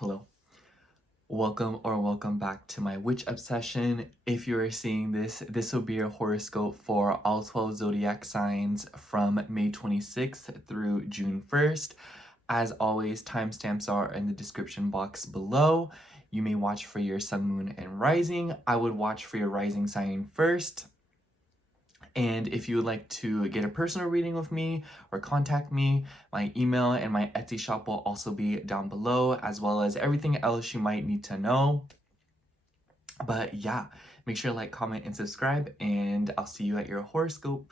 Hello. Welcome back to my witch obsession. If you are seeing this, this will be your horoscope for all 12 zodiac signs from May 26th through June 1st. As always, timestamps are in the description box below. You may watch for your sun, moon, and rising. I would watch for your rising sign first. And if you would like to get a personal reading with me or contact me, my email and my Etsy shop will also be down below, as well as everything else you might need to know. But yeah, make sure to like, comment, and subscribe, and I'll see you at your horoscope.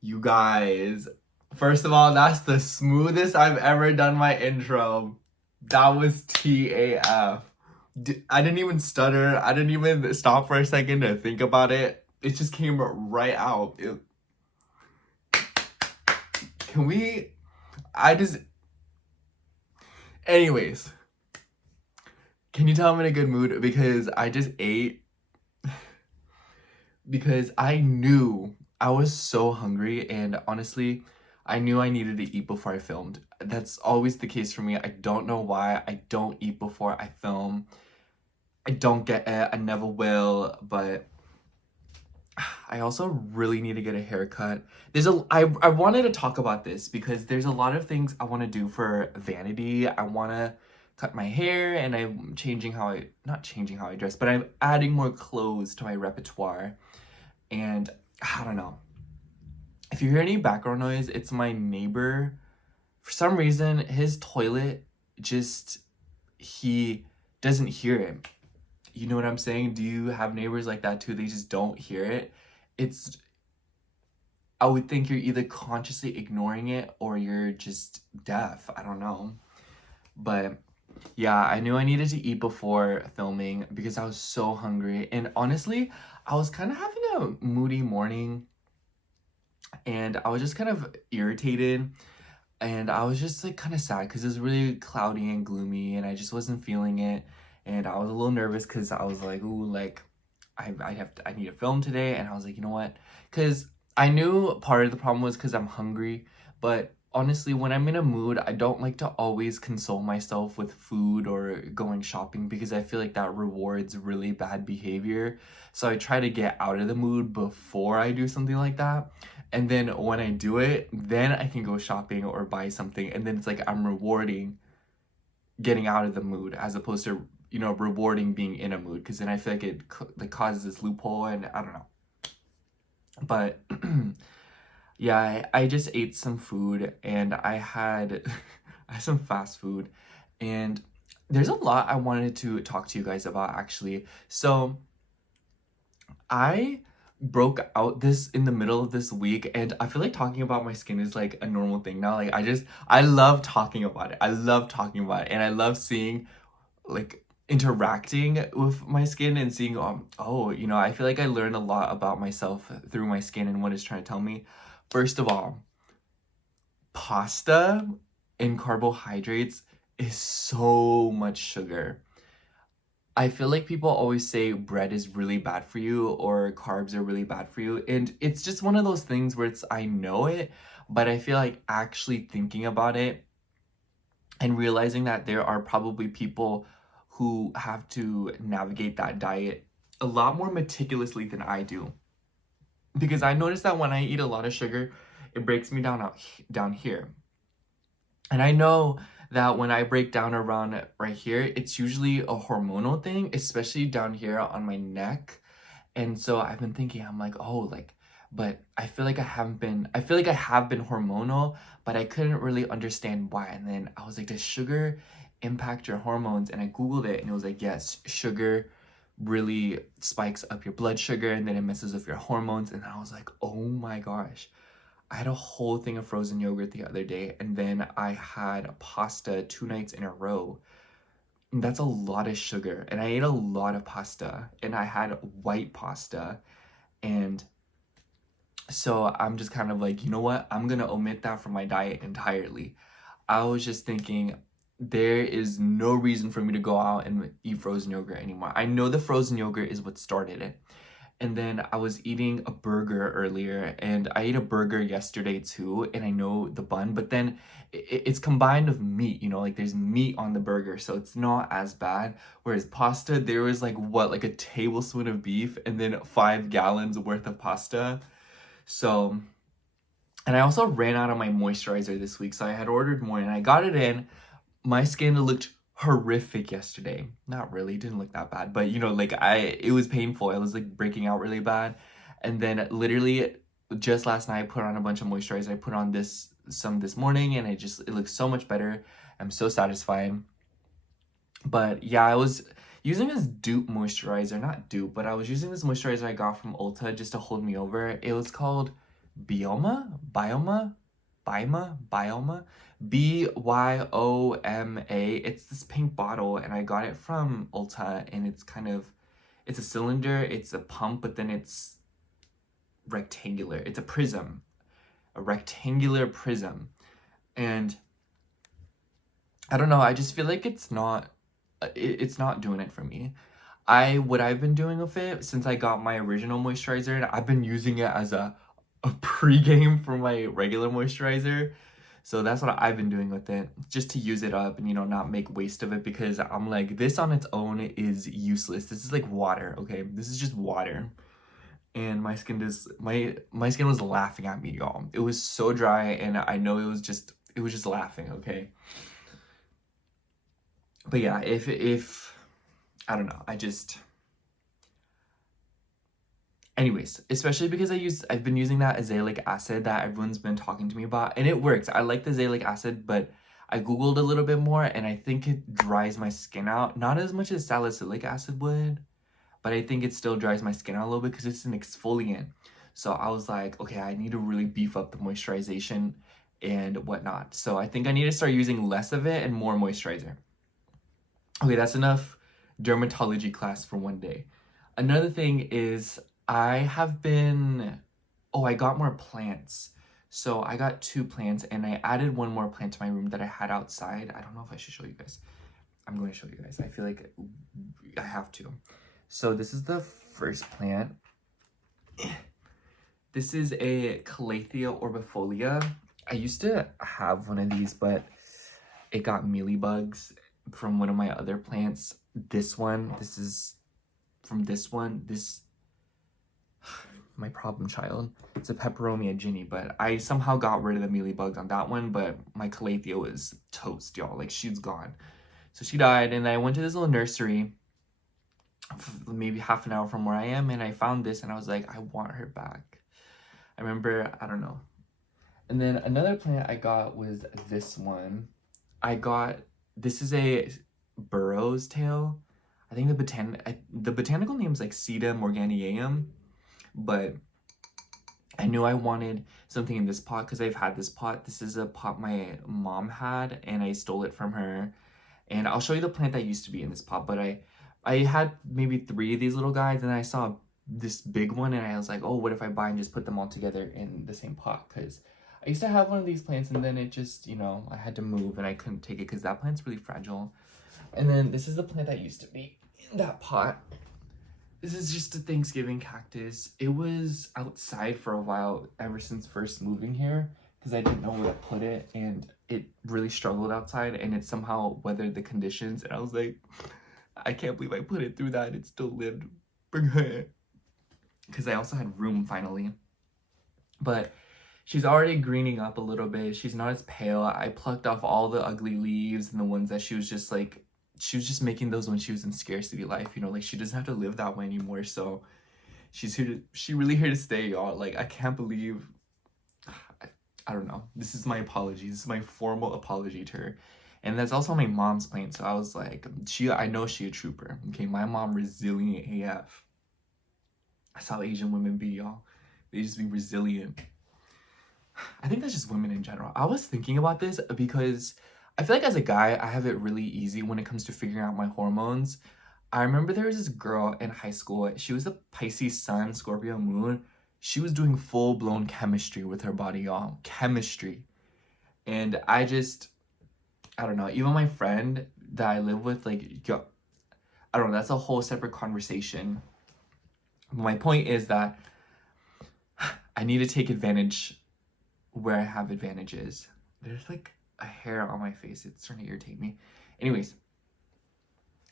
You guys, first of all, that's the smoothest I've ever done my intro. That was TAF. I didn't even stutter. I didn't even stop for a second to think about it. It just came right out. Anyways, can you tell I'm in a good mood? Because I just ate. Because I knew I was so hungry, and honestly, I knew I needed to eat before I filmed. That's always the case for me. I don't know why I don't eat before I film. I don't get it. I never will, but I also really need to get a haircut. I wanted to talk about this because there's a lot of things I want to do for vanity. I want to cut my hair, and I'm not changing how I dress, but I'm adding more clothes to my repertoire. And I don't know. If you hear any background noise, it's my neighbor. For some reason, his toilet he doesn't hear it. You know what I'm saying? Do you have neighbors like that too? They just don't hear it. I would think you're either consciously ignoring it or you're just deaf. I don't know. But yeah, I knew I needed to eat before filming because I was so hungry. And honestly, I was kind of having a moody morning, and I was just kind of irritated. And I was just like kind of sad because it was really cloudy and gloomy, and I just wasn't feeling it. And I was a little nervous because I was like, ooh, like I need to film today. And I was like, you know what? Because I knew part of the problem was because I'm hungry. But honestly, when I'm in a mood, I don't like to always console myself with food or going shopping because I feel like that rewards really bad behavior. So I try to get out of the mood before I do something like that. And then when I do it, then I can go shopping or buy something. And then it's like I'm rewarding getting out of the mood as opposed to, rewarding being in a mood, because then I feel like it causes this loophole, and I don't know. But yeah, I just ate some food, and I had some fast food, and there's a lot I wanted to talk to you guys about actually. So I broke out this in the middle of this week, and I feel like talking about my skin is like a normal thing now. Like I love talking about it. And I love seeing, like, interacting with my skin and seeing I feel like I learned a lot about myself through my skin and what it's trying to tell me. First of all, pasta and carbohydrates is so much sugar. I feel like people always say bread is really bad for you or carbs are really bad for you, and it's just one of those things where I know it, but I feel like actually thinking about it and realizing that there are probably people who have to navigate that diet a lot more meticulously than I do. Because I noticed that when I eat a lot of sugar, it breaks me down here. And I know that when I break down around right here, it's usually a hormonal thing, especially down here on my neck. And so I've been thinking, I'm like, but I feel like I have been hormonal, but I couldn't really understand why. And then I was like, does sugar impact your hormones? And I Googled it, and it was like, yes, sugar really spikes up your blood sugar, and then it messes with your hormones. And I was like, oh my gosh. I had a whole thing of frozen yogurt the other day, and then I had pasta 2 nights in a row. And that's a lot of sugar, and I ate a lot of pasta, and I had white pasta. And so I'm just kind of like, you know what? I'm gonna omit that from my diet entirely. I was just thinking, there is no reason for me to go out and eat frozen yogurt anymore. I know the frozen yogurt is what started it. And then I was eating a burger earlier, and I ate a burger yesterday too, and I know the bun, but then it's combined with meat, you know, like there's meat on the burger, so it's not as bad. Whereas pasta, there was like what, like a tablespoon of beef and then 5 gallons worth of pasta. So, and I also ran out of my moisturizer this week, so I had ordered more and I got it in. My skin looked horrific yesterday. Not really, didn't look that bad, but you know, like it was painful. I was like breaking out really bad. And then literally just last night I put on a bunch of moisturizer. I put on some this morning, and it looks so much better. I'm so satisfied. But yeah, I was using this dupe moisturizer, not dupe, but I was using this moisturizer I got from Ulta just to hold me over. It was called Bioma, Byoma. It's this pink bottle, and I got it from Ulta, and it's a cylinder, it's a pump, but then it's rectangular. It's a rectangular prism. And I don't know, I just feel like it's not doing it for me. What I've been doing with it since I got my original moisturizer, and I've been using it as a pre-game for my regular moisturizer. So that's what I've been doing with it, just to use it up and, you know, not make waste of it, because I'm like, this on its own is useless. This is like water, okay? This is just water. And my skin was laughing at me, y'all. It was so dry, and I know it was just laughing, okay? But yeah, if I don't know, anyways, especially because I've been using that azelaic acid that everyone's been talking to me about, and it works. I like the azelaic acid, but I googled a little bit more, and I think it dries my skin out. Not as much as salicylic acid would, but I think it still dries my skin out a little bit because it's an exfoliant. So I was like, okay, I need to really beef up the moisturization and whatnot. So I think I need to start using less of it and more moisturizer. Okay, that's enough dermatology class for one day. Another thing is I got more plants. So I got 2 plants, and I added one more plant to my room that I had outside. I don't know if I should show you guys. I'm going to show you guys. I feel like I have to. So this is the first plant. This is a Calathea orbifolia. I used to have one of these, but it got mealybugs from one of my other plants. This is from this one. My problem child. It's a Peperomia Ginny, but I somehow got rid of the mealybugs on that one, but my Calathea was toast, y'all. Like, she's gone. So she died, and I went to this little nursery maybe half an hour from where I am, and I found this, and I was like, I want her back. I remember, I don't know. And then another plant I got was this one. This is a burrow's tail. I think the botanical name is like Sida morganiaeum, but I knew I wanted something in this pot because I've had this pot. This is a pot my mom had, and I stole it from her. And I'll show you the plant that used to be in this pot, but I had maybe 3 of these little guys, and I saw this big one, and I was like, oh, what if I buy and just put them all together in the same pot? Because I used to have one of these plants, and then it just, you know, I had to move, and I couldn't take it because that plant's really fragile. And then this is the plant that used to be in that pot. This is just a Thanksgiving cactus. It was outside for a while ever since first moving here because I didn't know where to put it, and it really struggled outside, and it somehow weathered the conditions, and I was like, I can't believe I put it through that. It still lived. Because I also had room finally. But she's already greening up a little bit. She's not as pale. I plucked off all the ugly leaves and the ones that she was just making those when she was in scarcity life, you know, like she doesn't have to live that way anymore. So she really here to stay, y'all. Like, I can't believe, I don't know. This is my apology. This is my formal apology to her. And that's also my mom's plant. So I was like, I know she a trooper. Okay, my mom resilient AF. That's how Asian women be, y'all. They just be resilient. I think that's just women in general. I was thinking about this because I feel like as a guy, I have it really easy when it comes to figuring out my hormones. I remember there was this girl in high school. She was a Pisces sun, Scorpio moon. She was doing full-blown chemistry with her body, y'all. Chemistry. And I don't know. Even my friend that I live with, like, yo, I don't know. That's a whole separate conversation. My point is that I need to take advantage where I have advantages. There's like a hair on my face. It's starting to irritate me. Anyways,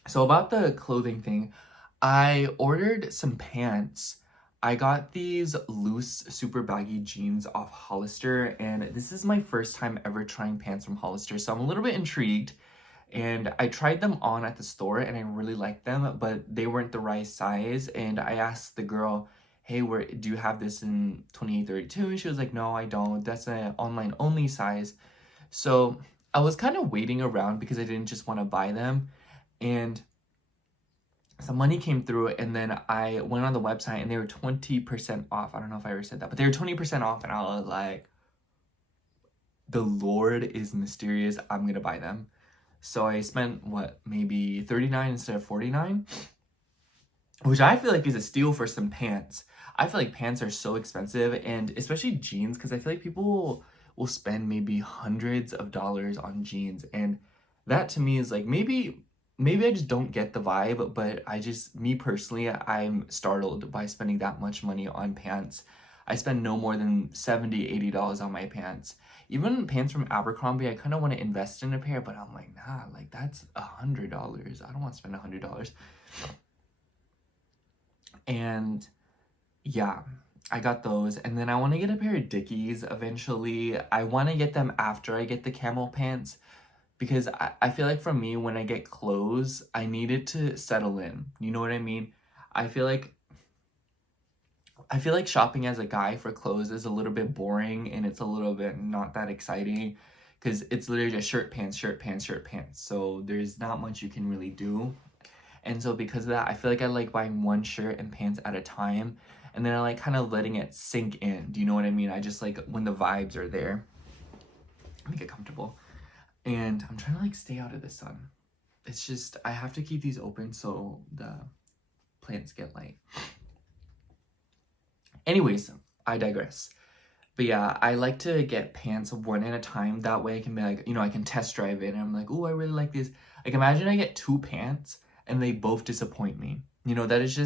so about the clothing thing, I ordered some pants. I got these loose, super baggy jeans off Hollister, and this is my first time ever trying pants from Hollister, so I'm a little bit intrigued. And I tried them on at the store, and I really liked them, but they weren't the right size. And I asked the girl, hey, where do you have this in 28-32? And she was like, no, I don't. That's an online only size. So I was kind of waiting around because I didn't just want to buy them. And some money came through, and then I went on the website and they were 20% off. I don't know if I ever said that, but they were 20% off, and I was like, the Lord is mysterious. I'm gonna buy them. So I spent what, maybe $39 instead of $49, which I feel like is a steal for some pants. I feel like pants are so expensive, and especially jeans, because I feel like people will spend maybe hundreds of dollars on jeans, and that to me is like, maybe I just don't get the vibe, but me personally, I'm startled by spending that much money on pants. I spend no more than $70, $80 on my pants. Even pants from Abercrombie, I kind of want to invest in a pair, but I'm like, nah, like that's $100. I don't want to spend $100. And yeah, I got those. And then I want to get a pair of Dickies eventually. I want to get them after I get the camel pants, because I feel like for me, when I get clothes, I need it to settle in. You know what I mean? I feel like shopping as a guy for clothes is a little bit boring, and it's a little bit not that exciting, because it's literally just shirt, pants, shirt, pants, shirt, pants. So there's not much you can really do. And so because of that, I feel like I like buying one shirt and pants at a time, and then I like kind of letting it sink in. Do you know what I mean? I just like when the vibes are there, I get comfortable. And I'm trying to like stay out of the sun. It's just, I have to keep these open so the plants get light. Anyways, I digress. But yeah, I like to get pants one at a time. That way I can be like, I can test drive it. And I'm like, oh, I really like this. Like, imagine I get 2 pants and they both disappoint me. That's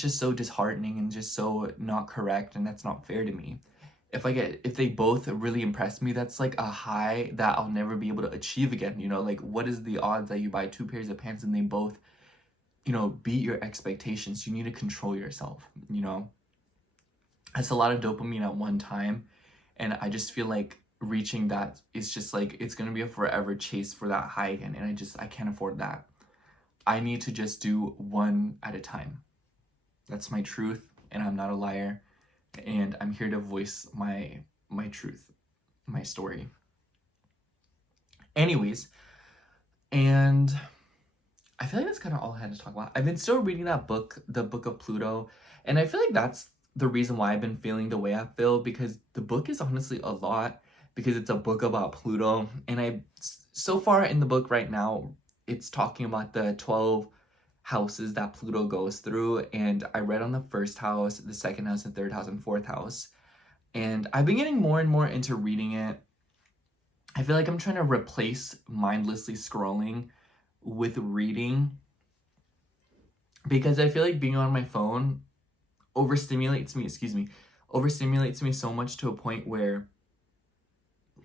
just so disheartening and just so not correct. And that's not fair to me. If they both really impress me, that's like a high that I'll never be able to achieve again. Like, what is the odds that you buy 2 pairs of pants and they both, beat your expectations? You need to control yourself, That's a lot of dopamine at one time, and I just feel like reaching that is just like, it's gonna be a forever chase for that high again, and I can't afford that. I need to just do one at a time. That's my truth, and I'm not a liar, and I'm here to voice my truth, my story. Anyways, and I feel like that's kind of all I had to talk about. I've been still reading that book, The Book of Pluto, and I feel like that's the reason why I've been feeling the way I feel, because the book is honestly a lot, because it's a book about Pluto, and so far in the book right now, it's talking about the 12 houses that Pluto goes through, and I read on the first house, the second house, the third house, and fourth house, and I've been getting more and more into reading it. I feel like I'm trying to replace mindlessly scrolling with reading, because I feel like being on my phone overstimulates me so much to a point where,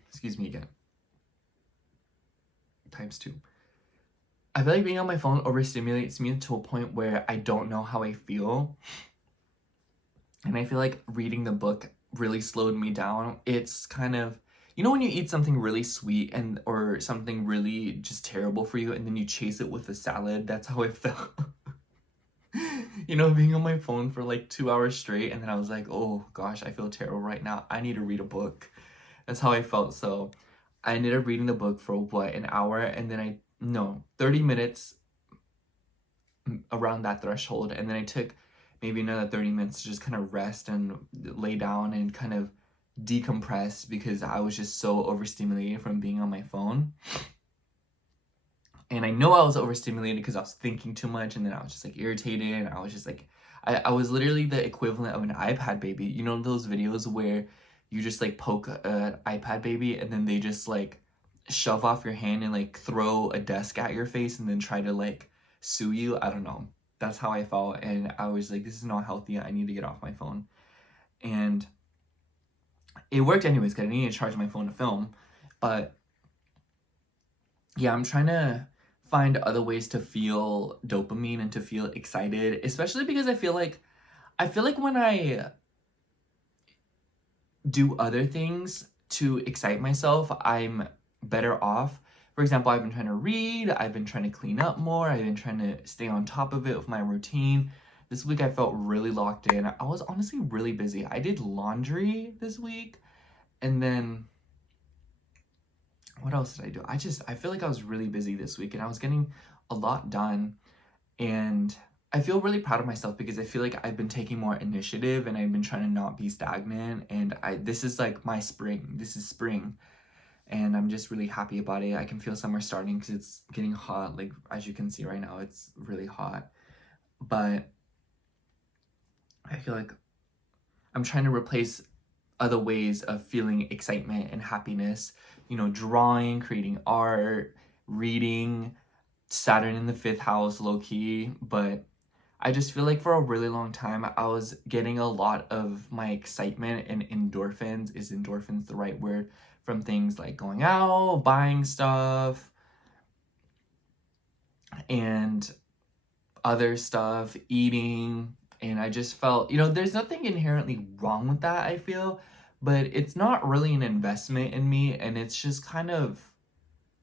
excuse me again, ×2. I feel like being on my phone overstimulates me to a point where I don't know how I feel. And I feel like reading the book really slowed me down. It's kind of, when you eat something really sweet or something really just terrible for you, and then you chase it with a salad. That's how I felt. Being on my phone for like 2 hours straight, and then I was like, oh gosh, I feel terrible right now. I need to read a book. That's how I felt. So I ended up reading the book for an hour, and then 30 minutes around that threshold, and then I took maybe another 30 minutes to just kind of rest and lay down and kind of decompress, because I was just so overstimulated from being on my phone. And I know I was overstimulated because I was thinking too much, and then I was just like irritated, and I was just like, I was literally the equivalent of an iPad baby. Those videos where you just like poke an iPad baby, and then they just like shove off your hand and like throw a desk at your face and then try to like sue you? I don't know. that's how I felt. And I was like, this is not healthy. I need to get off my phone. And it worked anyways, because I needed to charge my phone to film. But yeah, I'm trying to find other ways to feel dopamine and to feel excited, especially because I feel like when I do other things to excite myself, I'm better off. For example, I've been trying to read, I've been trying to clean up more, I've been trying to stay on top of it with my routine. This week I felt really locked in. I was honestly really busy. I did laundry this week, and then what else did I do? I feel like I was really busy this week, and I was getting a lot done, and I feel really proud of myself because I feel like I've been taking more initiative and I've been trying to not be stagnant, and this is like my spring. This is spring, and I'm just really happy about it. I can feel summer starting because it's getting hot. Like, as you can see right now, it's really hot. But I feel like I'm trying to replace other ways of feeling excitement and happiness, you know, drawing, creating art, reading, Saturn in the 5th house, low-key. But I just feel like for a really long time, I was getting a lot of my excitement and endorphins. Is endorphins the right word? From things like going out, buying stuff, and other stuff, eating. And I just felt, you know, there's nothing inherently wrong with that, I feel, but it's not really an investment in me, and it's just kind of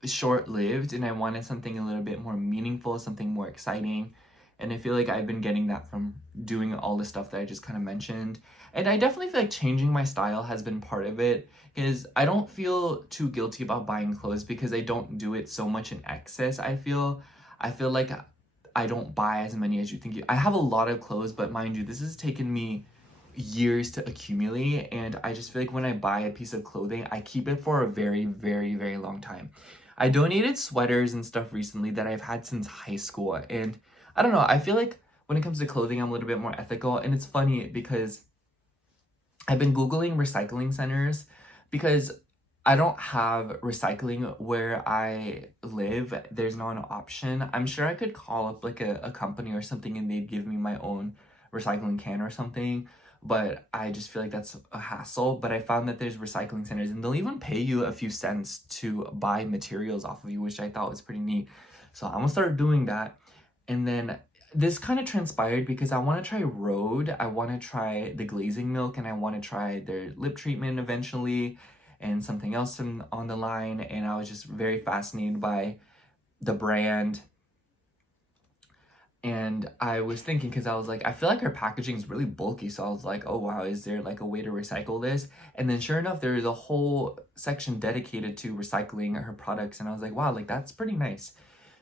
short-lived, and I wanted something a little bit more meaningful, something more exciting. And I feel like I've been getting that from doing all the stuff that I just kind of mentioned. And I definitely feel like changing my style has been part of it, because I don't feel too guilty about buying clothes because I don't do it so much in excess. I feel like I don't buy as many as you think. I have a lot of clothes, but mind you, this has taken me years to accumulate, and I just feel like when I buy a piece of clothing, I keep it for a very, very, very long time. I donated sweaters and stuff recently that I've had since high school, and I don't know, I feel like when it comes to clothing, I'm a little bit more ethical. And it's funny because I've been Googling recycling centers because I don't have recycling where I live. There's not an option. I'm sure I could call up like a company or something and they'd give me my own recycling can or something, but I just feel like that's a hassle. But I found that there's recycling centers and they'll even pay you a few cents to buy materials off of you, which I thought was pretty neat. So I'm gonna start doing that. And then this kind of transpired because I want to try Rhode, I want to try the glazing milk, and I want to try their lip treatment eventually, and something else on the line. And I was just very fascinated by the brand. And I was thinking, because I was like, I feel like her packaging is really bulky. So I was like, oh wow, is there like a way to recycle this? And then sure enough, there is a whole section dedicated to recycling her products. And I was like, wow, like that's pretty nice.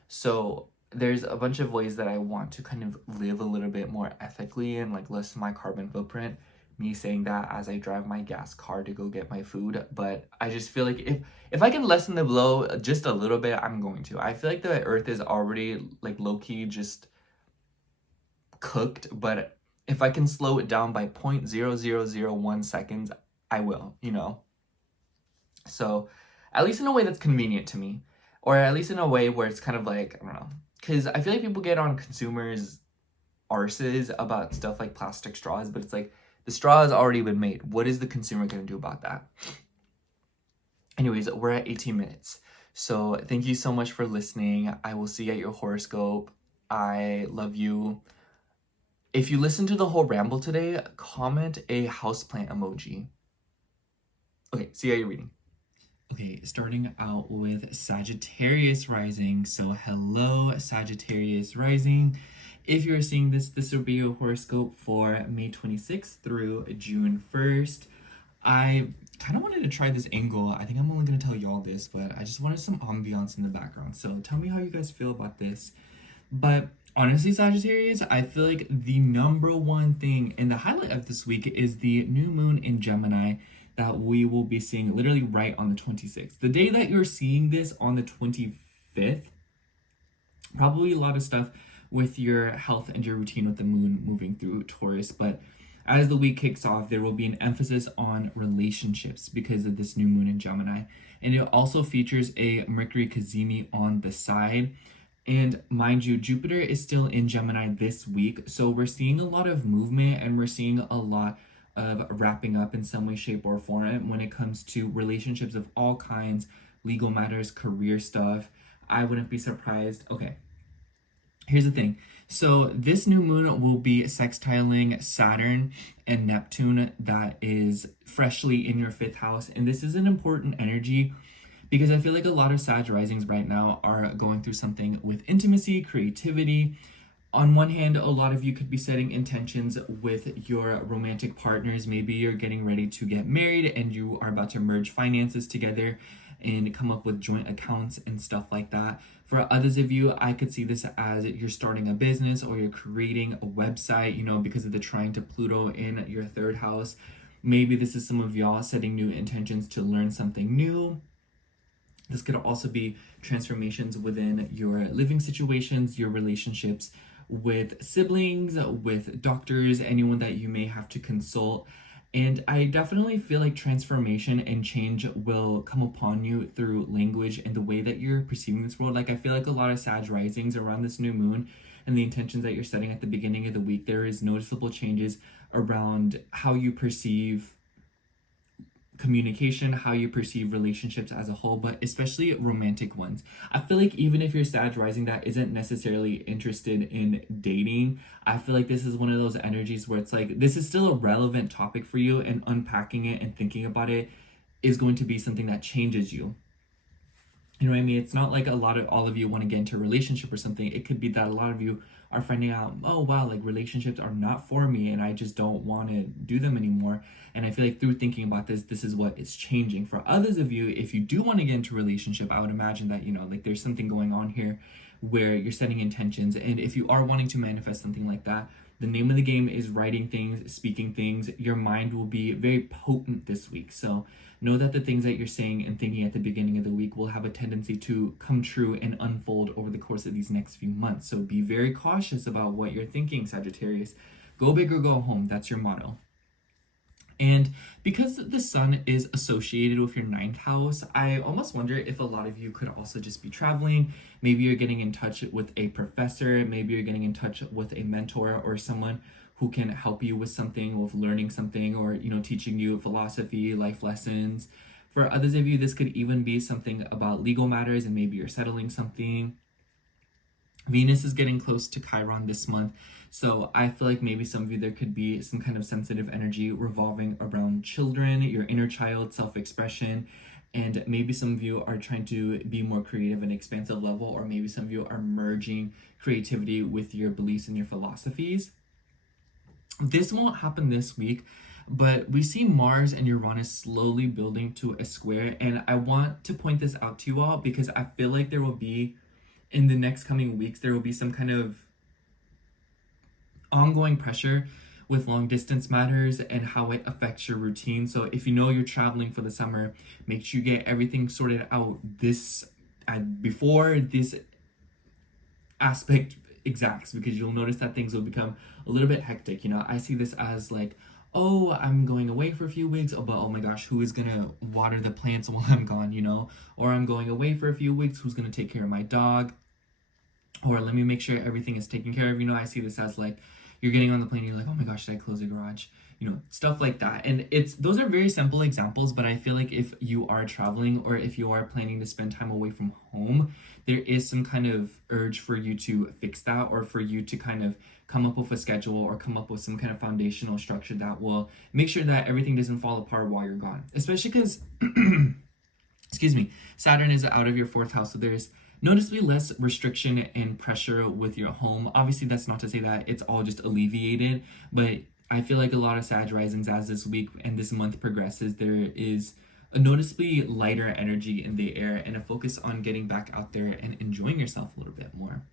So there's a bunch of ways that I want to kind of live a little bit more ethically and like lessen my carbon footprint. Me saying that as I drive my gas car to go get my food, but I just feel like if I can lessen the blow just a little bit, I'm going to. I feel like the earth is already like low-key just cooked, but if I can slow it down by 0.0001 seconds, I will, you know? So at least in a way that's convenient to me, or at least in a way where it's kind of like, I don't know, because I feel like people get on consumers' arses about stuff like plastic straws, but it's like, the straw has already been made. What is the consumer going to do about that? Anyways, we're at 18 minutes. So thank you so much for listening. I will see you at your horoscope. I love you. If you listen to the whole ramble today, comment a houseplant emoji. Okay, see you at your reading. Okay, starting out with Sagittarius rising. So hello, Sagittarius rising. If you're seeing this, this will be your horoscope for May 26th through June 1st. I kind of wanted to try this angle. I think I'm only going to tell y'all this, but I just wanted some ambiance in the background. So tell me how you guys feel about this. But honestly, Sagittarius, I feel like the number one thing and the highlight of this week is the new moon in Gemini that we will be seeing literally right on the 26th. The day that you're seeing this on the 25th, probably a lot of stuff with your health and your routine with the moon moving through Taurus. But as the week kicks off, there will be an emphasis on relationships because of this new moon in Gemini. And it also features a Mercury Cazimi on the side. And mind you, Jupiter is still in Gemini this week. So we're seeing a lot of movement and we're seeing a lot of wrapping up in some way, shape, or form when it comes to relationships of all kinds, legal matters, career stuff. I wouldn't be surprised. Okay, here's the thing. So this new moon will be sextiling Saturn and Neptune that is freshly in your 5th house. And this is an important energy because I feel like a lot of Sag risings right now are going through something with intimacy, creativity. On one hand, a lot of you could be setting intentions with your romantic partners. Maybe you're getting ready to get married and you are about to merge finances together and come up with joint accounts and stuff like that. For others of you, I could see this as you're starting a business or you're creating a website, you know, because of the trine to Pluto in your 3rd house. Maybe this is some of y'all setting new intentions to learn something new. This could also be transformations within your living situations, your relationships with siblings, with doctors, anyone that you may have to consult. And I definitely feel like transformation and change will come upon you through language and the way that you're perceiving this world. Like I feel like a lot of Sag risings around this new moon and the intentions that you're setting at the beginning of the week, there is noticeable changes around how you perceive communication, how you perceive relationships as a whole, but especially romantic ones. I feel like even if you're Sag rising that isn't necessarily interested in dating, I feel like this is one of those energies where it's like, this is still a relevant topic for you, and unpacking it and thinking about it is going to be something that changes you. You know what I mean? It's not like all of you want to get into a relationship or something. It could be that a lot of you are finding out, oh wow, like relationships are not for me and I just don't want to do them anymore. And I feel like through thinking about this is what is changing. For others of you, if you do want to get into a relationship, I would imagine that, you know, like there's something going on here where you're setting intentions. And if you are wanting to manifest something like that, the name of the game is writing things, speaking things. Your mind will be very potent this week. So know that the things that you're saying and thinking at the beginning of the week will have a tendency to come true and unfold over the course of these next few months. So be very cautious about what you're thinking, Sagittarius. Go big or go home. That's your motto. And because the sun is associated with your 9th house, I almost wonder if a lot of you could also just be traveling. Maybe you're getting in touch with a professor. Maybe you're getting in touch with a mentor or someone who can help you with something, with learning something, or, you know, teaching you philosophy, life lessons. For others of you, this could even be something about legal matters and maybe you're settling something. Venus is getting close to Chiron this month. So I feel like maybe some of you, there could be some kind of sensitive energy revolving around children, your inner child, self-expression. And maybe some of you are trying to be more creative and expansive level, or maybe some of you are merging creativity with your beliefs and your philosophies. This won't happen this week, but we see Mars and Uranus slowly building to a square. And I want to point this out to you all because I feel like there will be, in the next coming weeks, there will be some kind of ongoing pressure with long distance matters and how it affects your routine. So if you know you're traveling for the summer, make sure you get everything sorted out before this aspect exacts, because you'll notice that things will become a little bit hectic. You know, I see this as like, oh, I'm going away for a few weeks, but oh my gosh, who is gonna water the plants while I'm gone, you know? Or I'm going away for a few weeks, who's gonna take care of my dog? Or let me make sure everything is taken care of. You know, I see this as like, you're getting on the plane, you're like, oh my gosh, should I close the garage? You know, stuff like that. And those are very simple examples, but I feel like if you are traveling or if you are planning to spend time away from home, there is some kind of urge for you to fix that, or for you to kind of come up with a schedule or come up with some kind of foundational structure that will make sure that everything doesn't fall apart while you're gone. Especially because, excuse me, Saturn is out of your 4th house, so there's noticeably less restriction and pressure with your home. Obviously, that's not to say that it's all just alleviated, but I feel like a lot of Sag risings, as this week and this month progresses, there is a noticeably lighter energy in the air and a focus on getting back out there and enjoying yourself a little bit more.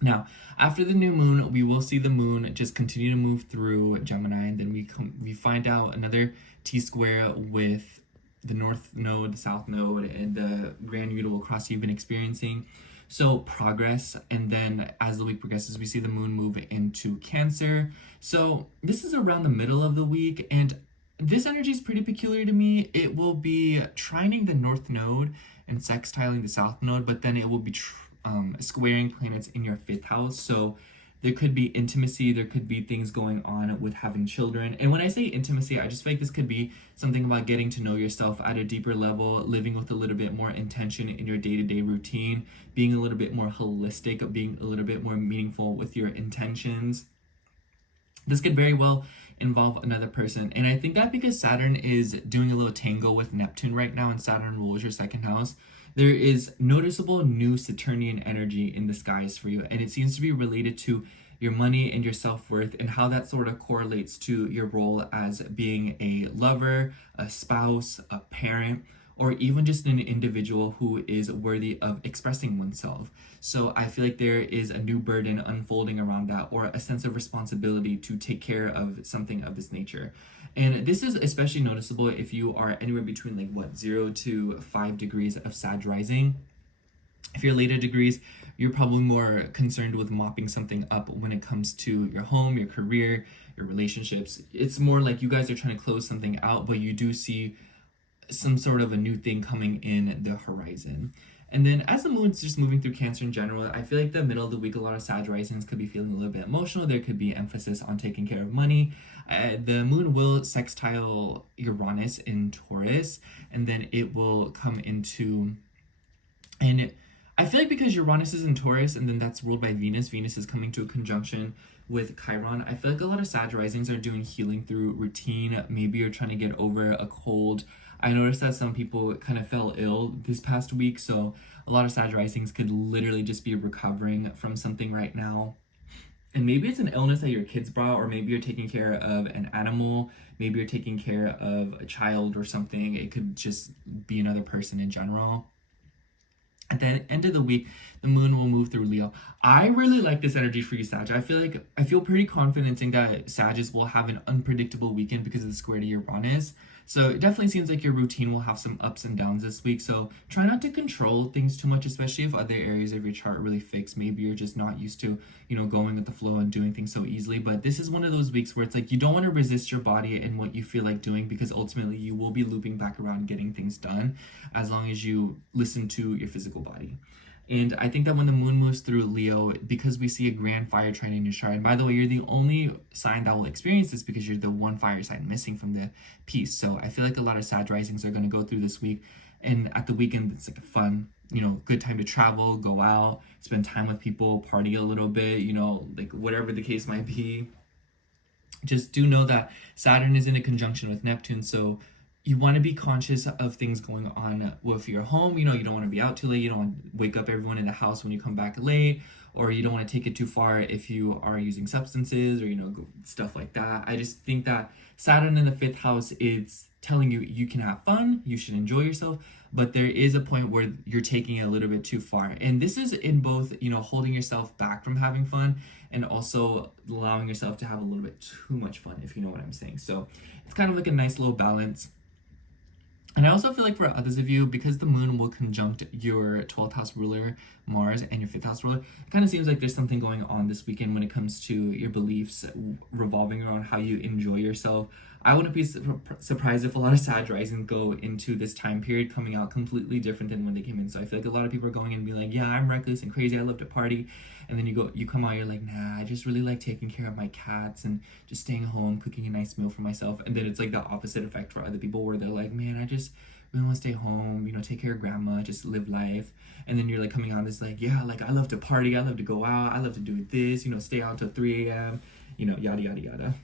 Now, after the new moon, we will see the moon just continue to move through Gemini, and then we find out another T-square with the north node, the south node, and the grand util cross you've been experiencing. So progress, and then as the week progresses, we see the moon move into Cancer. So this is around the middle of the week, and this energy is pretty peculiar to me. It will be trining the north node and sextiling the south node, but then it will be squaring planets in your 5th house. So there could be intimacy, there could be things going on with having children. And when I say intimacy, I just feel like this could be something about getting to know yourself at a deeper level, living with a little bit more intention in your day-to-day routine, being a little bit more holistic, being a little bit more meaningful with your intentions. This could very well involve another person. And I think that because Saturn is doing a little tango with Neptune right now, and Saturn rules your 2nd house, there is noticeable new Saturnian energy in the skies for you. And it seems to be related to your money and your self-worth, and how that sort of correlates to your role as being a lover, a spouse, a parent, or even just an individual who is worthy of expressing oneself. So I feel like there is a new burden unfolding around that, or a sense of responsibility to take care of something of this nature. And this is especially noticeable if you are anywhere between 0 to 5 degrees of Sag rising. If you're later degrees, you're probably more concerned with mopping something up when it comes to your home, your career, your relationships. It's more like you guys are trying to close something out, but you do see some sort of a new thing coming in the horizon. And then as the moon's just moving through Cancer in general, I feel like the middle of the week, a lot of Sag risings could be feeling a little bit emotional. There could be emphasis on taking care of money. The moon will sextile Uranus in Taurus, and then it will come into, and I feel like because Uranus is in Taurus and then that's ruled by Venus, Venus is coming to a conjunction with Chiron. I feel like a lot of Sag risings are doing healing through routine. Maybe you're trying to get over a cold. I noticed that some people kind of fell ill this past week, so a lot of Sag risings could literally just be recovering from something right now. And maybe it's an illness that your kids brought, or maybe you're taking care of an animal, maybe you're taking care of a child or something. It could just be another person in general. At the end of the week, the moon will move through Leo. I really like this energy for you, Sag. I feel pretty confident in that Sagittarius will have an unpredictable weekend because of the square to Uranus. So it definitely seems like your routine will have some ups and downs this week. So try not to control things too much, especially if other areas of your chart are really fixed. Maybe you're just not used to, going with the flow and doing things so easily. But this is one of those weeks where it's like you don't want to resist your body and what you feel like doing, because ultimately you will be looping back around getting things done as long as you listen to your physical body. And I think that when the moon moves through Leo, because we see a grand fire trine in your chart, and by the way, you're the only sign that will experience this because you're the one fire sign missing from the piece. So I feel like a lot of Sag risings are going to go through this week. And at the weekend, it's like a fun, good time to travel, go out, spend time with people, party a little bit, whatever the case might be. Just do know that Saturn is in a conjunction with Neptune, so you want to be conscious of things going on with your home. You don't want to be out too late. You don't want to wake up everyone in the house when you come back late, or you don't want to take it too far if you are using substances or, stuff like that. I just think that Saturn in the 5th house is telling you you can have fun, you should enjoy yourself, but there is a point where you're taking it a little bit too far. And this is in both, holding yourself back from having fun and also allowing yourself to have a little bit too much fun, if you know what I'm saying. So it's kind of like a nice little balance. And I also feel like for others of you, because the moon will conjunct your 12th house ruler, Mars, and your 5th house ruler, it kind of seems like there's something going on this weekend when it comes to your beliefs revolving around how you enjoy yourself. I wouldn't be surprised if a lot of Sag risings go into this time period coming out completely different than when they came in. So I feel like a lot of people are going in and be like, yeah, I'm reckless and crazy, I love to party. And then you come out, you're like, nah, I just really like taking care of my cats and just staying home, cooking a nice meal for myself. And then it's like the opposite effect for other people where they're like, man, I just really want to stay home, take care of grandma, just live life. And then you're like coming on this like, yeah, like I love to party, I love to go out, I love to do this, stay out till 3 a.m., yada, yada, yada.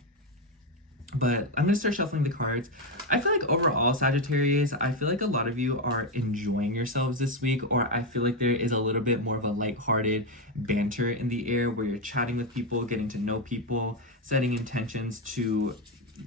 But I'm going to start shuffling the cards. I feel like overall, Sagittarius, I feel like a lot of you are enjoying yourselves this week, or I feel like there is a little bit more of a lighthearted banter in the air where you're chatting with people, getting to know people, setting intentions to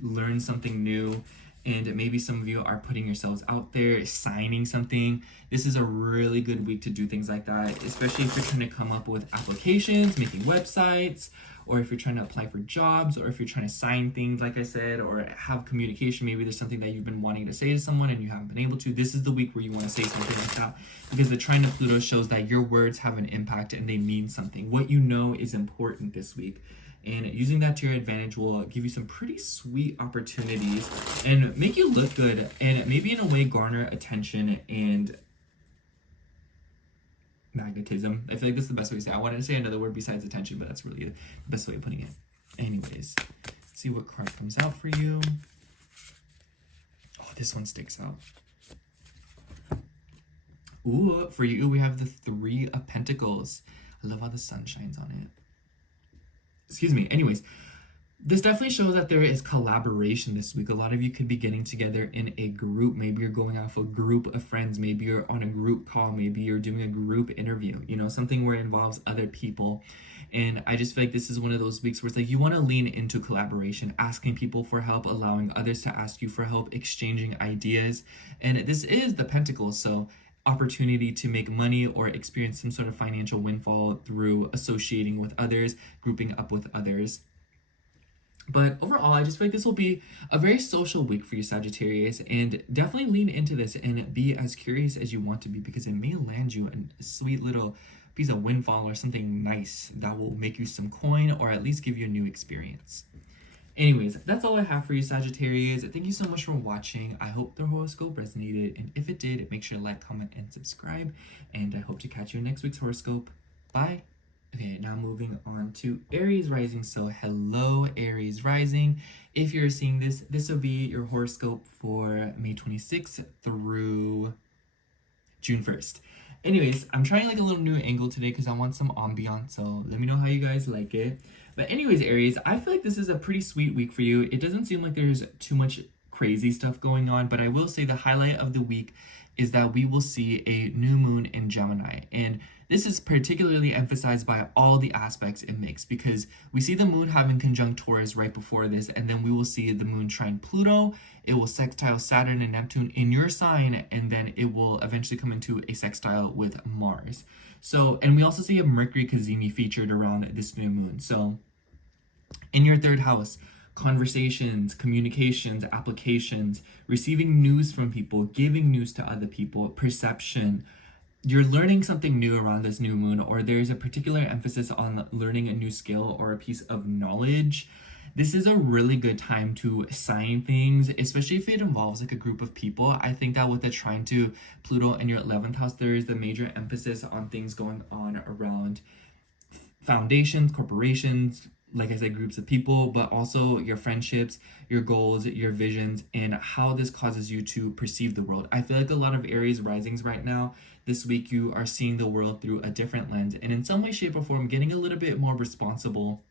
learn something new. And maybe some of you are putting yourselves out there, signing something. This is a really good week to do things like that, especially if you're trying to come up with applications, making websites, or if you're trying to apply for jobs, or if you're trying to sign things, like I said, or have communication. Maybe there's something that you've been wanting to say to someone and you haven't been able to. This is the week where you want to say something like that, because the trine of Pluto shows that your words have an impact and they mean something. What you know is important this week. And using that to your advantage will give you some pretty sweet opportunities and make you look good, and maybe in a way garner attention and magnetism. I feel like this is the best way to say it. I wanted to say another word besides attention, but that's really the best way of putting it. Anyways, let's see what card comes out for you. Oh, this one sticks out. Ooh, for you, we have the Three of Pentacles. I love how the sun shines on it. Excuse me. Anyways, this definitely shows that there is collaboration this week. A lot of you could be getting together in a group. Maybe you're going off a group of friends. Maybe you're on a group call. Maybe you're doing a group interview, you know, something where it involves other people. And I just feel like this is one of those weeks where it's like you want to lean into collaboration, asking people for help, allowing others to ask you for help, exchanging ideas. And this is the Pentacles, so opportunity to make money or experience some sort of financial windfall through associating with others, grouping up with others. But overall, I just feel like this will be a very social week for you, Sagittarius, and definitely lean into this and be as curious as you want to be, because it may land you a sweet little piece of windfall or something nice that will make you some coin or at least give you a new experience. Anyways, that's all I have for you, Sagittarius. Thank you so much for watching. I hope the horoscope resonated, and if it did, make sure to like, comment, and subscribe, and I hope to catch you in next week's horoscope. Bye. Okay, now moving on to Aries rising. So hello, Aries rising. If you're seeing this, this will be your horoscope for May 26th through June 1st. Anyways, I'm trying like a little new angle today because I want some ambiance, so let me know how you guys like it. But anyways, Aries, I feel like this is a pretty sweet week for you. It doesn't seem like there's too much crazy stuff going on, but I will say the highlight of the week is that we will see a new moon in Gemini. And this is particularly emphasized by all the aspects it makes, because we see the moon having conjunct Taurus right before this, and then we will see the moon trine Pluto. It will sextile Saturn and Neptune in your sign, and then it will eventually come into a sextile with Mars. So, and we also see a Mercury Cazimi featured around this new moon. So in your third house, conversations, communications, applications, receiving news from people, giving news to other people, perception. You're learning something new around this new moon, or there's a particular emphasis on learning a new skill or a piece of knowledge. This is a really good time to sign things, especially if it involves like a group of people. I think that with the trine to Pluto in your 11th house, there is the major emphasis on things going on around foundations, corporations, like I said, groups of people, but also your friendships, your goals, your visions, and how this causes you to perceive the world. I feel like a lot of Aries risings right now, this week, you are seeing the world through a different lens, and in some way, shape, or form, getting a little bit more responsible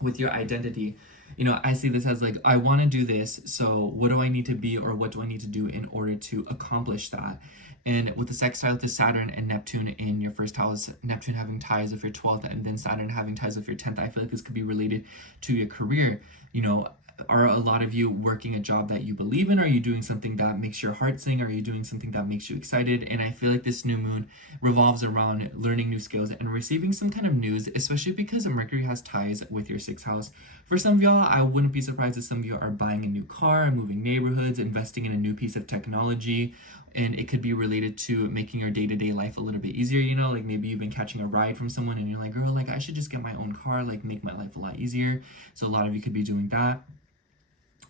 with your identity. You know, I see this as like, I want to do this, so what do I need to be, or what do I need to do in order to accomplish that? And with the sextile to Saturn and Neptune in your first house, Neptune having ties with your 12th, and then Saturn having ties with your 10th, I feel like this could be related to your career. You know, are a lot of you working a job that you believe in? Are you doing something that makes your heart sing? Are you doing something that makes you excited? And I feel like this new moon revolves around learning new skills and receiving some kind of news, especially because Mercury has ties with your 6th house. For some of y'all, I wouldn't be surprised if some of you are buying a new car, moving neighborhoods, investing in a new piece of technology. And it could be related to making your day-to-day life a little bit easier, you know, like maybe you've been catching a ride from someone and you're like, girl, like I should just get my own car, like make my life a lot easier. So a lot of you could be doing that.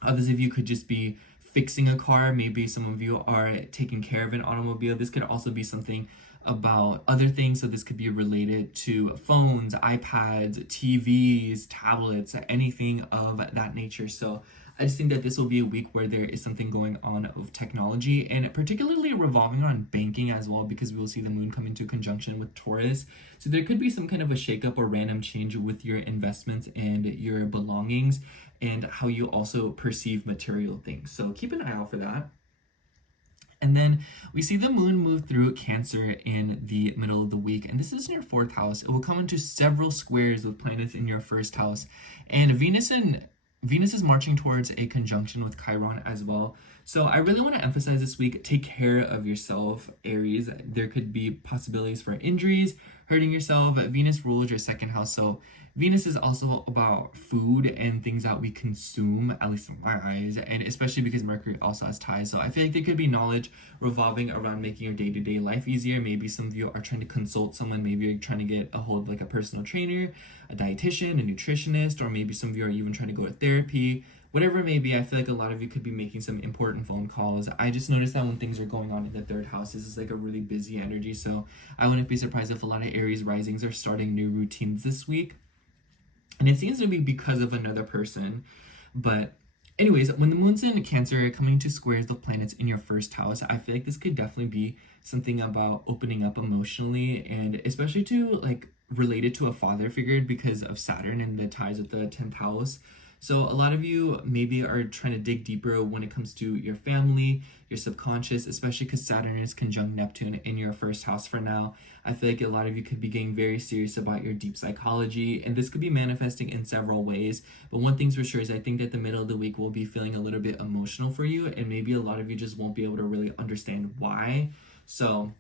Others of you could just be fixing a car. Maybe some of you are taking care of an automobile. This could also be something about other things. So this could be related to phones, iPads, TVs, tablets, anything of that nature. So I just think that this will be a week where there is something going on with technology, and particularly revolving around banking as well, because we will see the moon come into conjunction with Taurus. So there could be some kind of a shakeup or random change with your investments and your belongings, and how you also perceive material things. So keep an eye out for that. And then we see the moon move through Cancer in the middle of the week. And this is in your 4th house. It will come into several squares with planets in your 1st house. And Venus is marching towards a conjunction with Chiron as well. So I really want to emphasize this week, take care of yourself, Aries. There could be possibilities for injuries, hurting yourself. Venus rules your 2nd house. So Venus is also about food and things that we consume, at least in my eyes, and especially because Mercury also has ties. So I feel like there could be knowledge revolving around making your day-to-day life easier. Maybe some of you are trying to consult someone. Maybe you're trying to get a hold of like a personal trainer, a dietitian, a nutritionist, or maybe some of you are even trying to go to therapy. whatever it may be. I feel like a lot of you could be making some important phone calls. I just noticed that when things are going on in the third house, this is like a really busy energy. So I wouldn't be surprised if a lot of Aries risings are starting new routines this week. And it seems to be because of another person. But anyways, when the moon's in Cancer, coming to squares of planets in your first house, I feel like this could definitely be something about opening up emotionally, and especially to like related to a father figure because of Saturn and the ties with the 10th house. So a lot of you maybe are trying to dig deeper when it comes to your family, your subconscious, especially because Saturn is conjunct Neptune in your first house for now. I feel like a lot of you could be getting very serious about your deep psychology, and this could be manifesting in several ways. But one thing's for sure is I think that the middle of the week will be feeling a little bit emotional for you, and maybe a lot of you just won't be able to really understand why. So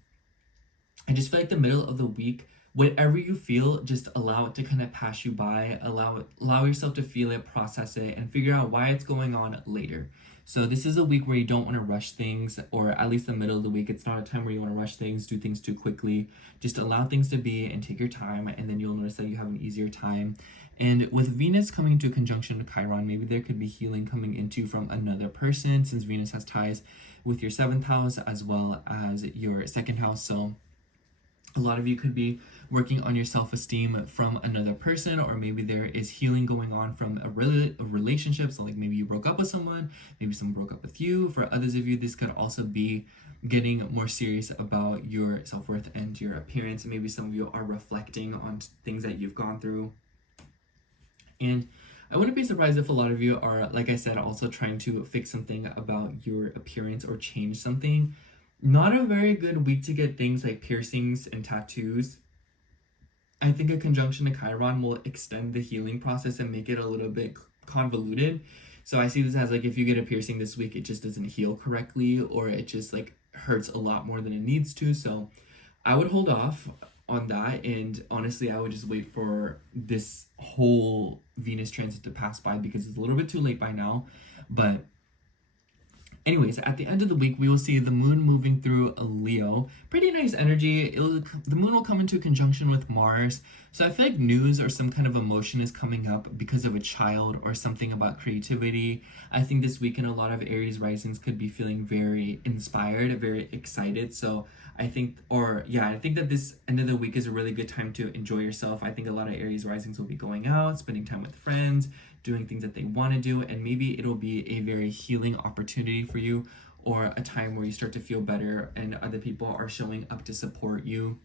I just feel like the middle of the week, whatever you feel, just allow it to kind of pass you by. Allow yourself to feel it, process it, and figure out why it's going on later. So this is a week where you don't want to rush things, or at least the middle of the week. It's not a time where you want to rush things, do things too quickly. Just allow things to be and take your time, and then you'll notice that you have an easier time. And with Venus coming into conjunction with Chiron, maybe there could be healing coming into from another person, since Venus has ties with your 7th house as well as your 2nd house. So a lot of you could be working on your self-esteem from another person, or maybe there is healing going on from a relationship. So like maybe you broke up with someone, maybe someone broke up with you. For others of you, this could also be getting more serious about your self-worth and your appearance. Maybe some of you are reflecting on things that you've gone through. And I wouldn't be surprised if a lot of you are, like I said, also trying to fix something about your appearance or change something. Not a very good week to get things like piercings and tattoos. I think a conjunction to Chiron will extend the healing process and make it a little bit convoluted. So I see this as like, if you get a piercing this week, it just doesn't heal correctly, or it just like hurts a lot more than it needs to. So I would hold off on that, and honestly I would just wait for this whole Venus transit to pass by, because it's a little bit too late by now. But anyways, at the end of the week, we will see the moon moving through a Leo. Pretty nice energy. The moon will come into conjunction with Mars. So I feel like news or some kind of emotion is coming up because of a child or something about creativity. I think this weekend, a lot of Aries risings could be feeling very inspired, very excited. So I think that this end of the week is a really good time to enjoy yourself. I think a lot of Aries risings will be going out, spending time with friends, doing things that they want to do, and maybe it'll be a very healing opportunity for you, or a time where you start to feel better and other people are showing up to support you,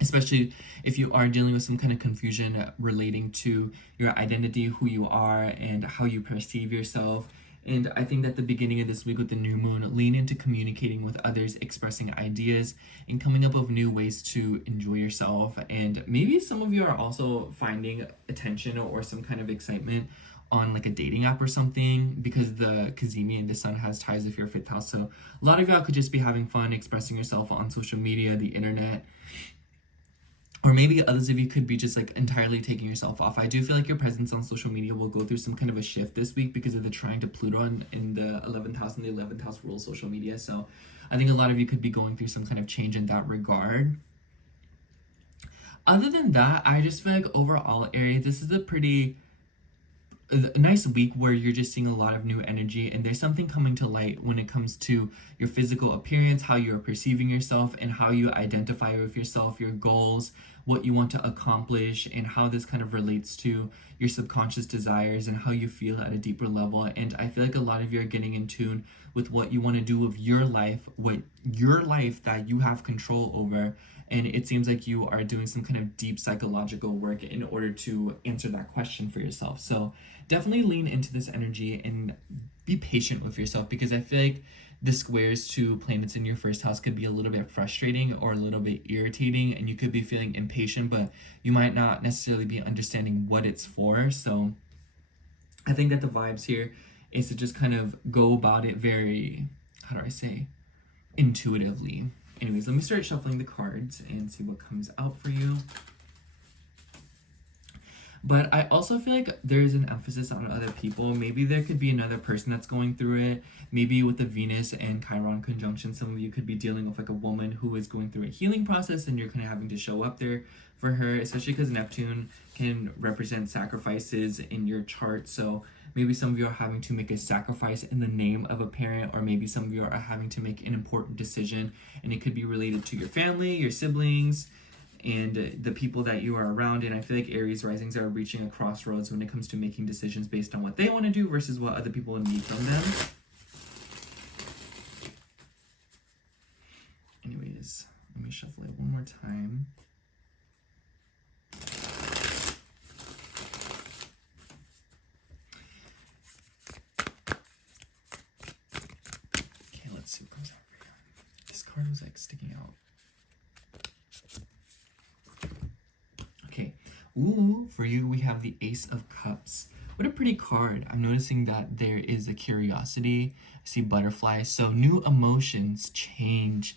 especially if you are dealing with some kind of confusion relating to your identity, who you are, and how you perceive yourself. And I think that the beginning of this week with the new moon, lean into communicating with others, expressing ideas, and coming up with new ways to enjoy yourself. And maybe some of you are also finding attention or some kind of excitement on like a dating app or something, because the Cazimi and the Sun has ties with your 5th house. So a lot of y'all could just be having fun expressing yourself on social media, the internet. Or maybe others of you could be just like entirely taking yourself off. I do feel like your presence on social media will go through some kind of a shift this week because of the trine to Pluto in the 11th house, and the 11th house rules social media. So I think a lot of you could be going through some kind of change in that regard. Other than that, I just feel like overall, Aries, this is a nice week where you're just seeing a lot of new energy, and there's something coming to light when it comes to your physical appearance, how you're perceiving yourself, and how you identify with yourself, your goals, what you want to accomplish, and how this kind of relates to your subconscious desires and how you feel at a deeper level. And I feel like a lot of you are getting in tune with what you want to do with your life, that you have control over. And it seems like you are doing some kind of deep psychological work in order to answer that question for yourself. So definitely lean into this energy and be patient with yourself, because I feel like the squares to planets in your 1st house could be a little bit frustrating or a little bit irritating, and you could be feeling impatient, but you might not necessarily be understanding what it's for. So I think that the vibes here is to just kind of go about it very, intuitively. Anyways, let me start shuffling the cards and see what comes out for you. But I also feel like there's an emphasis on other people. Maybe there could be another person that's going through it. Maybe with the Venus and Chiron conjunction, some of you could be dealing with like a woman who is going through a healing process, and you're kind of having to show up there for her, especially because Neptune can represent sacrifices in your chart. So Maybe some of you are having to make a sacrifice in the name of a parent, or maybe some of you are having to make an important decision, and it could be related to your family, your siblings, and the people that you are around. And I feel like Aries risings are reaching a crossroads when it comes to making decisions based on what they want to do versus what other people need from them. Anyways, let me shuffle it one more time. Okay, let's see what comes out for you. This card was like sticking out. Okay, ooh, for you we have the Ace of Cups. What a pretty card. I'm noticing that there is a curiosity. I see butterflies. So new emotions, change,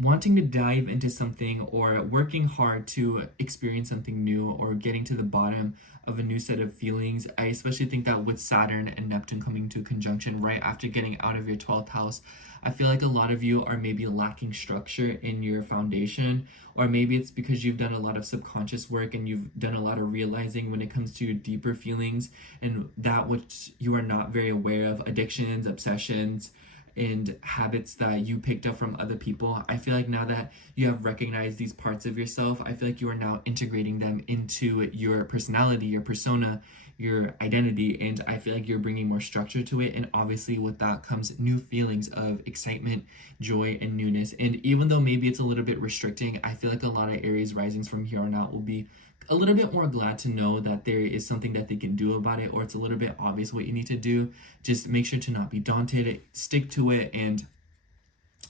wanting to dive into something, or working hard to experience something new, or getting to the bottom of a new set of feelings. I especially think that with Saturn and Neptune coming to conjunction right after getting out of your 12th house, I feel like a lot of you are maybe lacking structure in your foundation, or maybe it's because you've done a lot of subconscious work and you've done a lot of realizing when it comes to your deeper feelings and that which you are not very aware of, addictions, obsessions, and habits that you picked up from other people. I feel like now that you have recognized these parts of yourself, I feel like you are now integrating them into your personality, your persona, your identity, and I feel like you're bringing more structure to it. And obviously with that comes new feelings of excitement, joy, and newness. And even though maybe it's a little bit restricting, I feel like a lot of Aries risings from here on out will be a little bit more glad to know that there is something that they can do about it, or it's a little bit obvious what you need to do. Just make sure to not be daunted, stick to it, and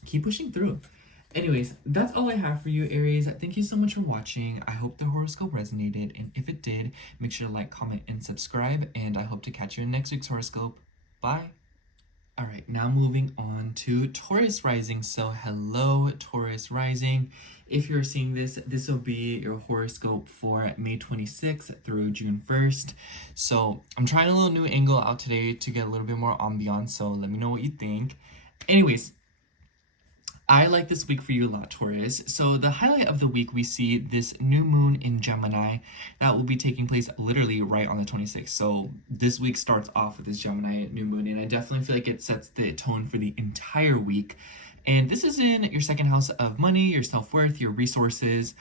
keep pushing through. Anyways, that's all I have for you, Aries. Thank you so much for watching. I hope the horoscope resonated, and if it did, make sure to like, comment, and subscribe, and I hope to catch you in next week's horoscope. Bye. All right, now moving on to Taurus rising. So hello, Taurus rising. If you're seeing this, this will be your horoscope for May 26th through June 1st. So I'm trying a little new angle out today to get a little bit more ambiance, so let me know what you think. Anyways, I like this week for you a lot, Taurus. So the highlight of the week, we see this new moon in Gemini that will be taking place literally right on the 26th. So this week starts off with this Gemini new moon, and I definitely feel like it sets the tone for the entire week. And this is in your second house of money, your self-worth, your resources.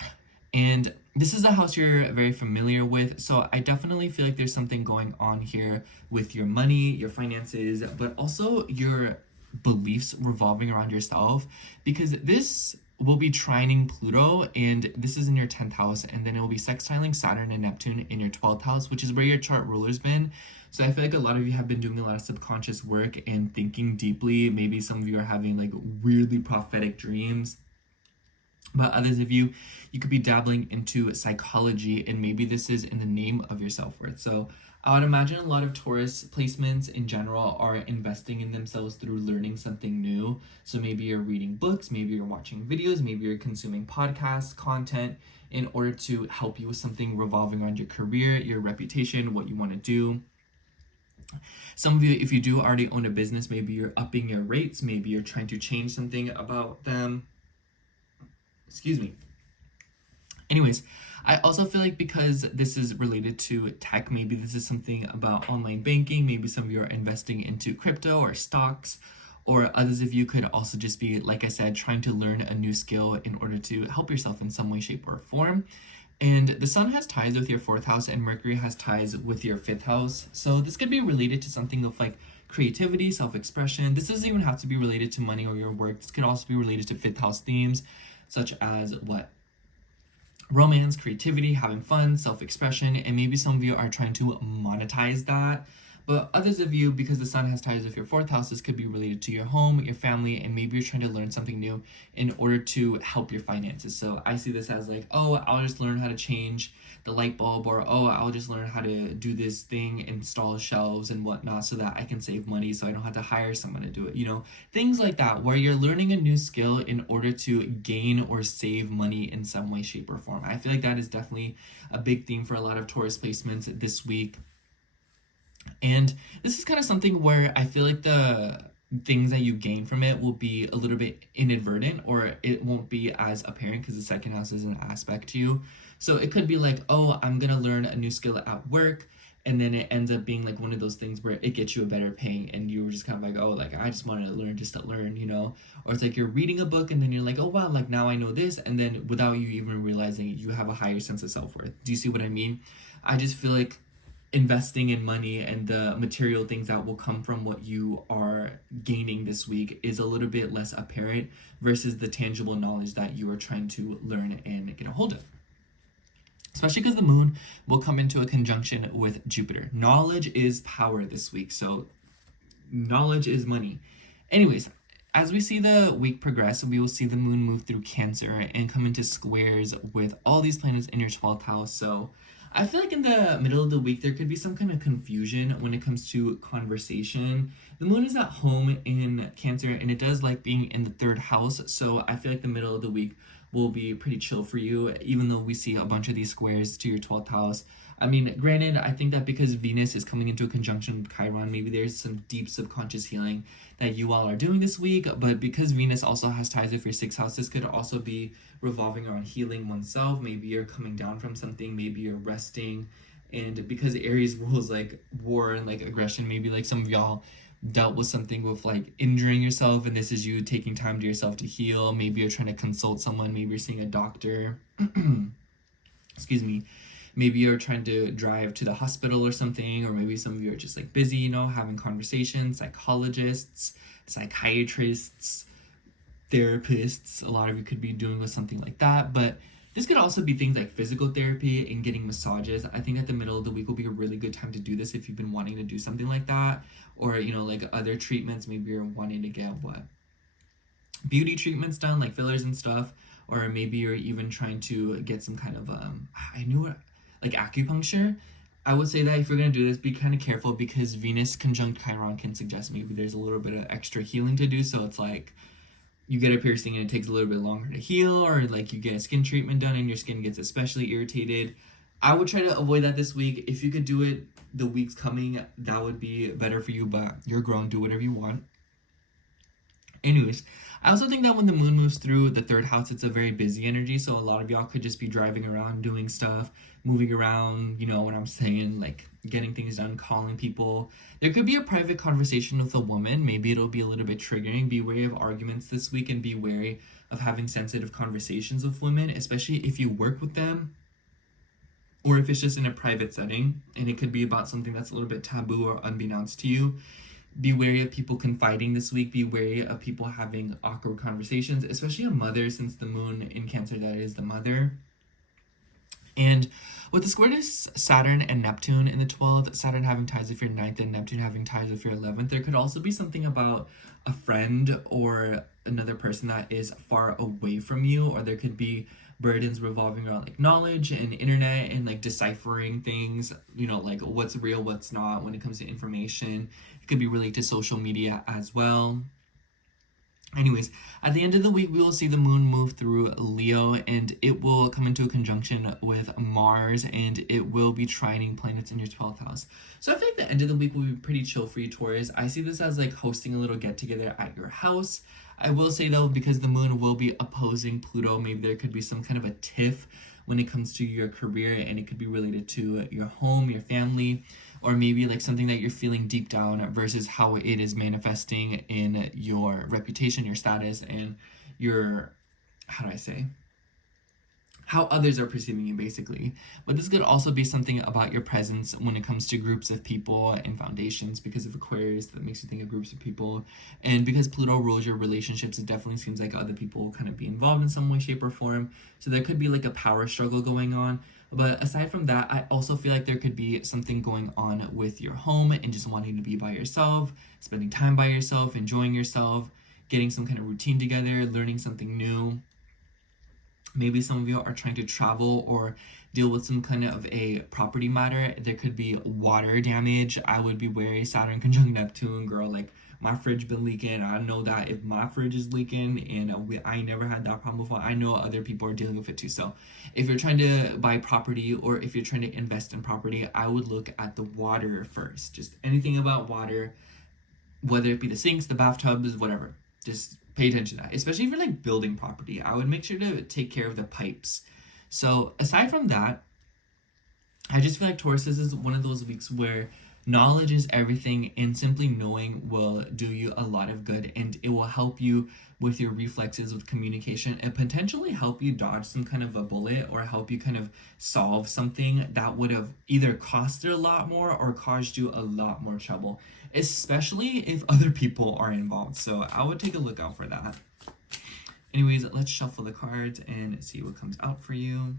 And this is a house you're very familiar with. So I definitely feel like there's something going on here with your money, your finances, but also your beliefs revolving around yourself, because this will be trining Pluto, and this is in your 10th house, and then it will be sextiling Saturn and Neptune in your 12th house, which is where your chart ruler's been. So I feel like a lot of you have been doing a lot of subconscious work and thinking deeply. Maybe some of you are having like weirdly prophetic dreams, but others of you could be dabbling into psychology, and maybe this is in the name of your self-worth. So I would imagine a lot of Taurus placements in general are investing in themselves through learning something new. So maybe you're reading books, maybe you're watching videos, maybe you're consuming podcasts, content, in order to help you with something revolving around your career, your reputation, what you want to do. Some of you, if you do already own a business, maybe you're upping your rates, maybe you're trying to change something about them. Excuse me. Anyways, I also feel like because this is related to tech, maybe this is something about online banking, maybe some of you are investing into crypto or stocks, or others of you could also just be, like I said, trying to learn a new skill in order to help yourself in some way, shape, or form. And the sun has ties with your 4th house, and Mercury has ties with your 5th house. So this could be related to something of like creativity, self-expression. This doesn't even have to be related to money or your work. This could also be related to 5th house themes, such as romance, creativity, having fun, self-expression, and maybe some of you are trying to monetize that. But others of you, because the sun has ties with your 4th house, this could be related to your home, your family, and maybe you're trying to learn something new in order to help your finances. So I see this as like, oh, I'll just learn how to change the light bulb, or oh, I'll just learn how to do this thing, install shelves and whatnot, so that I can save money so I don't have to hire someone to do it. You know, things like that, where you're learning a new skill in order to gain or save money in some way, shape, or form. I feel like that is definitely a big theme for a lot of Taurus placements this week. And this is kind of something where I feel like the things that you gain from it will be a little bit inadvertent, or it won't be as apparent because the second house is an aspect to you. So it could be like, oh, I'm gonna learn a new skill at work, and then it ends up being like one of those things where it gets you a better paying, and you were just kind of like, oh, like I just wanted to learn just to learn, you know. Or it's like you're reading a book and then you're like, oh wow, like now I know this, and then without you even realizing it, you have a higher sense of self-worth. Do you see what I mean? I just feel like investing in money and the material things that will come from what you are gaining this week is a little bit less apparent versus the tangible knowledge that you are trying to learn and get a hold of. Especially because the moon will come into a conjunction with Jupiter. Knowledge is power this week, so knowledge is money. Anyways, as we see the week progress, we will see the moon move through Cancer and come into squares with all these planets in your 12th house. So I feel like in the middle of the week, there could be some kind of confusion when it comes to conversation. The moon is at home in Cancer, and it does like being in the 3rd house. So I feel like the middle of the week will be pretty chill for you, even though we see a bunch of these squares to your 12th house. I mean, granted, I think that because Venus is coming into a conjunction with Chiron, maybe there's some deep subconscious healing that you all are doing this week, but because Venus also has ties with your 6th house, this could also be revolving around healing oneself. Maybe you're coming down from something, maybe you're resting, and because Aries rules like war and like aggression, maybe like some of y'all dealt with something with like injuring yourself, and this is you taking time to yourself to heal. Maybe you're trying to consult someone, maybe you're seeing a doctor. Excuse me. Maybe you're trying to drive to the hospital or something, or maybe some of you are just like busy, you know, having conversations. Psychologists, psychiatrists, therapists, a lot of you could be doing with something like that. But this could also be things like physical therapy and getting massages. I think at the middle of the week will be a really good time to do this if you've been wanting to do something like that, or, you know, like other treatments. Maybe you're wanting to get beauty treatments done, like fillers and stuff, or maybe you're even trying to get some kind of like acupuncture. I would say that if you're going to do this, be kind of careful, because Venus conjunct Chiron can suggest maybe there's a little bit of extra healing to do. So it's like you get a piercing and it takes a little bit longer to heal, or like you get a skin treatment done and your skin gets especially irritated. I would try to avoid that this week. If you could do it the weeks coming, that would be better for you, but you're grown, do whatever you want. Anyways, I also think that when the moon moves through the 3rd house, it's a very busy energy. So a lot of y'all could just be driving around, doing stuff, moving around, you know what I'm saying, like getting things done, calling people. There could be a private conversation with a woman. Maybe it'll be a little bit triggering. Be wary of arguments this week, and be wary of having sensitive conversations with women, especially if you work with them, or if it's just in a private setting and it could be about something that's a little bit taboo or unbeknownst to you. Be wary of people confiding this week. Be wary of people having awkward conversations, especially a mother, since the moon in Cancer, that is the mother. And with the square to Saturn and Neptune in the 12th, Saturn having ties with your 9th and Neptune having ties with your 11th, there could also be something about a friend or another person that is far away from you, or there could be burdens revolving around like knowledge and internet and like deciphering things, you know, like what's real, what's not when it comes to information. It could be related to social media as well. Anyways, at the end of the week, we will see the moon move through Leo, and it will come into a conjunction with Mars, and it will be trining planets in your 12th house. So I feel like the end of the week will be pretty chill for you, Taurus. I see this as like hosting a little get-together at your house. I will say though, because the moon will be opposing Pluto, maybe there could be some kind of a tiff when it comes to your career, and it could be related to your home, your family, or maybe like something that you're feeling deep down versus how it is manifesting in your reputation, your status, and your, how do I say, how others are perceiving you, basically. But this could also be something about your presence when it comes to groups of people and foundations, because of Aquarius, that makes you think of groups of people. And because Pluto rules your relationships, it definitely seems like other people will kind of be involved in some way, shape, or form. So there could be like a power struggle going on. But aside from that, I also feel like there could be something going on with your home and just wanting to be by yourself, spending time by yourself, enjoying yourself, getting some kind of routine together, learning something new. Maybe some of you are trying to travel or deal with some kind of a property matter. There could be water damage. I would be wary. Saturn conjunct Neptune, girl, like my fridge been leaking. I know that if my fridge is leaking, and I never had that problem before, I know other people are dealing with it too. So if you're trying to buy property, or if you're trying to invest in property, I would look at the water first. Just anything about water, whether it be the sinks, the bathtubs, whatever. Just pay attention to that, especially if you're like building property. I would make sure to take care of the pipes. So aside from that, I just feel like Taurus, this is one of those weeks where knowledge is everything, and simply knowing will do you a lot of good, and it will help you with your reflexes with communication and potentially help you dodge some kind of a bullet or help you kind of solve something that would have either costed a lot more or caused you a lot more trouble, especially if other people are involved. So I would take a look out for that. Anyways, let's shuffle the cards and see what comes out for you.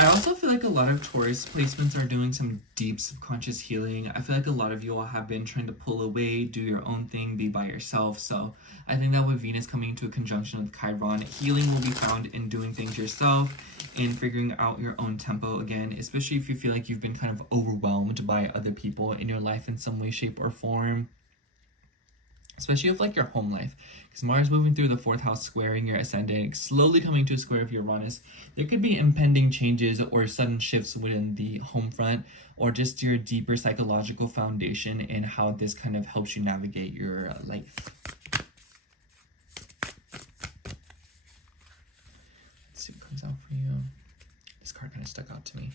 I also feel like a lot of Taurus placements are doing some deep subconscious healing. I feel like a lot of you all have been trying to pull away, do your own thing, be by yourself. So I think that with Venus coming into a conjunction with Chiron, healing will be found in doing things yourself and figuring out your own tempo again, especially if you feel like you've been kind of overwhelmed by other people in your life in some way, shape, or form. Especially with like your home life, because Mars moving through the 4th house, squaring your ascendant, slowly coming to a square of Uranus. There could be impending changes or sudden shifts within the home front, or just your deeper psychological foundation and how this kind of helps you navigate your life. Let's see what comes out for you. This card kind of stuck out to me.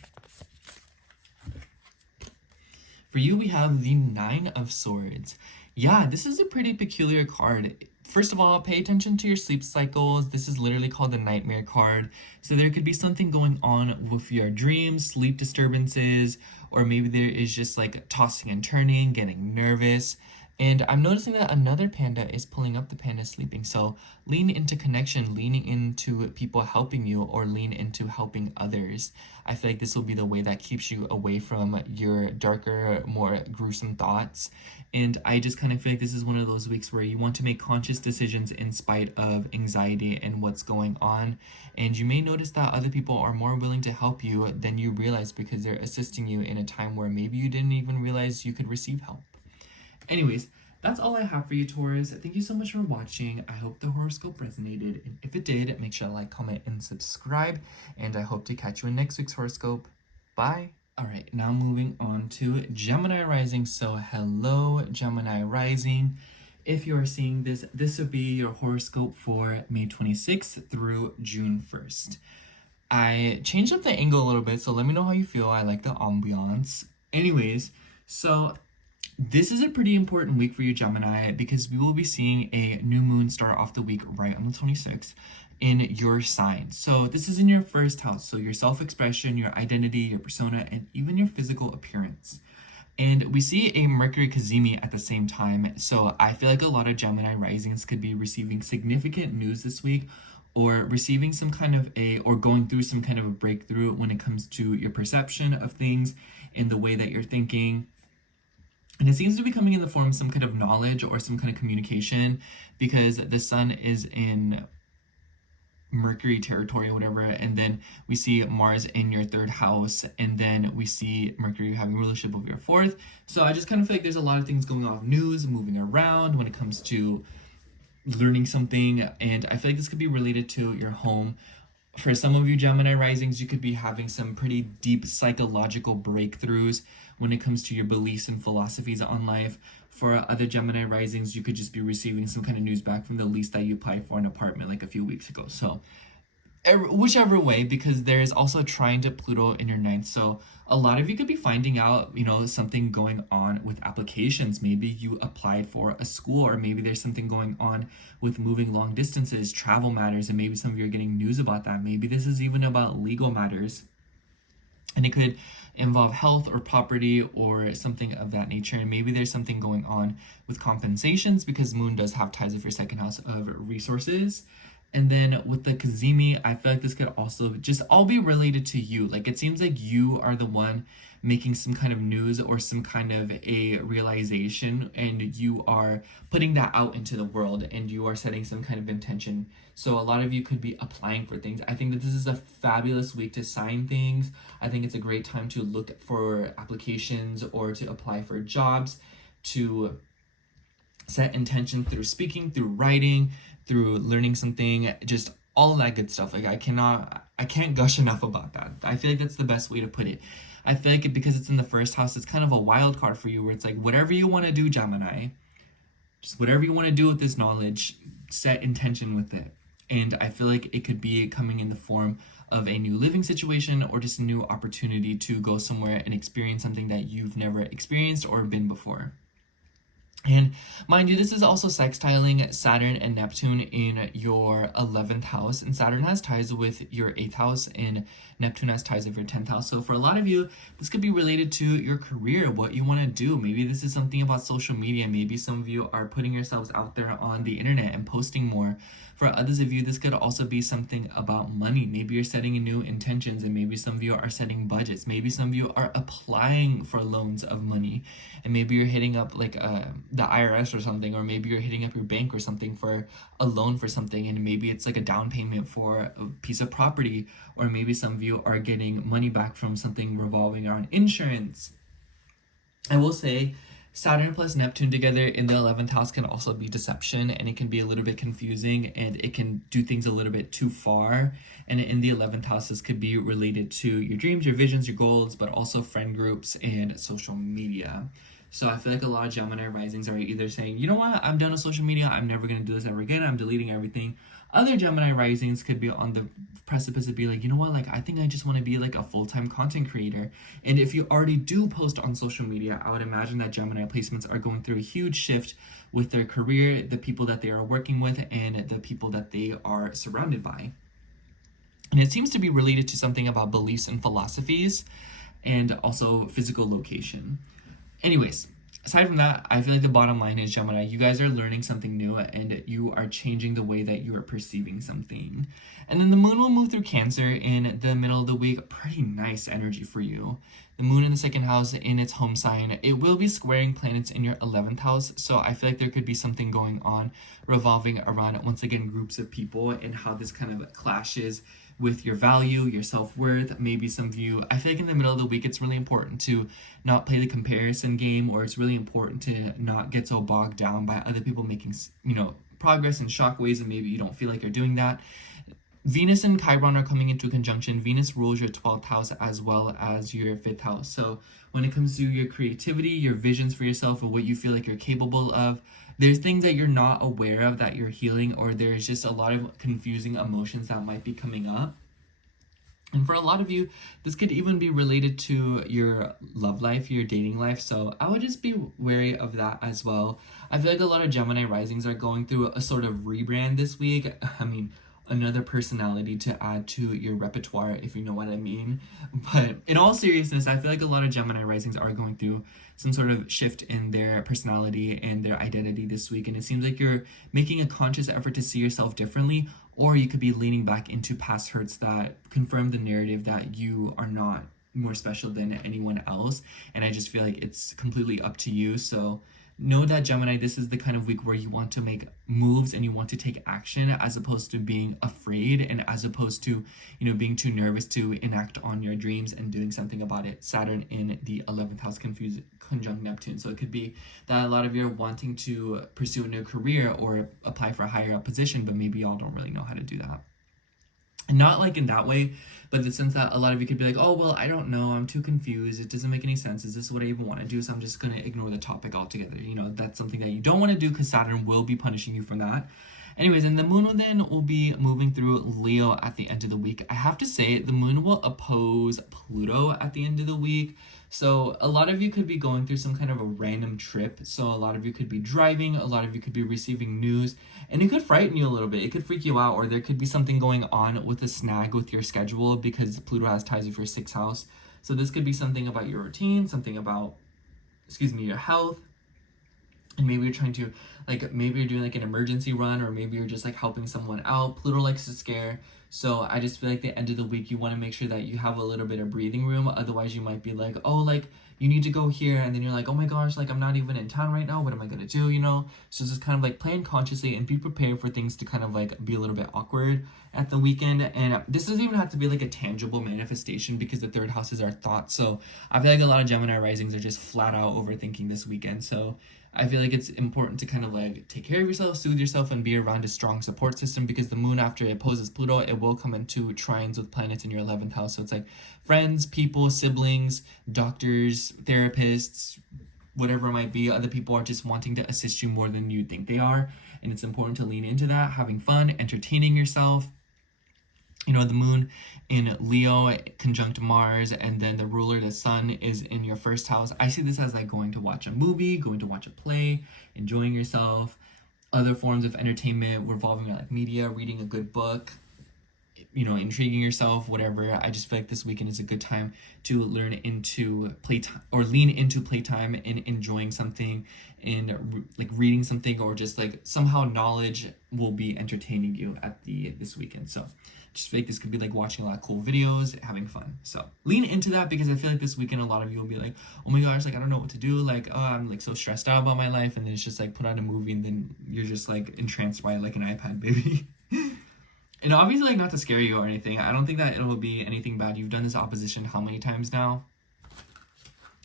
For you, we have the 9 of Swords. Yeah, this is a pretty peculiar card. First of all, pay attention to your sleep cycles. This is literally called the nightmare card. So there could be something going on with your dreams, sleep disturbances, or maybe there is just like tossing and turning, getting nervous. And I'm noticing that another panda is pulling up the panda sleeping. So lean into connection, leaning into people helping you, or lean into helping others. I feel like this will be the way that keeps you away from your darker, more gruesome thoughts. And I just kind of feel like this is one of those weeks where you want to make conscious decisions in spite of anxiety and what's going on. And you may notice that other people are more willing to help you than you realize, because they're assisting you in a time where maybe you didn't even realize you could receive help. Anyways, that's all I have for you, Taurus. Thank you so much for watching. I hope the horoscope resonated. And if it did, make sure to like, comment, and subscribe. And I hope to catch you in next week's horoscope. Bye. All right, now moving on to Gemini rising. So hello, Gemini rising. If you are seeing this, this will be your horoscope for May 26th through June 1st. I changed up the angle a little bit, so let me know how you feel. I like the ambiance. Anyways, so this is a pretty important week for you, Gemini, because we will be seeing a new moon start off the week right on the 26th in your sign. So this is in your 1st house, so your self-expression, your identity, your persona, and even your physical appearance. And we see a Mercury Cazimi at the same time, so I feel like a lot of Gemini risings could be receiving significant news this week, or receiving some kind of or going through some kind of a breakthrough when it comes to your perception of things and the way that you're thinking. And it seems to be coming in the form of some kind of knowledge or some kind of communication, because the sun is in Mercury territory or whatever, and then we see Mars in your 3rd house, and then we see Mercury having rulership over your 4th. So I just kind of feel like there's a lot of things going on, news moving around when it comes to learning something, and I feel like this could be related to your home. For some of you Gemini risings, you could be having some pretty deep psychological breakthroughs when it comes to your beliefs and philosophies on life. For other Gemini risings, you could just be receiving some kind of news back from the lease that you applied for an apartment like a few weeks ago. So whichever way, because there is also a trine to Pluto in your 9th. So a lot of you could be finding out, something going on with applications. Maybe you applied for a school, or maybe there's something going on with moving long distances, travel matters, and maybe some of you are getting news about that. Maybe this is even about legal matters. And it could involve health or property or something of that nature. And maybe there's something going on with compensations, because Moon does have ties with your 2nd house of resources. And then with the Cazimi, I feel like this could also just all be related to you. Like, it seems like you are the one making some kind of news or some kind of a realization, and you are putting that out into the world, and you are setting some kind of intention. So a lot of you could be applying for things. I think that this is a fabulous week to sign things. I think it's a great time to look for applications or to apply for jobs, to set intention through speaking, through writing, through learning something, just all of that good stuff. Like, I can't gush enough about that. I feel like that's the best way to put it. I feel like because it's in the 1st house, it's kind of a wild card for you, where it's like, whatever you want to do, Gemini, just whatever you want to do with this knowledge, set intention with it. And I feel like it could be coming in the form of a new living situation or just a new opportunity to go somewhere and experience something that you've never experienced or been before. And mind you, this is also sextiling Saturn and Neptune in your 11th house. And Saturn has ties with your 8th house and Neptune has ties with your 10th house. So for a lot of you, this could be related to your career, what you want to do. Maybe this is something about social media. Maybe some of you are putting yourselves out there on the internet and posting more. For others of you, this could also be something about money. Maybe you're setting new intentions, and maybe some of you are setting budgets. Maybe some of you are applying for loans of money, and maybe you're hitting up like the IRS or something, or maybe you're hitting up your bank or something for a loan for something, and maybe it's like a down payment for a piece of property, or maybe some of you are getting money back from something revolving around insurance. I will say, Saturn plus Neptune together in the 11th house can also be deception, and it can be a little bit confusing, and it can do things a little bit too far. And in the 11th house, this could be related to your dreams, your visions, your goals, but also friend groups and social media. So I feel like a lot of Gemini risings are either saying, you know what, I'm done with social media, I'm never going to do this ever again, I'm deleting everything. Other Gemini risings could be on the precipice of be like, you know what, like I think I just want to be like a full-time content creator. And if you already do post on social media, I would imagine that Gemini placements are going through a huge shift with their career, the people that they are working with, and the people that they are surrounded by. And it seems to be related to something about beliefs and philosophies, and also physical location. Anyways, aside from that, I feel like the bottom line is, Gemini, you guys are learning something new and you are changing the way that you are perceiving something. And then the moon will move through Cancer in the middle of the week. Pretty nice energy for you. The moon in the second house in its home sign, it will be squaring planets in your 11th house. So I feel like there could be something going on revolving around, once again, groups of people and how this kind of clashes with your value, your self-worth. Maybe some of you, I feel like in the middle of the week, it's really important to not play the comparison game, or it's really important to not get so bogged down by other people making, progress in shockwaves, and maybe you don't feel like you're doing that. Venus and Chiron are coming into conjunction. Venus rules your 12th house as well as your 5th house. So when it comes to your creativity, your visions for yourself, or what you feel like you're capable of, there's things that you're not aware of that you're healing, or there's just a lot of confusing emotions that might be coming up. And for a lot of you, this could even be related to your love life, your dating life. So I would just be wary of that as well. I feel like a lot of Gemini risings are going through a sort of rebrand this week. I mean, another personality to add to your repertoire, if you know what I mean. But in all seriousness, I feel like a lot of Gemini risings are going through some sort of shift in their personality and their identity this week. And it seems like you're making a conscious effort to see yourself differently, or you could be leaning back into past hurts that confirm the narrative that you are not more special than anyone else. And I just feel like it's completely up to you. So know that, Gemini, this is the kind of week where you want to make moves and you want to take action, as opposed to being afraid, and as opposed to, being too nervous to enact on your dreams and doing something about it. Saturn in the 11th house conjunct Neptune. So it could be that a lot of you are wanting to pursue a new career or apply for a higher up position, but maybe y'all don't really know how to do that. And not like in that way, but the sense that a lot of you could be like, oh, well, I don't know, I'm too confused, it doesn't make any sense, is this what I even want to do, so I'm just going to ignore the topic altogether. That's something that you don't want to do, because Saturn will be punishing you for that. Anyways, and the moon then will be moving through Leo at the end of the week. I have to say, the moon will oppose Pluto at the end of the week. So a lot of you could be going through some kind of a random trip. So a lot of you could be driving, a lot of you could be receiving news, and it could frighten you a little bit. It could freak you out, or there could be something going on with a snag with your schedule, because Pluto has ties with your 6th house. So this could be something about your routine, something about, your health. And maybe you're trying to, maybe you're doing an emergency run, or maybe you're just helping someone out. Pluto likes to scare. So I just feel like the end of the week, you want to make sure that you have a little bit of breathing room. Otherwise, you might be like, oh, you need to go here. And then you're like, oh my gosh, I'm not even in town right now. What am I going to do? So just kind of plan consciously and be prepared for things to kind of be a little bit awkward at the weekend. And this doesn't even have to be a tangible manifestation, because the 3rd house is our thoughts. So I feel like a lot of Gemini risings are just flat out overthinking this weekend. So I feel like it's important to kind of take care of yourself, soothe yourself, and be around a strong support system, because the moon, after it opposes Pluto, it will come into trines with planets in your 11th house. So it's friends, people, siblings, doctors, therapists, whatever it might be. Other people are just wanting to assist you more than you think they are. And it's important to lean into that, having fun, entertaining yourself. You know, the moon in Leo conjunct Mars, and then the ruler, the sun, is in your first house. I see this as like going to watch a movie, going to watch a play, enjoying yourself, other forms of entertainment revolving around like media, reading a good book, you know, intriguing yourself, whatever. I just feel like this weekend is a good time to learn into playtime or lean into playtime and enjoying something and like reading something, or just like somehow knowledge will be entertaining you at this weekend. So just feel like this could be like watching a lot of cool videos, having fun. So lean into that, because I feel like this weekend a lot of you will be like, oh my gosh, like I don't know what to do, like oh, I'm like so stressed out about my life, and then it's just like put on a movie and then you're just like entranced by like an iPad baby. And obviously, like, not to scare you or anything, I don't think that it will be anything bad. You've done this opposition how many times now?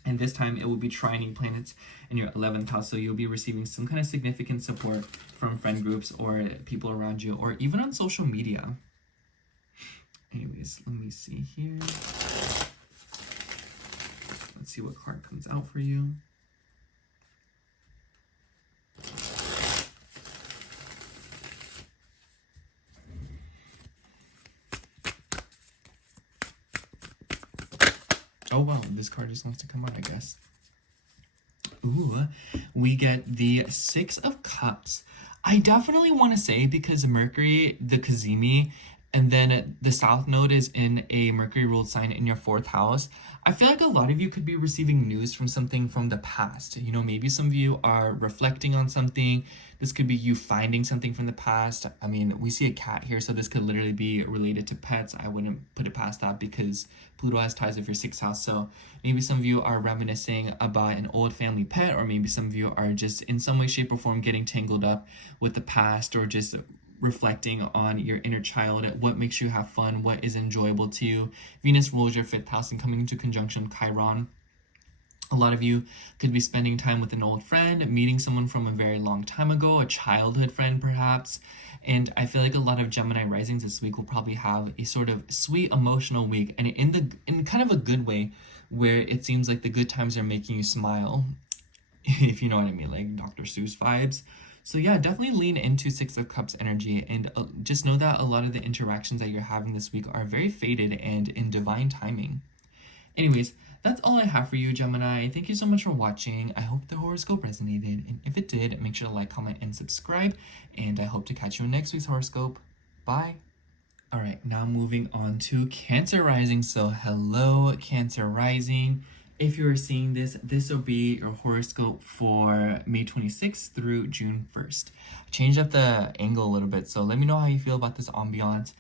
And this time it will be trining planets in your 11th house, so you'll be receiving some kind of significant support from friend groups or people around you, or even on social media. Anyways, let me see here. Let's see what card comes out for you. Oh wow, this card just wants to come out, I guess. Ooh, we get the Six of Cups. I definitely want to say, because Mercury, the Kazemi, and then the South Node is in a Mercury-ruled sign in your 4th house. I feel like a lot of you could be receiving news from something from the past. You know, maybe some of you are reflecting on something. This could be you finding something from the past. I mean, we see a cat here, so this could literally be related to pets. I wouldn't put it past that, because Pluto has ties with your 6th house. So maybe some of you are reminiscing about an old family pet, or maybe some of you are just in some way, shape, or form getting tangled up with the past, or just reflecting on your inner child, what makes you have fun, what is enjoyable to you. Venus rules your 5th house and coming into conjunction Chiron. A lot of you could be spending time with an old friend, meeting someone from a very long time ago, a childhood friend perhaps. And I feel like a lot of Gemini risings this week will probably have a sort of sweet emotional week, and in kind of a good way, where it seems like the good times are making you smile, if you know what I mean, like Dr. Seuss vibes. So yeah, definitely lean into 6 of Cups energy, and just know that a lot of the interactions that you're having this week are very fated and in divine timing. Anyways, that's all I have for you, Gemini. Thank you so much for watching. I hope the horoscope resonated, and if it did, make sure to like, comment, and subscribe, and I hope to catch you in next week's horoscope. Bye! Alright, now moving on to Cancer rising. So hello, Cancer rising. If you're seeing this, this will be your horoscope for May 26th through June 1st. I changed up the angle a little bit, so let me know how you feel about this ambiance.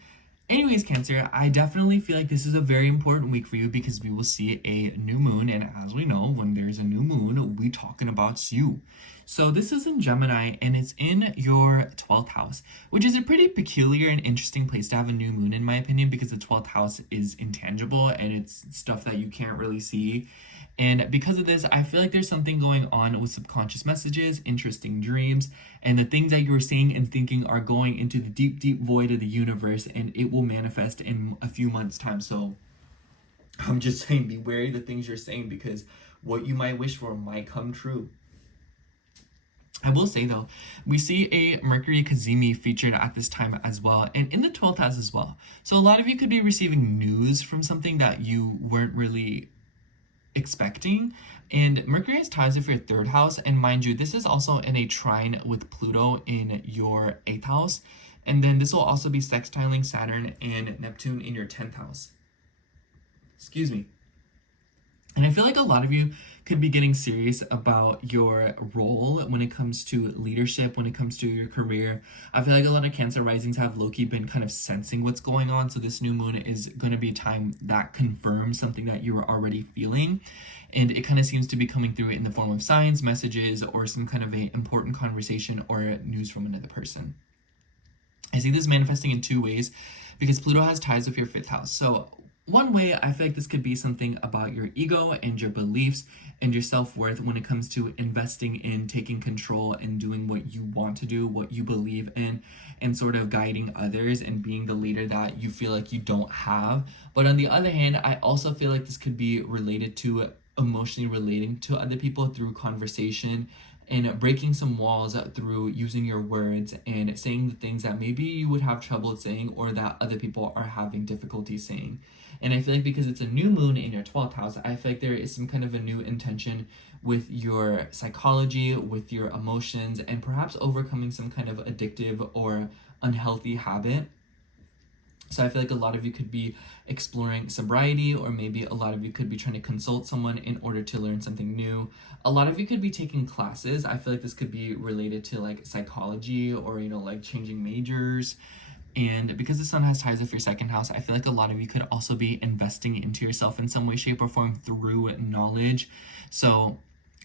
Anyways, Cancer, I definitely feel like this is a very important week for you, because we will see a new moon, and as we know, when there's a new moon, we talking about you. So this is in Gemini, and it's in your 12th house, which is a pretty peculiar and interesting place to have a new moon, in my opinion, because the 12th house is intangible, and it's stuff that you can't really see. And because of this, I feel like there's something going on with subconscious messages, interesting dreams, and the things that you were saying and thinking are going into the deep, deep void of the universe, and it will manifest in a few months' time. So I'm just saying, be wary of the things you're saying, because what you might wish for might come true. I will say though, we see a Mercury Kazemi featured at this time as well, and in the 12th house as well. So a lot of you could be receiving news from something that you weren't really expecting. And Mercury has ties with your 3rd house, and mind you, this is also in a trine with Pluto in your 8th house, and then this will also be sextiling Saturn and Neptune in your 10th house. Excuse me. And I feel like a lot of you could be getting serious about your role when it comes to leadership, when it comes to your career. I feel like a lot of Cancer risings have low-key been kind of sensing what's going on. So this new moon is going to be time that confirms something that you were already feeling. And it kind of seems to be coming through in the form of signs, messages, or some kind of a important conversation or news from another person. I see this manifesting in 2 ways, because Pluto has ties with your 5th house. So one way, I feel like this could be something about your ego and your beliefs and your self-worth when it comes to investing in taking control and doing what you want to do, what you believe in, and sort of guiding others and being the leader that you feel like you don't have. But on the other hand, I also feel like this could be related to emotionally relating to other people through conversation, and breaking some walls through using your words and saying the things that maybe you would have trouble saying or that other people are having difficulty saying. And I feel like because it's a new moon in your 12th house, I feel like there is some kind of a new intention with your psychology, with your emotions, and perhaps overcoming some kind of addictive or unhealthy habit. So I feel like a lot of you could be exploring sobriety, or maybe a lot of you could be trying to consult someone in order to learn something new. A lot of you could be taking classes. I feel like this could be related to like psychology or, you know, like changing majors. And because the sun has ties with your second house, I feel like a lot of you could also be investing into yourself in some way, shape, or form through knowledge. So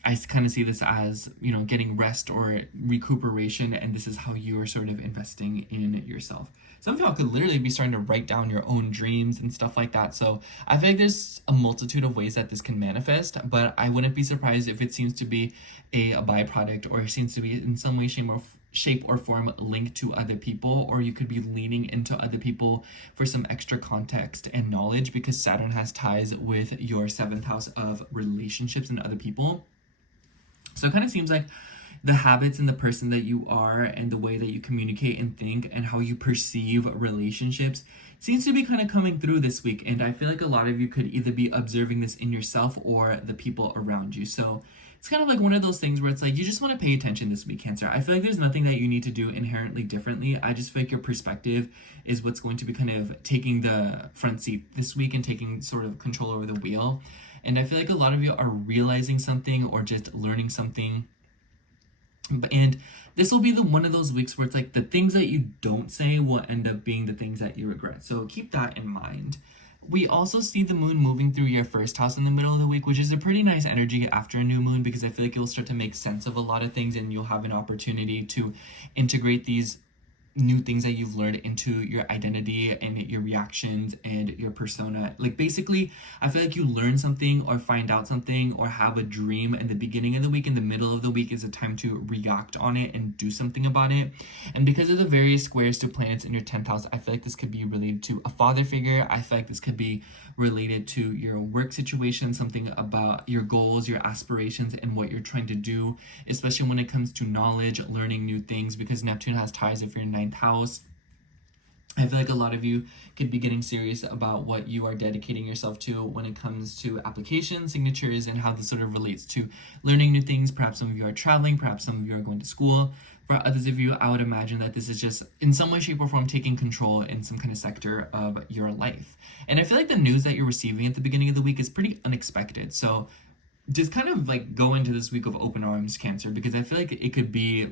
I kind of see this as, you know, getting rest or recuperation, and this is how you are sort of investing in yourself. Some of y'all could literally be starting to write down your own dreams and stuff like that. So I feel like there's a multitude of ways that this can manifest, but I wouldn't be surprised if it seems to be a byproduct, or it seems to be in some way, shape or form linked to other people, or you could be leaning into other people for some extra context and knowledge, because Saturn has ties with your 7th house of relationships and other people. So it kind of seems like the habits and the person that you are and the way that you communicate and think and how you perceive relationships seems to be kind of coming through this week. And I feel like a lot of you could either be observing this in yourself or the people around you. So it's kind of like one of those things where it's like you just want to pay attention this week, Cancer. I feel like there's nothing that you need to do inherently differently. I just feel like your perspective is what's going to be kind of taking the front seat this week and taking sort of control over the wheel. And I feel like a lot of you are realizing something or just learning something. And this will be one of those weeks where it's like the things that you don't say will end up being the things that you regret. So keep that in mind. We also see the moon moving through your 1st house in the middle of the week, which is a pretty nice energy after a new moon, because I feel like you'll start to make sense of a lot of things and you'll have an opportunity to integrate these new things that you've learned into your identity and your reactions and your persona. Like basically, I feel like you learn something or find out something or have a dream in the beginning of the week, and the middle of the week is a time to react on it and do something about it. And because of the various squares to planets in your 10th house, I feel like this could be related to a father figure. I feel like this could be related to your work situation, something about your goals, your aspirations, and what you're trying to do, especially when it comes to knowledge, learning new things, because Neptune has ties with your 9th house. I feel like a lot of you could be getting serious about what you are dedicating yourself to when it comes to applications, signatures, and how this sort of relates to learning new things. Perhaps some of you are traveling, perhaps some of you are going to school. For others of you, I would imagine that this is just in some way, shape, or form taking control in some kind of sector of your life. And I feel like the news that you're receiving at the beginning of the week is pretty unexpected. So just kind of like go into this week of open arms, Cancer, because I feel like it could be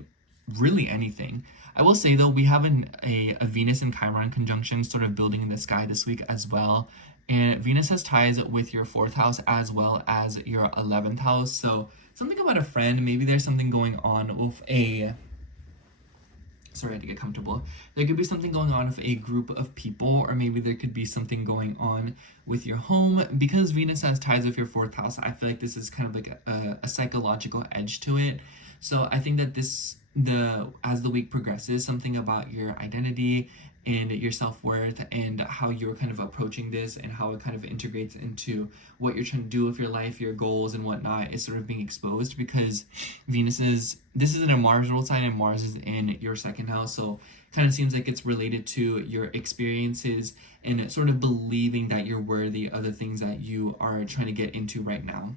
really anything. I will say though, we have a Venus and Chiron conjunction sort of building in the sky this week as well. And Venus has ties with your 4th house as well as your 11th house. So something about a friend, maybe there's something going on with sorry, I had to get comfortable. There could be something going on with a group of people, or maybe there could be something going on with your home. Because Venus has ties with your 4th house, I feel like this is kind of like a psychological edge to it. So I think that as the week progresses, something about your identity and your self-worth and how you're kind of approaching this and how it kind of integrates into what you're trying to do with your life, your goals and whatnot, is sort of being exposed, because this is in a Mars rule sign and Mars is in your 2nd house. So it kind of seems like it's related to your experiences and sort of believing that you're worthy of the things that you are trying to get into right now.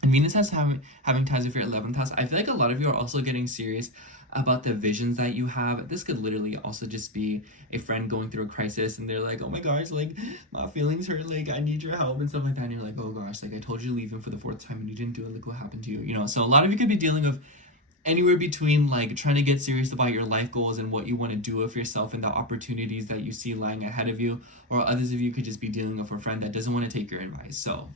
And Venus has having ties with your 11th house. I feel like a lot of you are also getting serious about the visions that you have. This could literally also just be a friend going through a crisis and they're like, oh my gosh, like my feelings hurt, like I need your help and stuff like that. And you're like, oh gosh, like I told you to leave him for the 4th time and you didn't do it, look what happened to you, you know? So a lot of you could be dealing with anywhere between like trying to get serious about your life goals and what you want to do with yourself and the opportunities that you see lying ahead of you, or others of you could just be dealing with a friend that doesn't want to take your advice. So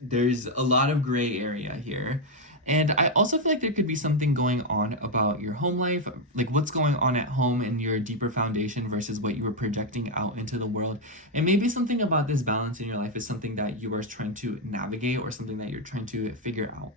there's a lot of gray area here. And I also feel like there could be something going on about your home life, like what's going on at home and your deeper foundation versus what you were projecting out into the world. And maybe something about this balance in your life is something that you are trying to navigate or something that you're trying to figure out.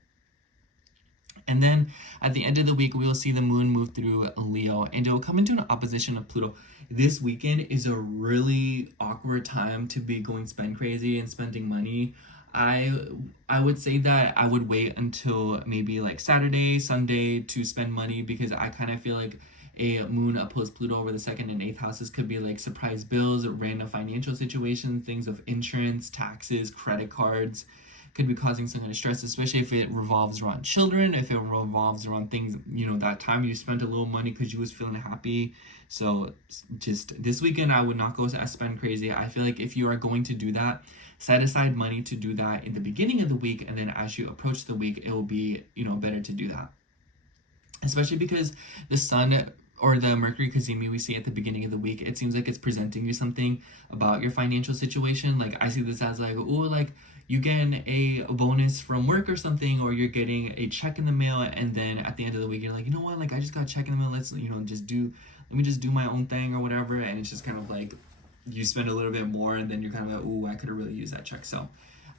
And then at the end of the week, we will see the moon move through Leo and it will come into an opposition of Pluto. This weekend is a really awkward time to be going spend crazy and spending money. I would say that I would wait until maybe like Saturday, Sunday to spend money, because I kind of feel like a moon opposed Pluto over the second and eighth houses could be like surprise bills, random financial situations, things of insurance, taxes, credit cards, could be causing some kind of stress, especially if it revolves around children, if it revolves around things, you know, that time you spent a little money because you was feeling happy. So just this weekend, I would not go spend crazy. I feel like if you are going to do that, set aside money to do that in the beginning of the week, and then as you approach the week, it will be, you know, better to do that. Especially because the sun or the Mercury cazimi we see at the beginning of the week, it seems like it's presenting you something about your financial situation. Like I see this as like, oh, like you getting a bonus from work or something, or you're getting a check in the mail, and then at the end of the week you're like, you know what, like I just got a check in the mail, let's, you know, let me just do my own thing or whatever. And it's just kind of like you spend a little bit more, and then you're kind of like, oh, I could have really used that check. So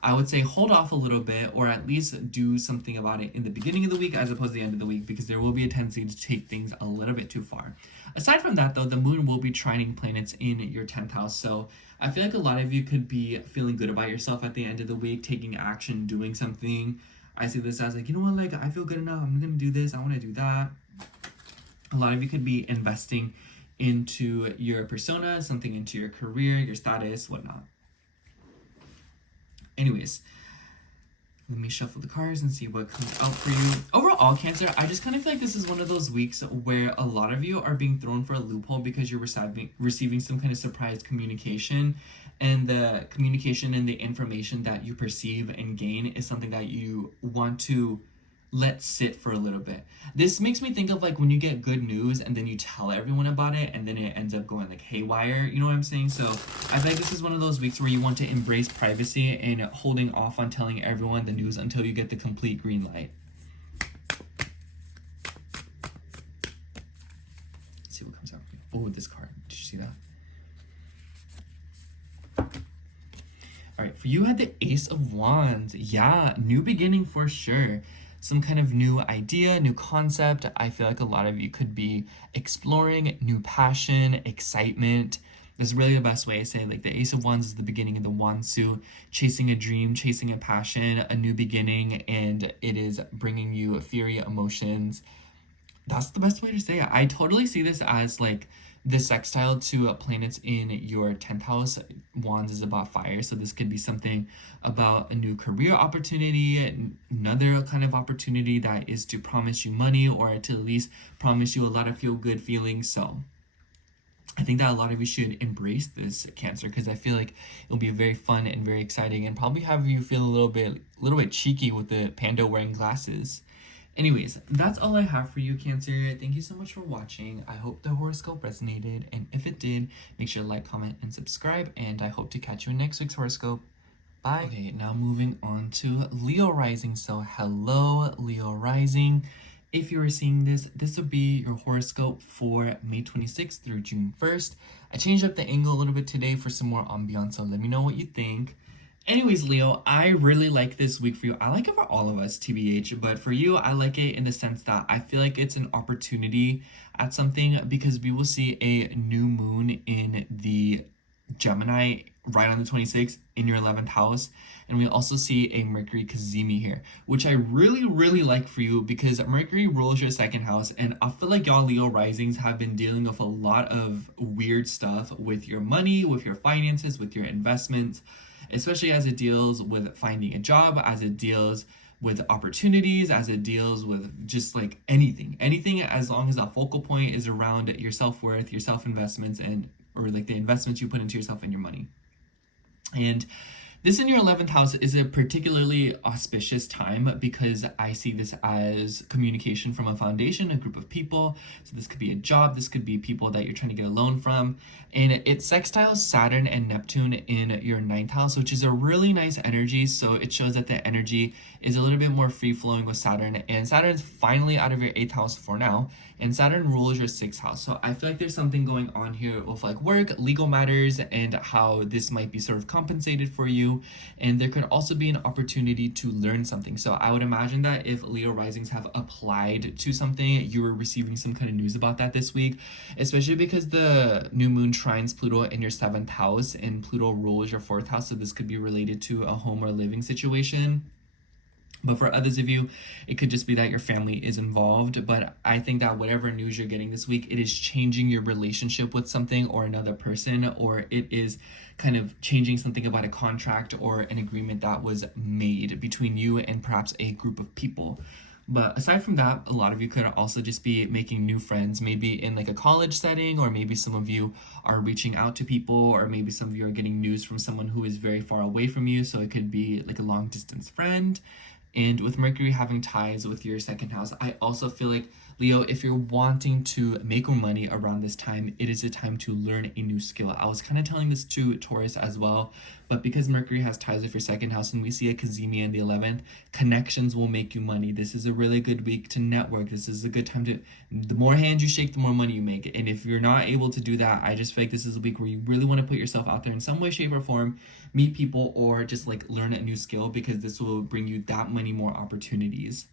I would say hold off a little bit, or at least do something about it in the beginning of the week as opposed to the end of the week, because there will be a tendency to take things a little bit too far. Aside from that, though, the moon will be trining planets in your 10th house. So I feel like a lot of you could be feeling good about yourself at the end of the week, taking action, doing something. I see this as like, you know what, like I feel good enough, I'm going to do this, I want to do that. A lot of you could be investing into your persona, something into your career, your status, whatnot. Anyways, let me shuffle the cards and see what comes out for you. Overall, Cancer, I just kind of feel like this is one of those weeks where a lot of you are being thrown for a loophole because you're receiving some kind of surprise communication. And the communication and the information that you perceive and gain is something that you want to let sit for a little bit. This makes me think of like when you get good news and then you tell everyone about it, and then it ends up going like haywire, you know what I'm saying? So I feel like this is one of those weeks where you want to embrace privacy and holding off on telling everyone the news until you get the complete green light. Let's see what comes out. Oh, this card, did you see that? All right, for you had the Ace of Wands. Yeah, new beginning for sure. Some kind of new idea, new concept. I feel like a lot of you could be exploring new passion, excitement. That's really the best way to say it. Like the Ace of Wands is the beginning of the wand suit, chasing a dream, chasing a passion, a new beginning, and it is bringing you fury, emotions. That's the best way to say it. I totally see this as like the sextile to planets in your 10th house. Wands is about fire, so this could be something about a new career opportunity, another kind of opportunity that is to promise you money, or to at least promise you a lot of feel-good feelings. So I think that a lot of you should embrace this, Cancer, because I feel like it'll be very fun and very exciting, and probably have you feel a little bit cheeky with the panda wearing glasses. Anyways, that's all I have for you, Cancer. Thank you so much for watching. I hope the horoscope resonated, and if it did, make sure to like, comment, and subscribe, and I hope to catch you in next week's horoscope. Bye. Okay, now moving on to Leo rising. So hello, Leo rising. If you are seeing this, this will be your horoscope for May 26th through June 1st. I changed up the angle a little bit today for some more ambiance, so let me know what you think. Anyways, Leo, I really like this week for you. I like it for all of us, TBH, but for you, I like it in the sense that I feel like it's an opportunity at something, because we will see a new moon in the Gemini right on the 26th in your 11th house, and we also see a Mercury cazimi here, which I really like for you, because Mercury rules your second house, and I feel like y'all Leo risings have been dealing with a lot of weird stuff with your money, with your finances, with your investments, especially as it deals with finding a job, as it deals with opportunities, as it deals with just like anything, as long as that focal point is around your self-worth, your self-investments, and or like the investments you put into yourself and your money. And this in your 11th house is a particularly auspicious time, because I see this as communication from a foundation, a group of people. So this could be a job, this could be people that you're trying to get a loan from. And it sextiles Saturn and Neptune in your 9th house, which is a really nice energy. So it shows that the energy is a little bit more free-flowing with Saturn. And Saturn's finally out of your 8th house for now. And Saturn rules your 6th house. So I feel like there's something going on here with like work, legal matters, and how this might be sort of compensated for you. new, and there could also be an opportunity to learn something. So I would imagine that if Leo risings have applied to something, you were receiving some kind of news about that this week, especially because the new moon trines Pluto in your 7th house, and Pluto rules your 4th house, so this could be related to a home or living situation. But for others of you, it could just be that your family is involved. But I think that whatever news you're getting this week, it is changing your relationship with something or another person, or it is kind of changing something about a contract or an agreement that was made between you and perhaps a group of people. But aside from that, a lot of you could also just be making new friends, maybe in like a college setting, or maybe some of you are reaching out to people, or maybe some of you are getting news from someone who is very far away from you. So it could be like a long distance friend. And with Mercury having ties with your 2nd house, I also feel like, Leo, if you're wanting to make more money around this time, it is a time to learn a new skill. I was kind of telling this to Taurus as well, but because Mercury has ties with your 2nd house and we see a Cazimi in the 11th, connections will make you money. This is a really good week to network. This is a good time to, the more hands you shake, the more money you make. And if you're not able to do that, I just feel like this is a week where you really want to put yourself out there in some way, shape, or form, meet people, or just like learn a new skill, because this will bring you that many more opportunities.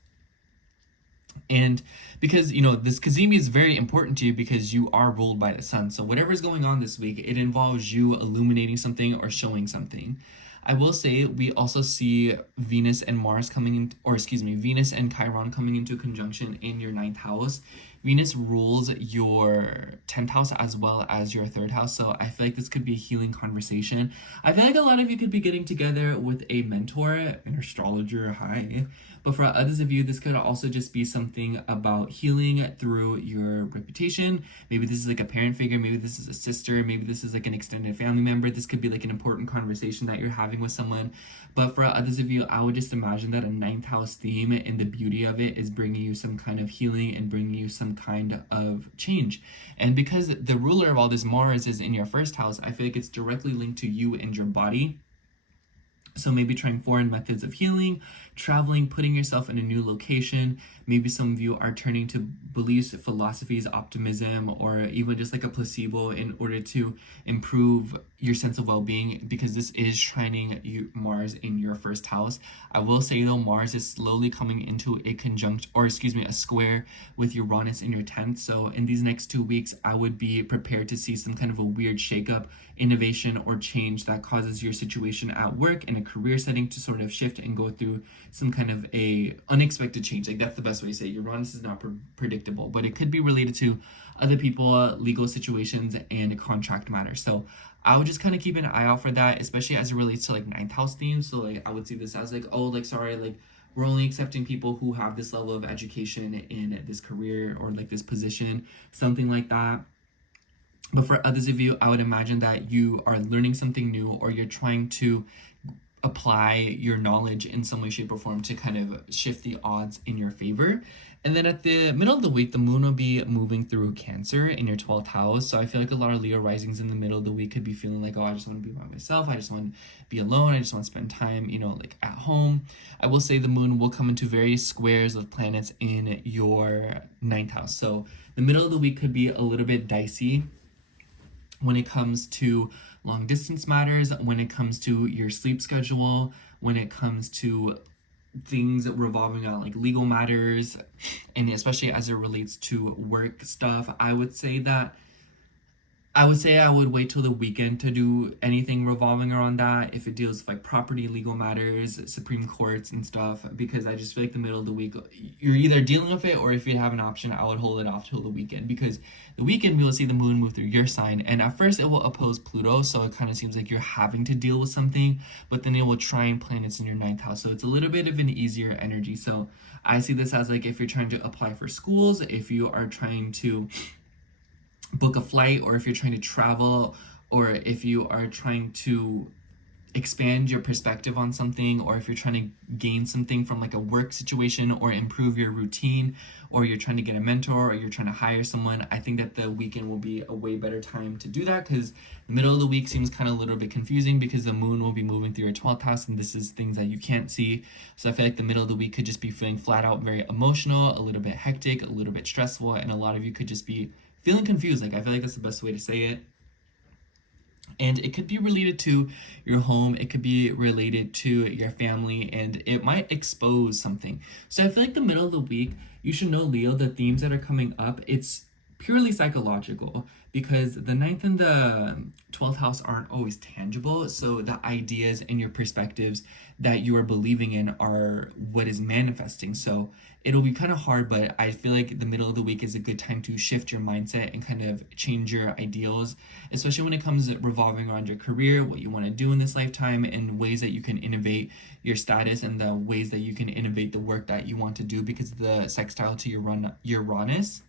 And because, you know, this Cazimi is very important to you because you are ruled by the sun. So whatever's going on this week, it involves you illuminating something or showing something. I will say we also see Venus and Mars coming in, or excuse me, Venus and Chiron coming into conjunction in your 9th house. Venus rules your 10th house as well as your 3rd house. So I feel like this could be a healing conversation. I feel like a lot of you could be getting together with a mentor, an astrologer, hi. But for others of you, this could also just be something about healing through your reputation. Maybe this is like a parent figure. Maybe this is a sister. Maybe this is like an extended family member. This could be like an important conversation that you're having with someone. But for others of you, I would just imagine that a 9th house theme and the beauty of it is bringing you some kind of healing and bringing you some kind of change. And because the ruler of all this, Mars, is in your 1st house, I feel like it's directly linked to you and your body. So maybe trying foreign methods of healing, traveling, putting yourself in a new location. Maybe some of you are turning to beliefs, philosophies, optimism, or even just like a placebo in order to improve your sense of well-being, because this is trining Mars in your 1st house. I will say though, Mars is slowly coming into a conjunct, or excuse me, a square with Uranus in your 10th. So in these next 2 weeks, I would be prepared to see some kind of a weird shakeup, innovation, or change that causes your situation at work in a career setting to sort of shift and go through some kind of a unexpected change. Like, that's the best way to say it. Uranus is not predictable, but it could be related to other people, legal situations, and contract matters. So I would just kind of keep an eye out for that, especially as it relates to like 9th house themes. So like I would see this as like, oh, like, sorry, like we're only accepting people who have this level of education in this career or like this position, something like that. But for others of you, I would imagine that you are learning something new, or you're trying to apply your knowledge in some way, shape, or form to kind of shift the odds in your favor. And then at the middle of the week, the moon will be moving through Cancer in your 12th house. So I feel like a lot of Leo risings in the middle of the week could be feeling like, oh, I just want to be by myself. I just want to be alone. I just want to spend time, you know, like at home. I will say the moon will come into various squares of planets in your 9th house. So the middle of the week could be a little bit dicey when it comes to long distance matters, when it comes to your sleep schedule, when it comes to things revolving around like legal matters, and especially as it relates to work stuff. I would say I would wait till the weekend to do anything revolving around that, if it deals with like property, legal matters, Supreme Courts and stuff, because I just feel like the middle of the week, you're either dealing with it, or if you have an option, I would hold it off till the weekend, because the weekend we will see the moon move through your sign, and at first it will oppose Pluto, so it kind of seems like you're having to deal with something, but then it will trine planets in your 9th house, so it's a little bit of an easier energy. So I see this as like if you're trying to apply for schools, if you are trying to book a flight, or if you're trying to travel, or if you are trying to expand your perspective on something, or if you're trying to gain something from like a work situation or improve your routine, or you're trying to get a mentor, or you're trying to hire someone, I think that the weekend will be a way better time to do that, because the middle of the week seems kind of a little bit confusing because the moon will be moving through your 12th house, and this is things that you can't see. So I feel like the middle of the week could just be feeling flat out very emotional, a little bit hectic, a little bit stressful, and a lot of you could just be feeling confused. Like, I feel like that's the best way to say it. And it could be related to your home, it could be related to your family, and it might expose something. So I feel like the middle of the week, you should know, Leo, the themes that are coming up, it's purely psychological, because the 9th and the 12th house aren't always tangible. So the ideas and your perspectives that you are believing in are what is manifesting. So it'll be kind of hard, but I feel like the middle of the week is a good time to shift your mindset and kind of change your ideals, especially when it comes to revolving around your career, what you want to do in this lifetime, and ways that you can innovate your status, and the ways that you can innovate the work that you want to do, because of the sextile to Uranus.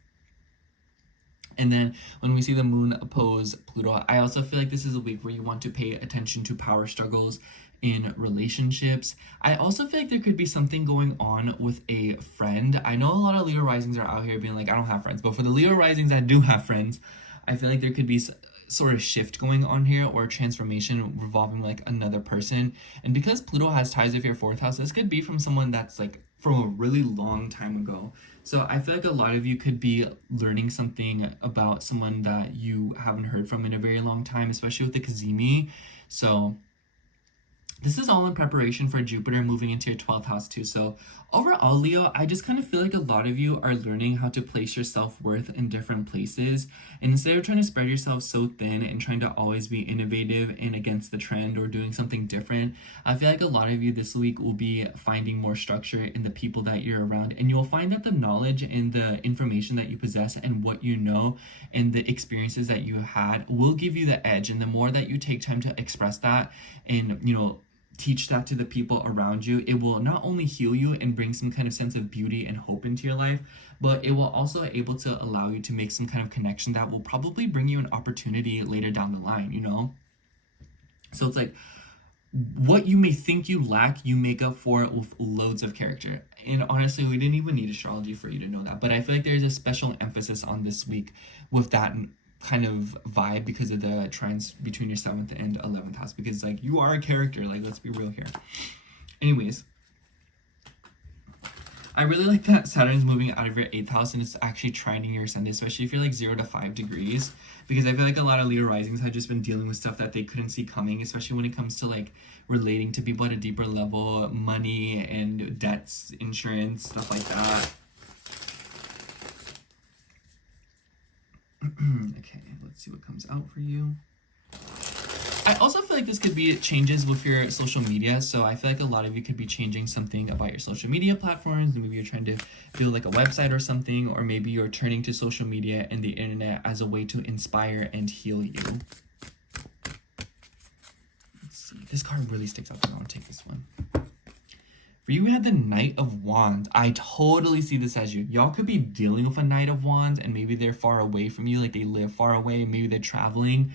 And then when we see the moon oppose Pluto, I also feel like this is a week where you want to pay attention to power struggles in relationships. I also feel like there could be something going on with a friend. I know a lot of Leo risings are out here being like, I don't have friends, but for the Leo risings that do have friends, I feel like there could be sort of shift going on here, or transformation revolving like another person. And because Pluto has ties with your 4th house, this could be from someone that's like from a really long time ago. So I feel like a lot of you could be learning something about someone that you haven't heard from in a very long time, especially with the Kazemi. So this is all in preparation for Jupiter moving into your 12th house too. So overall, Leo, I just kind of feel like a lot of you are learning how to place your self-worth in different places. And instead of trying to spread yourself so thin and trying to always be innovative and against the trend or doing something different, I feel like a lot of you this week will be finding more structure in the people that you're around. And you'll find that the knowledge and the information that you possess and what you know and the experiences that you had will give you the edge. And the more that you take time to express that and, teach that to the people around you, it will not only heal you and bring some kind of sense of beauty and hope into your life, but it will also able to allow you to make some kind of connection that will probably bring you an opportunity later down the line, So it's like, what you may think you lack, you make up for it with loads of character. And honestly, we didn't even need astrology for you to know that. But I feel like there's a special emphasis on this week with that kind of vibe, because of the trines between your 7th and 11th house, because like you are a character, like let's be real here. Anyways, I really like that Saturn's moving out of your 8th house and it's actually trining your ascendant, especially if you're like 0 to 5 degrees, because I feel like a lot of Leo risings have just been dealing with stuff that they couldn't see coming, especially when it comes to like relating to people at a deeper level, money and debts, insurance, stuff like that. Okay, let's see what comes out for you. I also feel like this could be changes with your social media. So I feel like a lot of you could be changing something about your social media platforms. Maybe you're trying to build like a website or something, or maybe you're turning to social media and the internet as a way to inspire and heal you. Let's see. This card really sticks out to me. I want to take this one. For you, we had the Knight of Wands. I totally see this as you. Y'all could be dealing with a Knight of Wands and maybe they're far away from you, like they live far away, maybe they're traveling.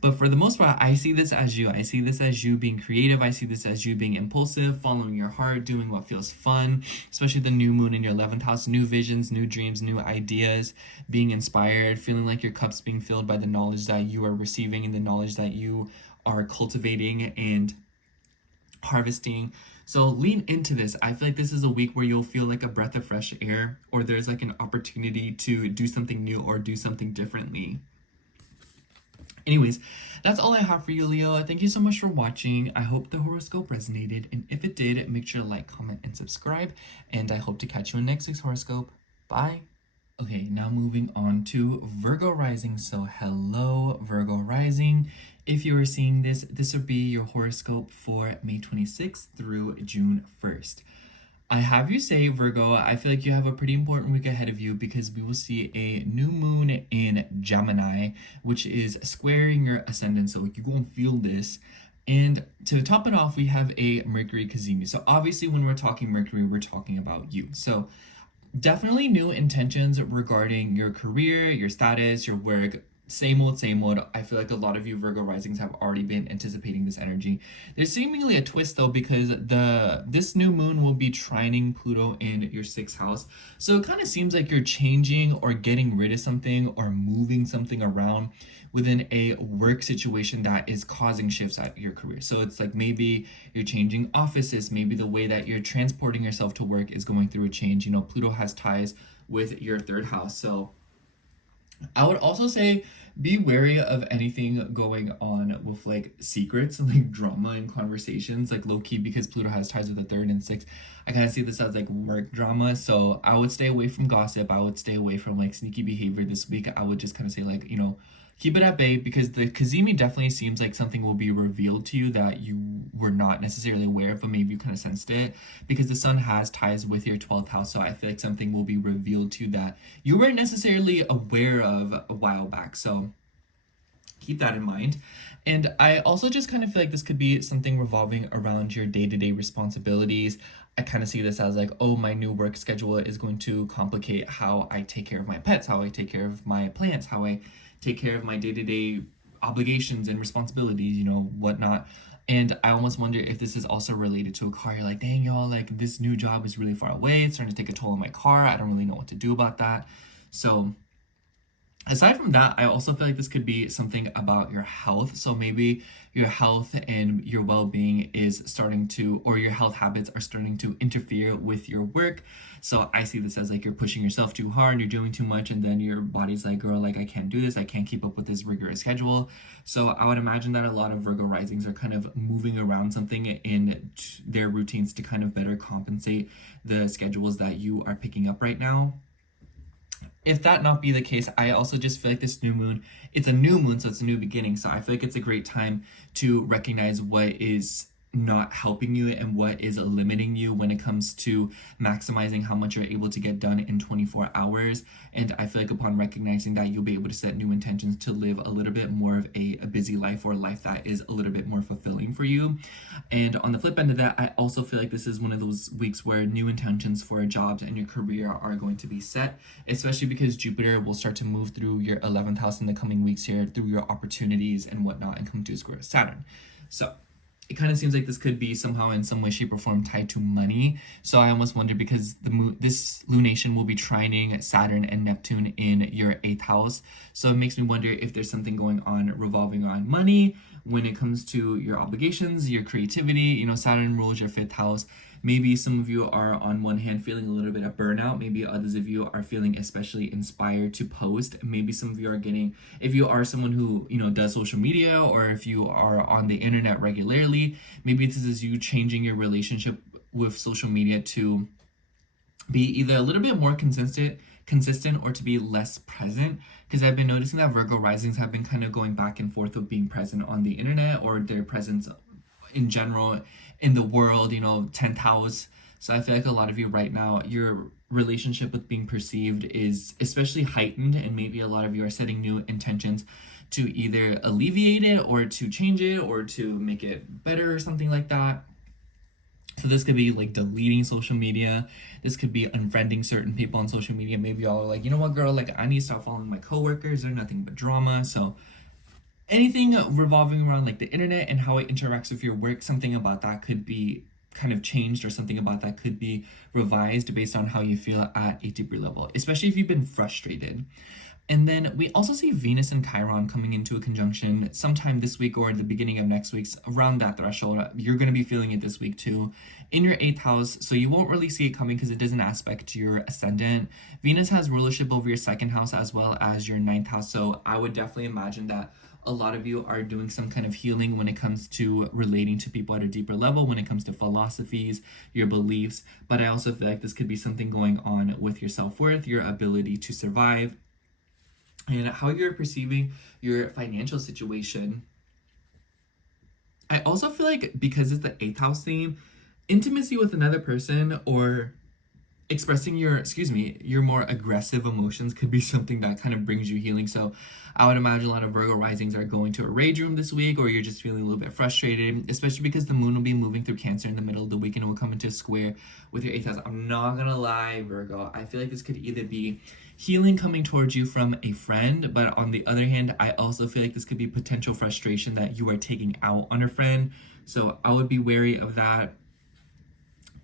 But for the most part, I see this as you. I see this as you being creative. I see this as you being impulsive, following your heart, doing what feels fun, especially the new moon in your 11th house, new visions, new dreams, new ideas, being inspired, feeling like your cup's being filled by the knowledge that you are receiving and the knowledge that you are cultivating and harvesting. So lean into this. I feel like this is a week where you'll feel like a breath of fresh air, or there's like an opportunity to do something new or do something differently. Anyways, that's all I have for you, Leo. Thank you so much for watching. I hope the horoscope resonated, and if it did, make sure to like, comment, and subscribe, and I hope to catch you in next week's horoscope. Bye. Okay, now moving on to Virgo rising. So hello, Virgo rising. If you are seeing this, this would be your horoscope for May 26th through June 1st. I have you say, Virgo, I feel like you have a pretty important week ahead of you, because we will see a new moon in Gemini, which is squaring your ascendant. So you're going to feel this. And to top it off, we have a Mercury Kazemi. So obviously when we're talking Mercury, we're talking about you. So definitely new intentions regarding your career, your status, your work. Same old, same old. I feel like a lot of you Virgo risings have already been anticipating this energy. There's seemingly a twist though, because this new moon will be trining Pluto in your 6th house. So it kind of seems like you're changing or getting rid of something or moving something around within a work situation that is causing shifts at your career. So it's like maybe you're changing offices, maybe the way that you're transporting yourself to work is going through a change. Pluto has ties with your 3rd house. So I would also say be wary of anything going on with like secrets and like drama and conversations, like low key, because Pluto has ties with the third and sixth. I kind of see this as like work drama. So I would stay away from gossip. I would stay away from like sneaky behavior this week. I would just kind of say, like, keep it at bay, because the Kazemi definitely seems like something will be revealed to you that you were not necessarily aware of, but maybe you kind of sensed it, because the sun has ties with your 12th house. So I feel like something will be revealed to you that you weren't necessarily aware of a while back. So keep that in mind. And I also just kind of feel like this could be something revolving around your day-to-day responsibilities. I kind of see this as like, oh, my new work schedule is going to complicate how I take care of my pets, how I take care of my plants, how I take care of my day-to-day obligations and responsibilities, whatnot. And I almost wonder if this is also related to a car. You're like, dang, y'all, like this new job is really far away. It's starting to take a toll on my car. I don't really know what to do about that. So aside from that, I also feel like this could be something about your health. So maybe your health and your well-being is starting to, or your health habits are starting to interfere with your work. So I see this as like you're pushing yourself too hard, you're doing too much, and then your body's like, girl, like I can't do this, I can't keep up with this rigorous schedule. So I would imagine that a lot of Virgo risings are kind of moving around something in their routines to kind of better compensate the schedules that you are picking up right now. If that not be the case, I also just feel like this new moon, it's a new moon, so it's a new beginning. So I feel like it's a great time to recognize what is not helping you and what is limiting you when it comes to maximizing how much you're able to get done in 24 hours. And I feel like upon recognizing that, you'll be able to set new intentions to live a little bit more of a busy life, or a life that is a little bit more fulfilling for you. And on the flip end of that, I also feel like this is one of those weeks where new intentions for jobs and your career are going to be set, especially because Jupiter will start to move through your 11th house in the coming weeks here, through your opportunities and whatnot, and come to a square with Saturn. So it kind of seems like this could be somehow in some way, shape, or form tied to money. So I almost wonder, because this lunation will be trining Saturn and Neptune in your 8th house. So it makes me wonder if there's something going on revolving around money when it comes to your obligations, your creativity. Saturn rules your 5th house. Maybe some of you are on one hand feeling a little bit of burnout. Maybe others of you are feeling especially inspired to post. Maybe some of you are getting, if you are someone who, does social media, or if you are on the internet regularly, maybe this is you changing your relationship with social media to be either a little bit more consistent, or to be less present, because I've been noticing that Virgo risings have been kind of going back and forth of being present on the internet, or their presence in general in the world, 10th house. So I feel like a lot of you right now, your relationship with being perceived is especially heightened, and maybe a lot of you are setting new intentions to either alleviate it, or to change it, or to make it better, or something like that. So this could be like deleting social media. This could be unfriending certain people on social media. Maybe y'all are like, you know what, girl, like I need to stop following my coworkers. They're nothing but drama. So anything revolving around like the internet and how it interacts with your work, something about that could be kind of changed, or something about that could be revised based on how you feel at a deeper level, especially if you've been frustrated. And then we also see Venus and Chiron coming into a conjunction sometime this week, or the beginning of next week's around that threshold. You're going to be feeling it this week too, in your 8th house. So you won't really see it coming because it doesn't aspect to your ascendant. Venus has rulership over your 2nd house as well as your 9th house. So I would definitely imagine that a lot of you are doing some kind of healing when it comes to relating to people at a deeper level, when it comes to philosophies, your beliefs. But I also feel like this could be something going on with your self-worth, your ability to survive, and how you're perceiving your financial situation. I also feel like, because it's the 8th house theme, intimacy with another person, or expressing your more aggressive emotions, could be something that kind of brings you healing. So I would imagine a lot of Virgo risings are going to a rage room this week, or you're just feeling a little bit frustrated, especially because the moon will be moving through Cancer in the middle of the week, and it will come into square with your 8th house. I'm not gonna lie, Virgo, I feel like this could either be healing coming towards you from a friend, but on the other hand, I also feel like this could be potential frustration that you are taking out on a friend. So I would be wary of that.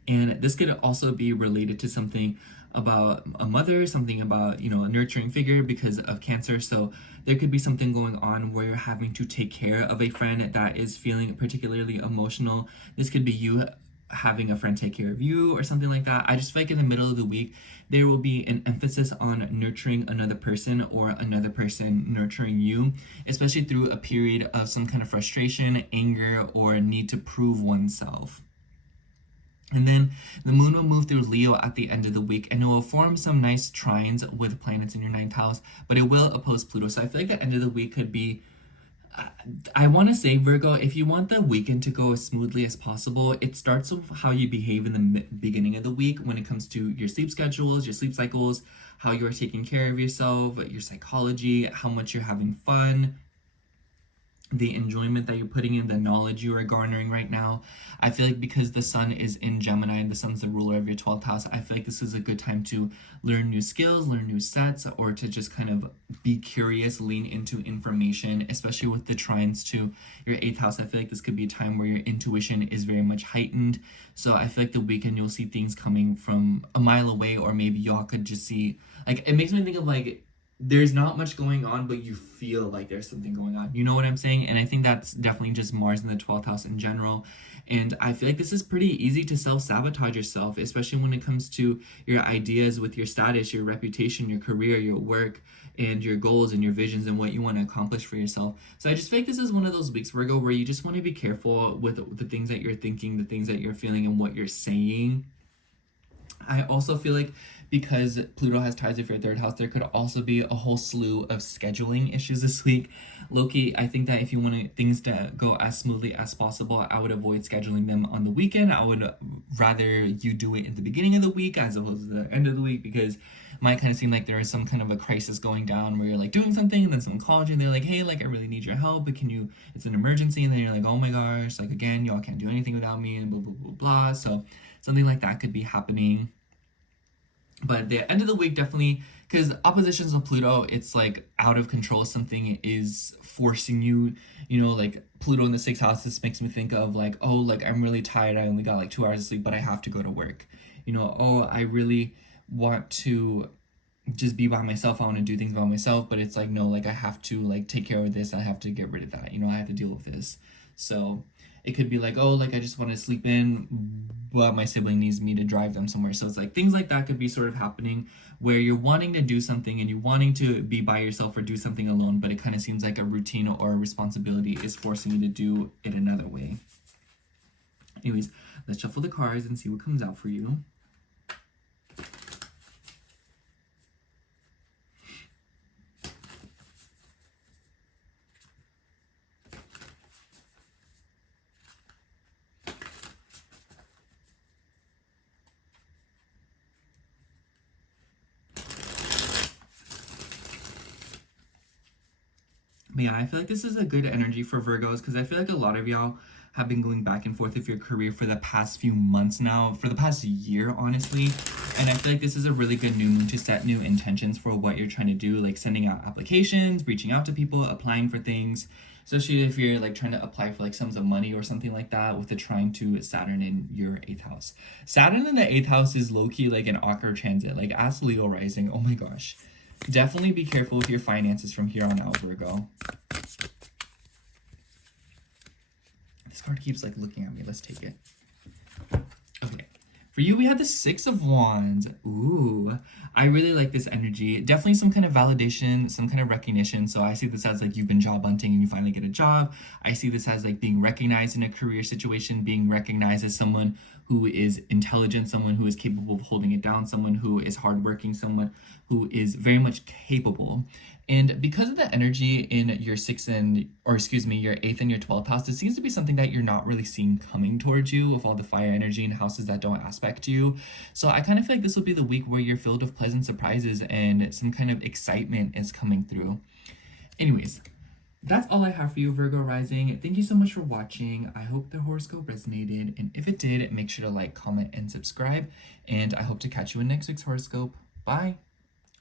And this could also be related to something about a mother, something about, a nurturing figure because of Cancer. So there could be something going on where you're having to take care of a friend that is feeling particularly emotional. This could be you having a friend take care of you or something like that. I just feel like in the middle of the week, there will be an emphasis on nurturing another person or another person nurturing you, especially through a period of some kind of frustration, anger, or need to prove oneself. And then the moon will move through Leo at the end of the week, and it will form some nice trines with planets in your 9th house, but it will oppose Pluto. So I feel like the end of the week could be, I want to say, Virgo, if you want the weekend to go as smoothly as possible, it starts with how you behave in the beginning of the week when it comes to your sleep schedules, your sleep cycles, how you are taking care of yourself, your psychology, how much you're having fun, the enjoyment that you're putting in, the knowledge you are garnering right now. I feel like because the sun is in Gemini and the sun's the ruler of your 12th house, I feel like this is a good time to learn new skills, learn new sets, or to just kind of be curious, lean into information, especially with the trines to your 8th house. I feel like this could be a time where your intuition is very much heightened. So I feel like the weekend you'll see things coming from a mile away, or maybe y'all could just see, like, it makes me think of like, there's not much going on, but you feel like there's something going on. You know what I'm saying? And I think that's definitely just Mars in the 12th house in general. And I feel like this is pretty easy to self-sabotage yourself, especially when it comes to your ideas with your status, your reputation, your career, your work, and your goals and your visions and what you want to accomplish for yourself. So I just feel like this is one of those weeks, Virgo, where you just want to be careful with the things that you're thinking, the things that you're feeling, and what you're saying. I also feel like because Pluto has ties with your 3rd house, there could also be a whole slew of scheduling issues this week. Loki, I think that if you want things to go as smoothly as possible, I would avoid scheduling them on the weekend. I would rather you do it at the beginning of the week as opposed to the end of the week, because it might kind of seem like there is some kind of a crisis going down where you're like doing something and then someone calls you and they're like, hey, like I really need your help, but it's an emergency, and then you're like, oh my gosh, like again, y'all can't do anything without me, and blah, blah, blah, blah. So something like that could be happening. But the end of the week, definitely, because oppositions with Pluto, it's like out of control. Something is forcing you, like Pluto in the 6th house. This makes me think of like, oh, like I'm really tired. I only got like 2 hours of sleep, but I have to go to work. Oh, I really want to just be by myself. I want to do things by myself, but it's like, no, like I have to like take care of this. I have to get rid of that. I have to deal with this. So it could be like, oh, like I just want to sleep in, but my sibling needs me to drive them somewhere. So it's like things like that could be sort of happening where you're wanting to do something and you're wanting to be by yourself or do something alone, but it kind of seems like a routine or a responsibility is forcing you to do it another way. Anyways, let's shuffle the cards and see what comes out for you. But yeah, I feel like this is a good energy for Virgos, because I feel like a lot of y'all have been going back and forth with your career for the past few months now, for the past year, honestly. And I feel like this is a really good new moon to set new intentions for what you're trying to do, like sending out applications, reaching out to people, applying for things, especially if you're like trying to apply for like sums of money or something like that with the trine to Saturn in your 8th house. Saturn in the 8th house is low-key like an awkward transit. Like ask Leo rising, oh my gosh. Definitely be careful with your finances from here on out, Virgo. This card keeps like looking at me. Let's take it. Okay. For you, we had the 6 of Wands. Ooh, I really like this energy. Definitely some kind of validation, some kind of recognition. So I see this as like you've been job hunting and you finally get a job. I see this as like being recognized in a career situation, being recognized as someone who is intelligent, someone who is capable of holding it down, someone who is hardworking, someone who is very much capable. And because of the energy in your 8th and your 12th house, it seems to be something that you're not really seeing coming towards you with all the fire energy and houses that don't aspect you. So I kind of feel like this will be the week where you're filled with pleasant surprises and some kind of excitement is coming through. Anyways, that's all I have for you, Virgo rising. Thank you so much for watching. I hope the horoscope resonated. And if it did, make sure to like, comment, and subscribe. And I hope to catch you in next week's horoscope. Bye.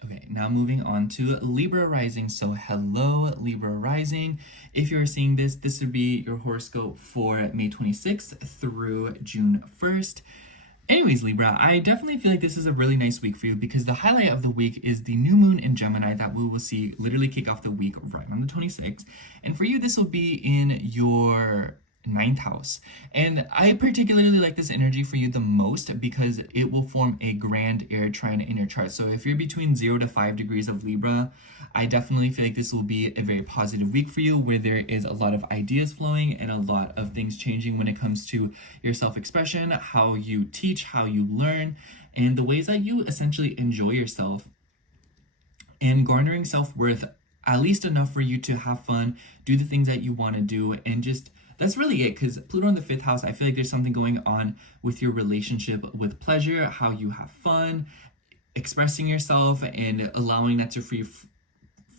Okay, now moving on to Libra rising. So hello, Libra rising. If you're seeing this, this would be your horoscope for May 26th through June 1st. Anyways, Libra, I definitely feel like this is a really nice week for you because the highlight of the week is the new moon in Gemini that we will see literally kick off the week right on the 26th. And for you, this will be in your ninth house. And I particularly like this energy for you the most because it will form a grand air trine in your chart. So if you're between 0 to 5 degrees of Libra, I definitely feel like this will be a very positive week for you, where there is a lot of ideas flowing and a lot of things changing when it comes to your self-expression, how you teach, how you learn, and the ways that you essentially enjoy yourself, and garnering self-worth at least enough for you to have fun, do the things that you want to do, and just that's really it. Because Pluto in the 5th house, I feel like there's something going on with your relationship with pleasure, how you have fun, expressing yourself, and allowing that to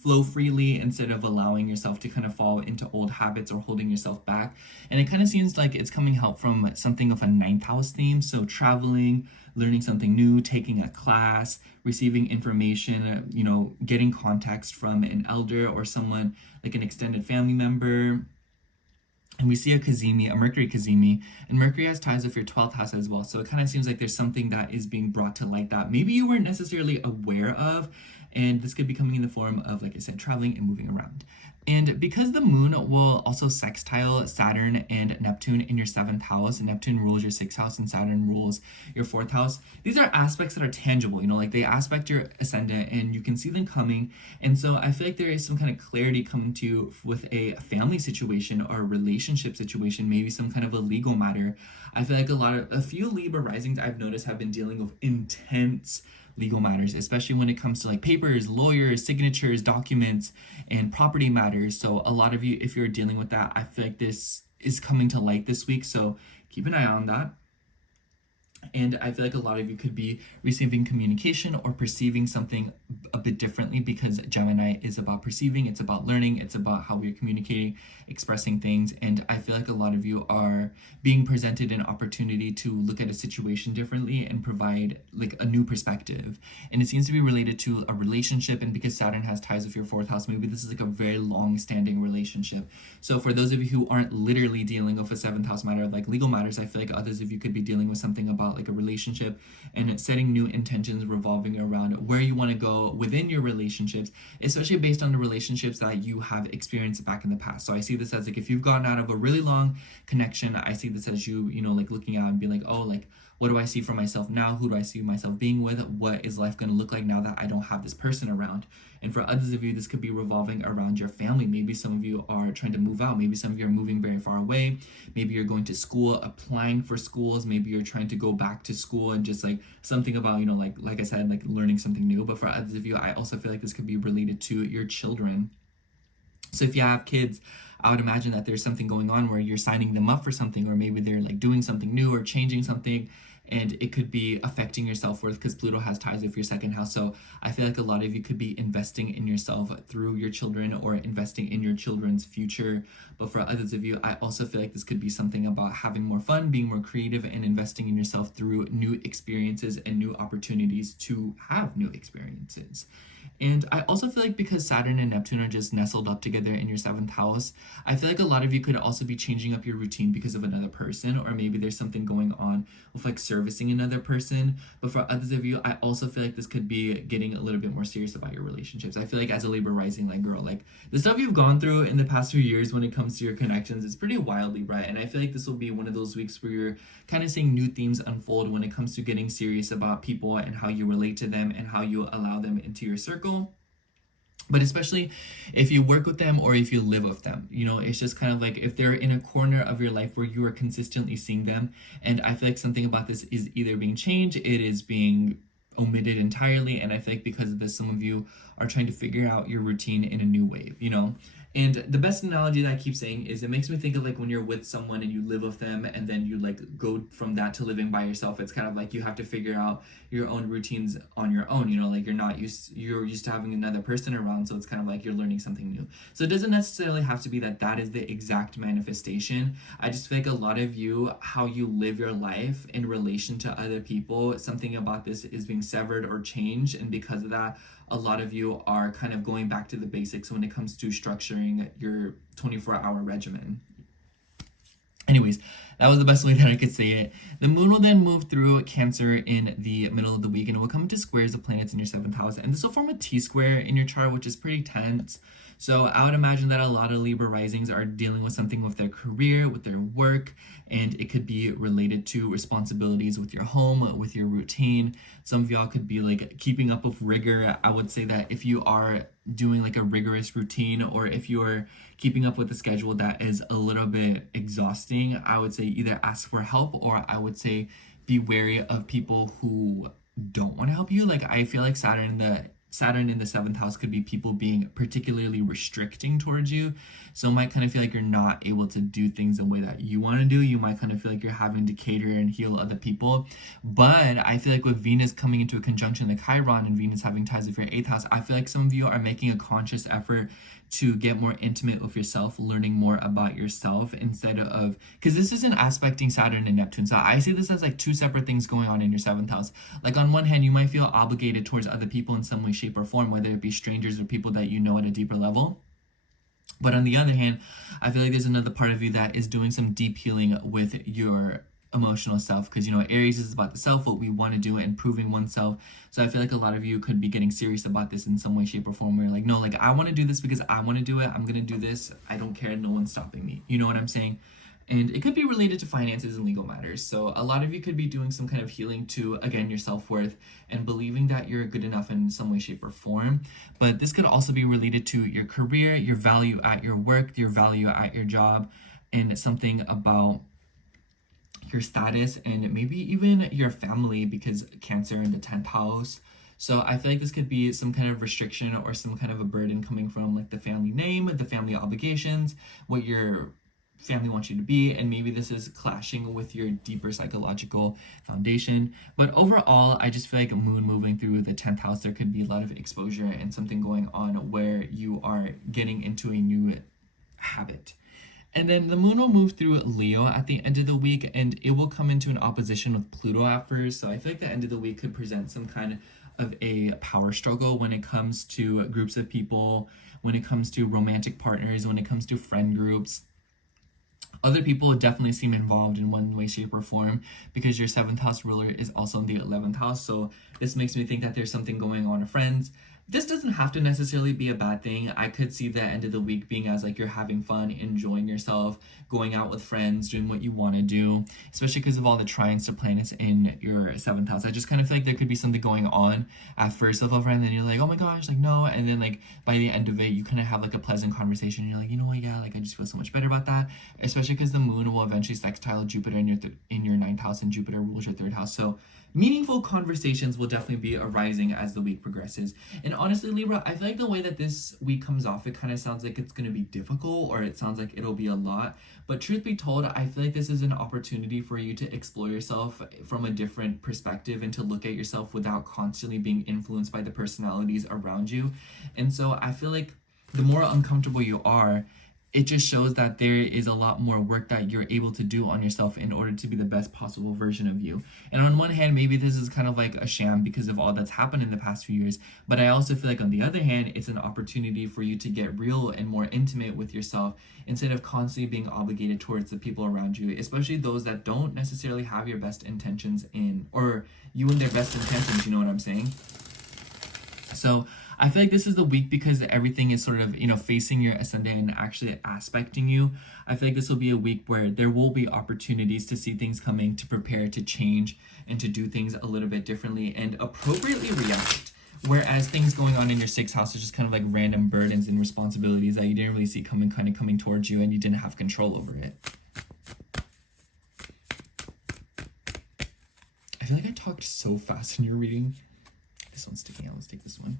flow freely instead of allowing yourself to kind of fall into old habits or holding yourself back. And it kind of seems like it's coming out from something of a ninth house theme. So traveling, learning something new, taking a class, receiving information, getting context from an elder or someone like an extended family member. And we see a Mercury Kazemi, and Mercury has ties with your 12th house as well. So it kind of seems like there's something that is being brought to light that maybe you weren't necessarily aware of. And this could be coming in the form of, like I said, traveling and moving around. And because the moon will also sextile Saturn and Neptune in your 7th house, and Neptune rules your 6th house and Saturn rules your 4th house, these are aspects that are tangible, like they aspect your ascendant and you can see them coming. And so I feel like there is some kind of clarity coming to you with a family situation or a relationship situation, maybe some kind of a legal matter. I feel like a few Libra risings I've noticed have been dealing with intense legal matters, especially when it comes to like papers, lawyers, signatures, documents, and property matters. So a lot of you, if you're dealing with that, I feel like this is coming to light this week. So keep an eye on that. And I feel like a lot of you could be receiving communication or perceiving something a bit differently, because Gemini is about perceiving, it's about learning, it's about how we're communicating, expressing things. And I feel like a lot of you are being presented an opportunity to look at a situation differently and provide like a new perspective. And it seems to be related to a relationship. And because Saturn has ties with your 4th house, maybe this is like a very long-standing relationship. So for those of you who aren't literally dealing with a 7th house matter, like legal matters, I feel like others of you could be dealing with something about like a relationship and setting new intentions revolving around where you want to go within your relationships, especially based on the relationships that you have experienced back in the past. So I see this as like if you've gotten out of a really long connection, I see this as you like looking out and be like, oh, like what do I see for myself now? Who do I see myself being with? What is life going to look like now that I don't have this person around? And for others of you, this could be revolving around your family. Maybe some of you are trying to move out. Maybe some of you are moving very far away. Maybe you're going to school, applying for schools. Maybe you're trying to go back to school and just like something about, like I said, like learning something new. But for others of you, I also feel like this could be related to your children. So if you have kids, I would imagine that there's something going on where you're signing them up for something, or maybe they're like doing something new or changing something, and it could be affecting your self-worth because Pluto has ties with your 2nd house. So I feel like a lot of you could be investing in yourself through your children or investing in your children's future. But for others of you, I also feel like this could be something about having more fun, being more creative, and investing in yourself through new experiences and new opportunities to have new experiences. And I also feel like because Saturn and Neptune are just nestled up together in your 7th house, I feel like a lot of you could also be changing up your routine because of another person, or maybe there's something going on with like servicing another person. But for others of you, I also feel like this could be getting a little bit more serious about your relationships. I feel like as a Libra rising, like girl, like the stuff you've gone through in the past few years when it comes to your connections, it's pretty wild, Libra. And I feel like this will be one of those weeks where you're kind of seeing new themes unfold when it comes to getting serious about people and how you relate to them and how you allow them into your circle. But especially if you work with them or if you live with them, it's just kind of like if they're in a corner of your life where you are consistently seeing them. And I feel like something about this is either being changed, it is being omitted entirely. And I feel like because of this, some of you are trying to figure out your routine in a new way, And the best analogy that I keep saying is it makes me think of like when you're with someone and you live with them and then you like go from that to living by yourself. It's kind of like you have to figure out your own routines on your own, like you're used to having another person around. So it's kind of like you're learning something new. So it doesn't necessarily have to be that is the exact manifestation. I just feel like a lot of you, how you live your life in relation to other people, something about this is being severed or changed. And because of that, a lot of you are kind of going back to the basics when it comes to structuring your 24-hour regimen. Anyways, that was the best way that I could say it. The moon will then move through Cancer in the middle of the week, and it will come into squares of planets in your 7th house. And this will form a T-square in your chart, which is pretty tense. So I would imagine that a lot of Libra risings are dealing with something with their career, with their work, and it could be related to responsibilities with your home, with your routine. Some of y'all could be like keeping up with rigor. I would say that if you are doing like a rigorous routine, or if you're keeping up with a schedule that is a little bit exhausting, I would say either ask for help, or I would say be wary of people who don't want to help you. Like, I feel like Saturn in the 7th house could be people being particularly restricting towards you. So it might kind of feel like you're not able to do things the way that you want to do. You might kind of feel like you're having to cater and heal other people. But I feel like with Venus coming into a conjunction like Chiron, and Venus having ties with your 8th house, I feel like some of you are making a conscious effort to get more intimate with yourself, learning more about yourself, instead of, because this isn't aspecting Saturn and Neptune. So I see this as like two separate things going on in your 7th house. Like, on one hand, you might feel obligated towards other people in some way, shape, or form, whether it be strangers or people that you know at a deeper level. But on the other hand, I feel like there's another part of you that is doing some deep healing with your emotional self, because Aries is about the self, what we want to do, and proving oneself. So I feel like a lot of you could be getting serious about this in some way, shape, or form, where you're like, no, like, I want to do this because I want to do it. I'm gonna do this. I don't care. No one's stopping me. You know what I'm saying? And it could be related to finances and legal matters. So a lot of you could be doing some kind of healing to, again, your self-worth and believing that you're good enough in some way, shape, or form. But this could also be related to your career, your value at your work, your value at your job, and something about your status, and maybe even your family, because Cancer in the 10th house. So I feel like this could be some kind of restriction or some kind of a burden coming from like the family name, the family obligations, what your family wants you to be, and maybe this is clashing with your deeper psychological foundation. But overall, I just feel like moon moving through the 10th house, there could be a lot of exposure and something going on where you are getting into a new habit. And then the moon will move through Leo at the end of the week, and it will come into an opposition with Pluto at first. So I feel like the end of the week could present some kind of a power struggle when it comes to groups of people, when it comes to romantic partners, when it comes to friend groups. Other people definitely seem involved in one way, shape, or form, because your 7th house ruler is also in the 11th house. So this makes me think that there's something going on with friends. This doesn't have to necessarily be a bad thing. I could see the end of the week being as like you're having fun, enjoying yourself, going out with friends, doing what you want to do, especially because of all the trines to planets in your 7th house. I just kind of feel like there could be something going on at first of a friend, then you're like, oh my gosh, like no, and then like by the end of it, you kind of have like a pleasant conversation. You're like, you know what, yeah, like I just feel so much better about that, especially because the moon will eventually sextile Jupiter in your 9th house, and Jupiter rules your 3rd house. So meaningful conversations will definitely be arising as the week progresses. And honestly, Libra, I feel like the way that this week comes off, it kind of sounds like it's going to be difficult, or it sounds like it'll be a lot. But truth be told, I feel like this is an opportunity for you to explore yourself from a different perspective and to look at yourself without constantly being influenced by the personalities around you. And so I feel like the more uncomfortable you are, it just shows that there is a lot more work that you're able to do on yourself in order to be the best possible version of you. And on one hand, maybe this is kind of like a sham because of all that's happened in the past few years. But I also feel like on the other hand, it's an opportunity for you to get real and more intimate with yourself instead of constantly being obligated towards the people around you, especially those that don't necessarily have your best intentions or you and their best intentions, you know what I'm saying? So I feel like this is the week because everything is sort of, facing your ascendant and actually aspecting you. I feel like this will be a week where there will be opportunities to see things coming, to prepare, to change, and to do things a little bit differently and appropriately react. Whereas things going on in your 6th house is just kind of like random burdens and responsibilities that you didn't really see coming towards you, and you didn't have control over it. I feel like I talked so fast in your reading. This one's sticking out. Let's take this one.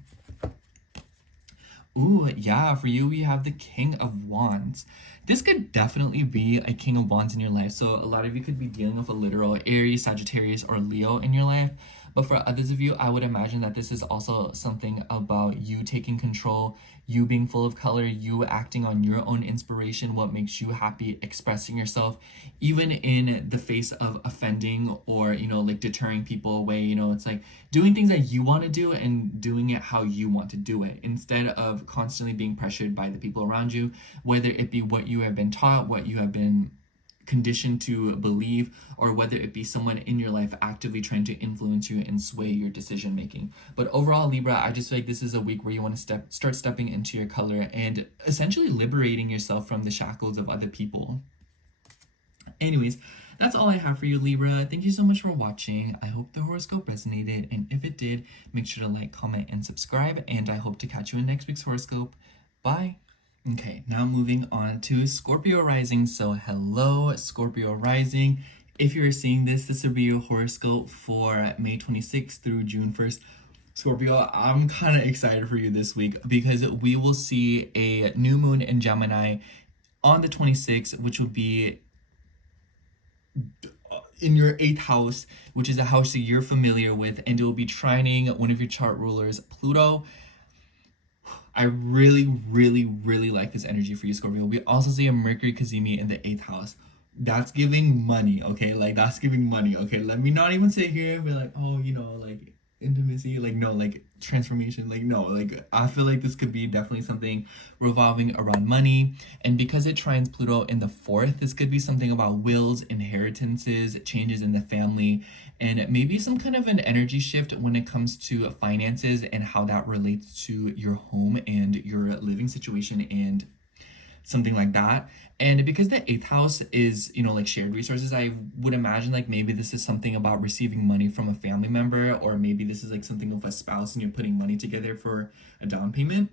Ooh, yeah, for you, we have the King of Wands. This could definitely be a King of Wands in your life. So a lot of you could be dealing with a literal Aries, Sagittarius, or Leo in your life. But for others of you, I would imagine that this is also something about you taking control, you being full of color, you acting on your own inspiration, what makes you happy, expressing yourself, even in the face of offending or, like deterring people away. It's like doing things that you want to do and doing it how you want to do it instead of constantly being pressured by the people around you, whether it be what you have been taught, what you have been conditioned to believe, or whether it be someone in your life actively trying to influence you and sway your decision making. But overall, Libra, I just feel like this is a week where you want to start stepping into your color and essentially liberating yourself from the shackles of other people. Anyways, that's all I have for you, Libra. Thank you so much for watching. I hope the horoscope resonated, and if it did, make sure to like, comment, and subscribe, and I hope to catch you in next week's horoscope. Bye! Okay, now moving on to Scorpio rising. So hello, Scorpio rising. If you're seeing this, this will be your horoscope for May 26th through June 1st. Scorpio, I'm kind of excited for you this week because we will see a new moon in Gemini on the 26th, which will be in your 8th house, which is a house that you're familiar with, and it will be trining one of your chart rulers, Pluto. I really like this energy for you, Scorpio. We also see a Mercury Cazimi in the 8th house. That's giving money, okay? Like, that's giving money, okay? Let me not even sit here and be like, oh, you know, like, intimacy. Like, no, like, transformation. Like, no, like, I feel like this could be definitely something revolving around money. And because it trines Pluto in the 4th, this could be something about wills, inheritances, changes in the family, and maybe some kind of an energy shift when it comes to finances and how that relates to your home and your living situation and something like that. And because the 8th house is, you know, like shared resources, I would imagine like maybe this is something about receiving money from a family member, or maybe this is like something of a spouse and you're putting money together for a down payment.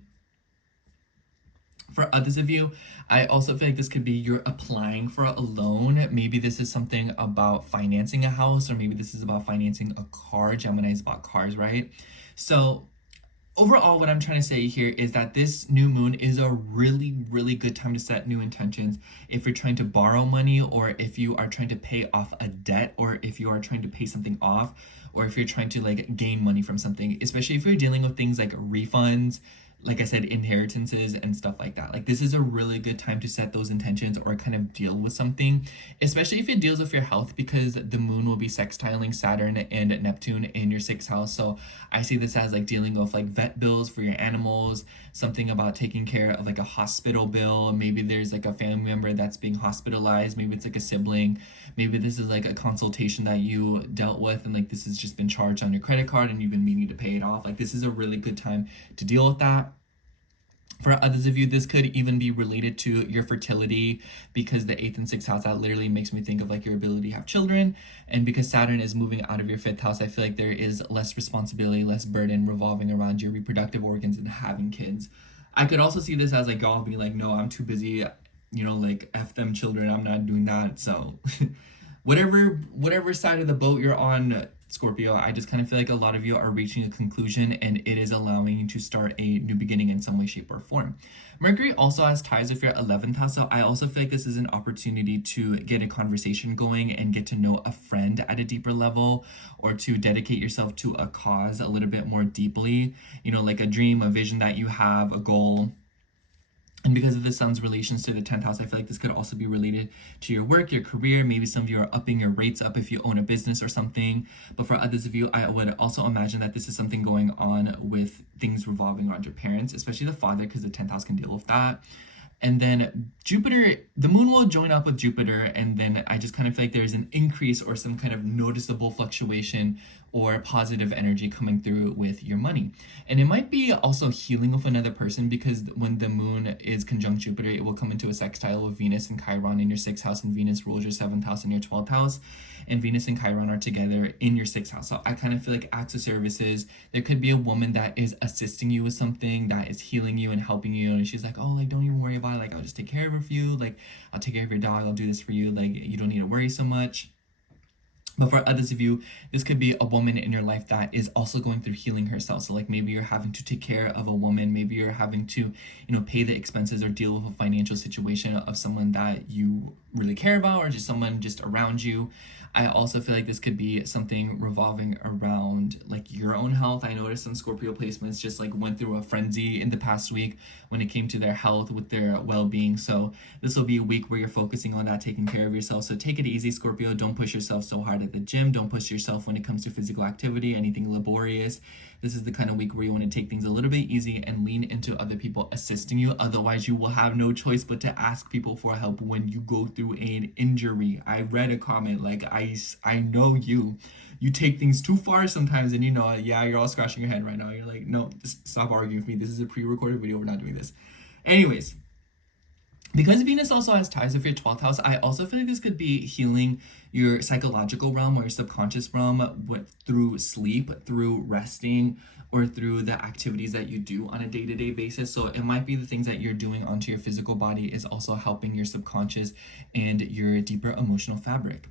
For others of you, I also feel like this could be you're applying for a loan. Maybe this is something about financing a house, or maybe this is about financing a car. Gemini is about cars, right? So overall, what I'm trying to say here is that this new moon is a really good time to set new intentions. If you're trying to borrow money, or if you are trying to pay off a debt, or if you are trying to pay something off, or if you're trying to like gain money from something, especially if you're dealing with things like refunds, like I said, inheritances and stuff like that. Like, this is a really good time to set those intentions or kind of deal with something, especially if it deals with your health, because the moon will be sextiling Saturn and Neptune in your 6th house. So I see this as like dealing with like vet bills for your animals, something about taking care of like a hospital bill. Maybe there's like a family member that's being hospitalized. Maybe it's like a sibling. Maybe this is like a consultation that you dealt with, and like this has just been charged on your credit card and you've been meaning to pay it off. Like, this is a really good time to deal with that. For others of you, this could even be related to your fertility, because the 8th and 6th house, that literally makes me think of like your ability to have children. And because Saturn is moving out of your 5th house, I feel like there is less responsibility, less burden revolving around your reproductive organs and having kids. I could also see this as like y'all being like, no, I'm too busy, you know, like F them children, I'm not doing that. So whatever side of the boat you're on, Scorpio, I just kind of feel like a lot of you are reaching a conclusion, and it is allowing you to start a new beginning in some way, shape, or form. Mercury also has ties with your 11th house, so I also feel like this is an opportunity to get a conversation going and get to know a friend at a deeper level, or to dedicate yourself to a cause a little bit more deeply, you know, like a dream, a vision that you have, a goal. And because of the sun's relations to the 10th house, I feel like this could also be related to your work, your career. Maybe some of you are upping your rates up if you own a business or something. But for others of you, I would also imagine that this is something going on with things revolving around your parents, especially the father, because the 10th house can deal with that. And then Jupiter, the moon will join up with Jupiter, and then I just kind of feel like there's an increase or some kind of noticeable fluctuation or positive energy coming through with your money. And it might be also healing with another person, because when the moon is conjunct Jupiter, it will come into a sextile with Venus and Chiron in your 6th house, and Venus rules your 7th house and your 12th house. And Venus and Chiron are together in your 6th house. So I kind of feel like acts of services, there could be a woman that is assisting you with something, that is healing you and helping you. And she's like, oh, like, don't even worry about it. Like, I'll just take care of it for you. Like, I'll take care of your dog. I'll do this for you. Like, you don't need to worry so much. But for others of you, this could be a woman in your life that is also going through healing herself. So like maybe you're having to take care of a woman. Maybe you're having to, you know, pay the expenses or deal with a financial situation of someone that you really care about, or just someone just around you. I also feel like this could be something revolving around like your own health. I noticed some Scorpio placements just like went through a frenzy in the past week when it came to their health, with their well-being. So this will be a week where you're focusing on that, taking care of yourself. So take it easy, Scorpio. Don't push yourself so hard at at the gym. Don't push yourself when it comes to physical activity, anything laborious. This is the kind of week where you want to take things a little bit easy and lean into other people assisting you. Otherwise, you will have no choice but to ask people for help when you go through an injury. I read a comment like, I know you take things too far sometimes, and yeah, you're all scratching your head right now. You're like, no, just stop arguing with me. This is a pre-recorded video. We're not doing this. Anyways, because Venus also has ties with your 12th house, I also feel like this could be healing your psychological realm or your subconscious realm through sleep, through resting, or through the activities that you do on a day-to-day basis. So it might be the things that you're doing onto your physical body is also helping your subconscious and your deeper emotional fabric.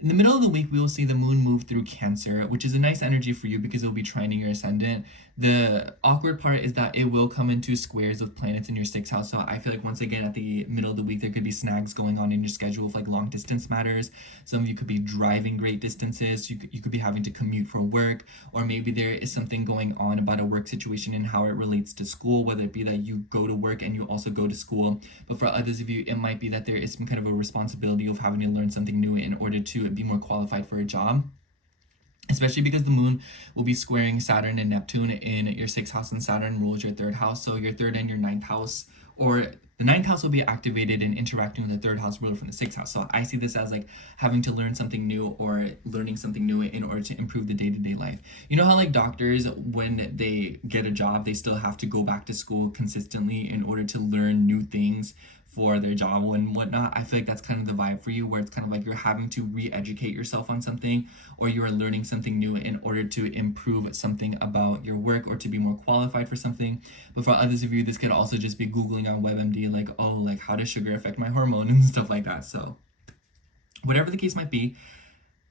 In the middle of the week, we will see the moon move through Cancer, which is a nice energy for you because it will be trining your ascendant. The awkward part is that it will come into squares with planets in your 6th house. So I feel like once again, at the middle of the week, there could be snags going on in your schedule with like long distance matters. Some of you could be driving great distances. You could be having to commute for work, or maybe there is something going on about a work situation and how it relates to school, whether it be that you go to work and you also go to school. But for others of you, it might be that there is some kind of a responsibility of having to learn something new in order to be more qualified for a job, especially because the moon will be squaring Saturn and Neptune in your 6th house, and Saturn rules your 3rd house. So your 3rd and your 9th house, or the 9th house, will be activated and interacting with the 3rd house ruler from the 6th house. So I see this as like having to learn something new or learning something new in order to improve the day-to-day life. You know how like doctors, when they get a job, they still have to go back to school consistently in order to learn new things for their job and whatnot. I feel like that's kind of the vibe for you, where it's kind of like you're having to re-educate yourself on something, or you are learning something new in order to improve something about your work or to be more qualified for something. But for others of you, this could also just be Googling on WebMD, like, oh, like how does sugar affect my hormone and stuff like that. So whatever the case might be,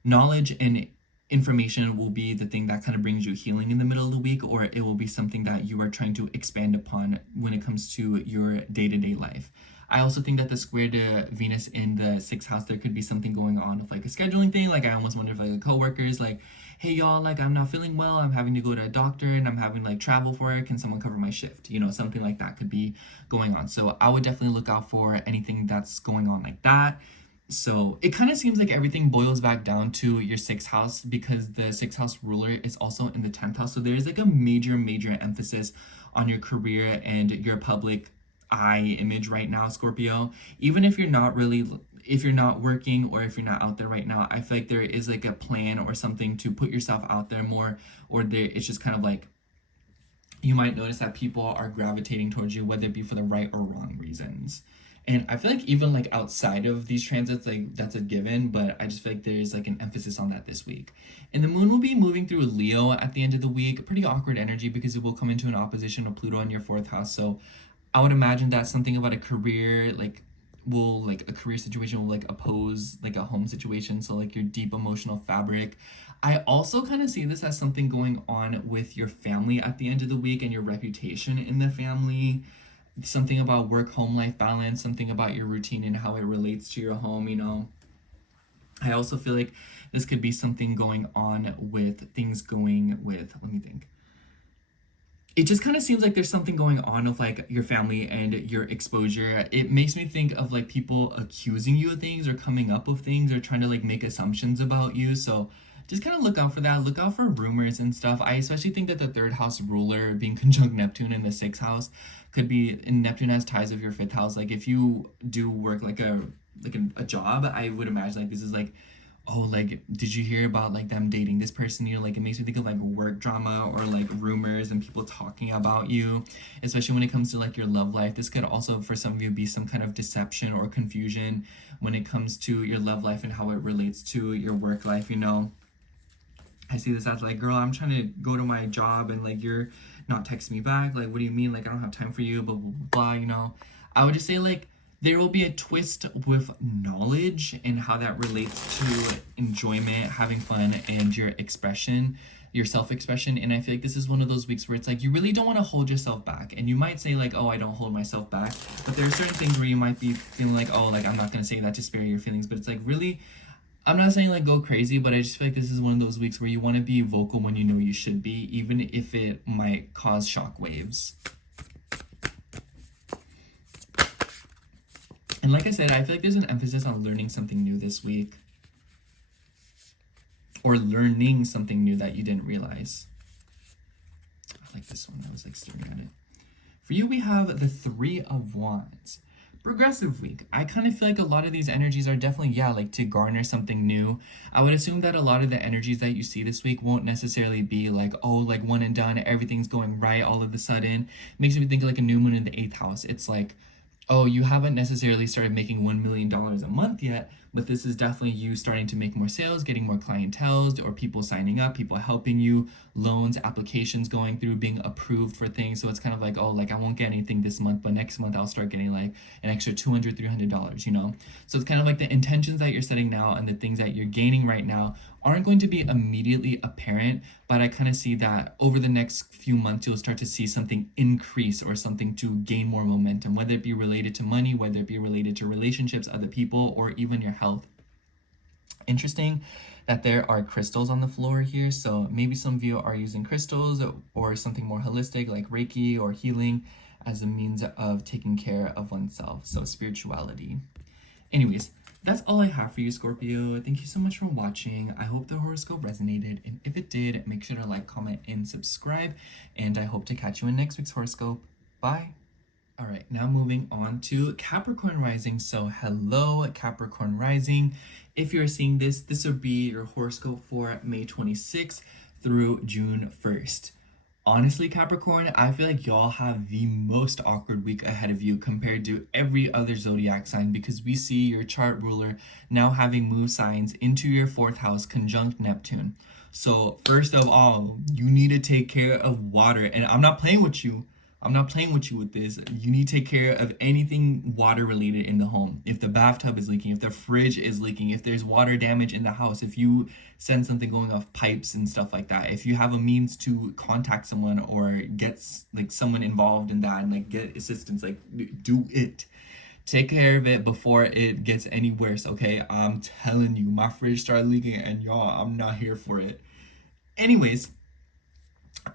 knowledge and information will be the thing that kind of brings you healing in the middle of the week, or it will be something that you are trying to expand upon when it comes to your day-to-day life. I also think that the square to Venus in the 6th house, there could be something going on with like a scheduling thing. Like I almost wonder if like the coworkers like, hey y'all, like I'm not feeling well, I'm having to go to a doctor and I'm having like travel for it, can someone cover my shift? Something like that could be going on. So I would definitely look out for anything that's going on like that. So it kind of seems like everything boils back down to your 6th house, because the 6th house ruler is also in the 10th house. So there's like a major emphasis on your career and your public eye image right now, Scorpio. Even if you're not working or if you're not out there right now, I feel like there is like a plan or something to put yourself out there more, or it's just kind of like you might notice that people are gravitating towards you, whether it be for the right or wrong reasons. And I feel like even like outside of these transits, like that's a given, but I just feel like there's like an emphasis on that this week. And the moon will be moving through Leo at the end of the week. Pretty awkward energy because it will come into an opposition of Pluto in your 4th house. So I would imagine that something about a career, a career situation will like oppose like a home situation. So like your deep emotional fabric. I also kind of see this as something going on with your family at the end of the week and your reputation in the family. Something about work-home life balance, something about your routine and how it relates to your home, I also feel like this could be something going on with let me think. It just kind of seems like there's something going on with like your family and your exposure. It makes me think of like people accusing you of things or coming up with things or trying to like make assumptions about you. So just kind of look out for that. Look out for rumors and stuff. I especially think that the 3rd house ruler being conjunct Neptune in the 6th house could be, and Neptune has ties with your 5th house. Like if you do work like a job, I would imagine like this is like, oh, like, did you hear about like them dating this person? Like it makes me think of like work drama or like rumors and people talking about you, especially when it comes to like your love life. This could also for some of you be some kind of deception or confusion when it comes to your love life and how it relates to your work life. I see this as like, girl, I'm trying to go to my job and like you're not texting me back. Like, what do you mean? Like, I don't have time for you, blah, blah, blah, I would just say like, there will be a twist with knowledge and how that relates to enjoyment, having fun, and your expression, your self-expression. And I feel like this is one of those weeks where it's like you really don't want to hold yourself back. And you might say like, oh, I don't hold myself back. But there are certain things where you might be feeling like, oh, like I'm not going to say that to spare your feelings. But it's like really, I'm not saying like go crazy, but I just feel like this is one of those weeks where you want to be vocal when you know you should be, even if it might cause shock waves. And like I said, I feel like there's an emphasis on learning something new this week. or learning something new that you didn't realize. I like this one. I was like staring at it. For you, we have the Three of Wands. Progressive week. I kind of feel like a lot of these energies are definitely, like to garner something new. I would assume that a lot of the energies that you see this week won't necessarily be like, oh, like one and done, everything's going right all of a sudden. Makes me think of like a new moon in the 8th house. It's like, oh, you haven't necessarily started making $1 million a month yet, but this is definitely you starting to make more sales, getting more clientele, or people signing up, people helping you, loans, applications going through, being approved for things. So it's kind of like, oh, like I won't get anything this month, but next month I'll start getting like an extra $200, $300, you know? So it's kind of like the intentions that you're setting now and the things that you're gaining right now aren't going to be immediately apparent, but I kind of see that over the next few months, you'll start to see something increase or something to gain more momentum, whether it be related to money, whether it be related to relationships, other people, or even your health. Interesting that there are crystals on the floor here. So maybe some of you are using crystals or something more holistic like Reiki or healing as a means of taking care of oneself. So spirituality. Anyways, that's all I have for you, Scorpio. Thank you so much for watching. I hope the horoscope resonated. And if it did, make sure to like, comment, and subscribe. And I hope to catch you in next week's horoscope. Bye. All right, now moving on to Capricorn rising. So hello, Capricorn rising. If you're seeing this, this would be your horoscope for May 26th through June 1st. Honestly, Capricorn, I feel like y'all have the most awkward week ahead of you compared to every other zodiac sign, because we see your chart ruler now having moved signs into your 4th house conjunct Neptune. So first of all, you need to take care of water. And I'm not playing with you. I'm not playing with you with this. You need to take care of anything water related in the home. If the bathtub is leaking, if the fridge is leaking, if there's water damage in the house, if you send something going off pipes and stuff like that, if you have a means to contact someone or get like someone involved in that and like get assistance, like do it. Take care of it before it gets any worse, okay? I'm telling you, my fridge started leaking and y'all, I'm not here for it. Anyways,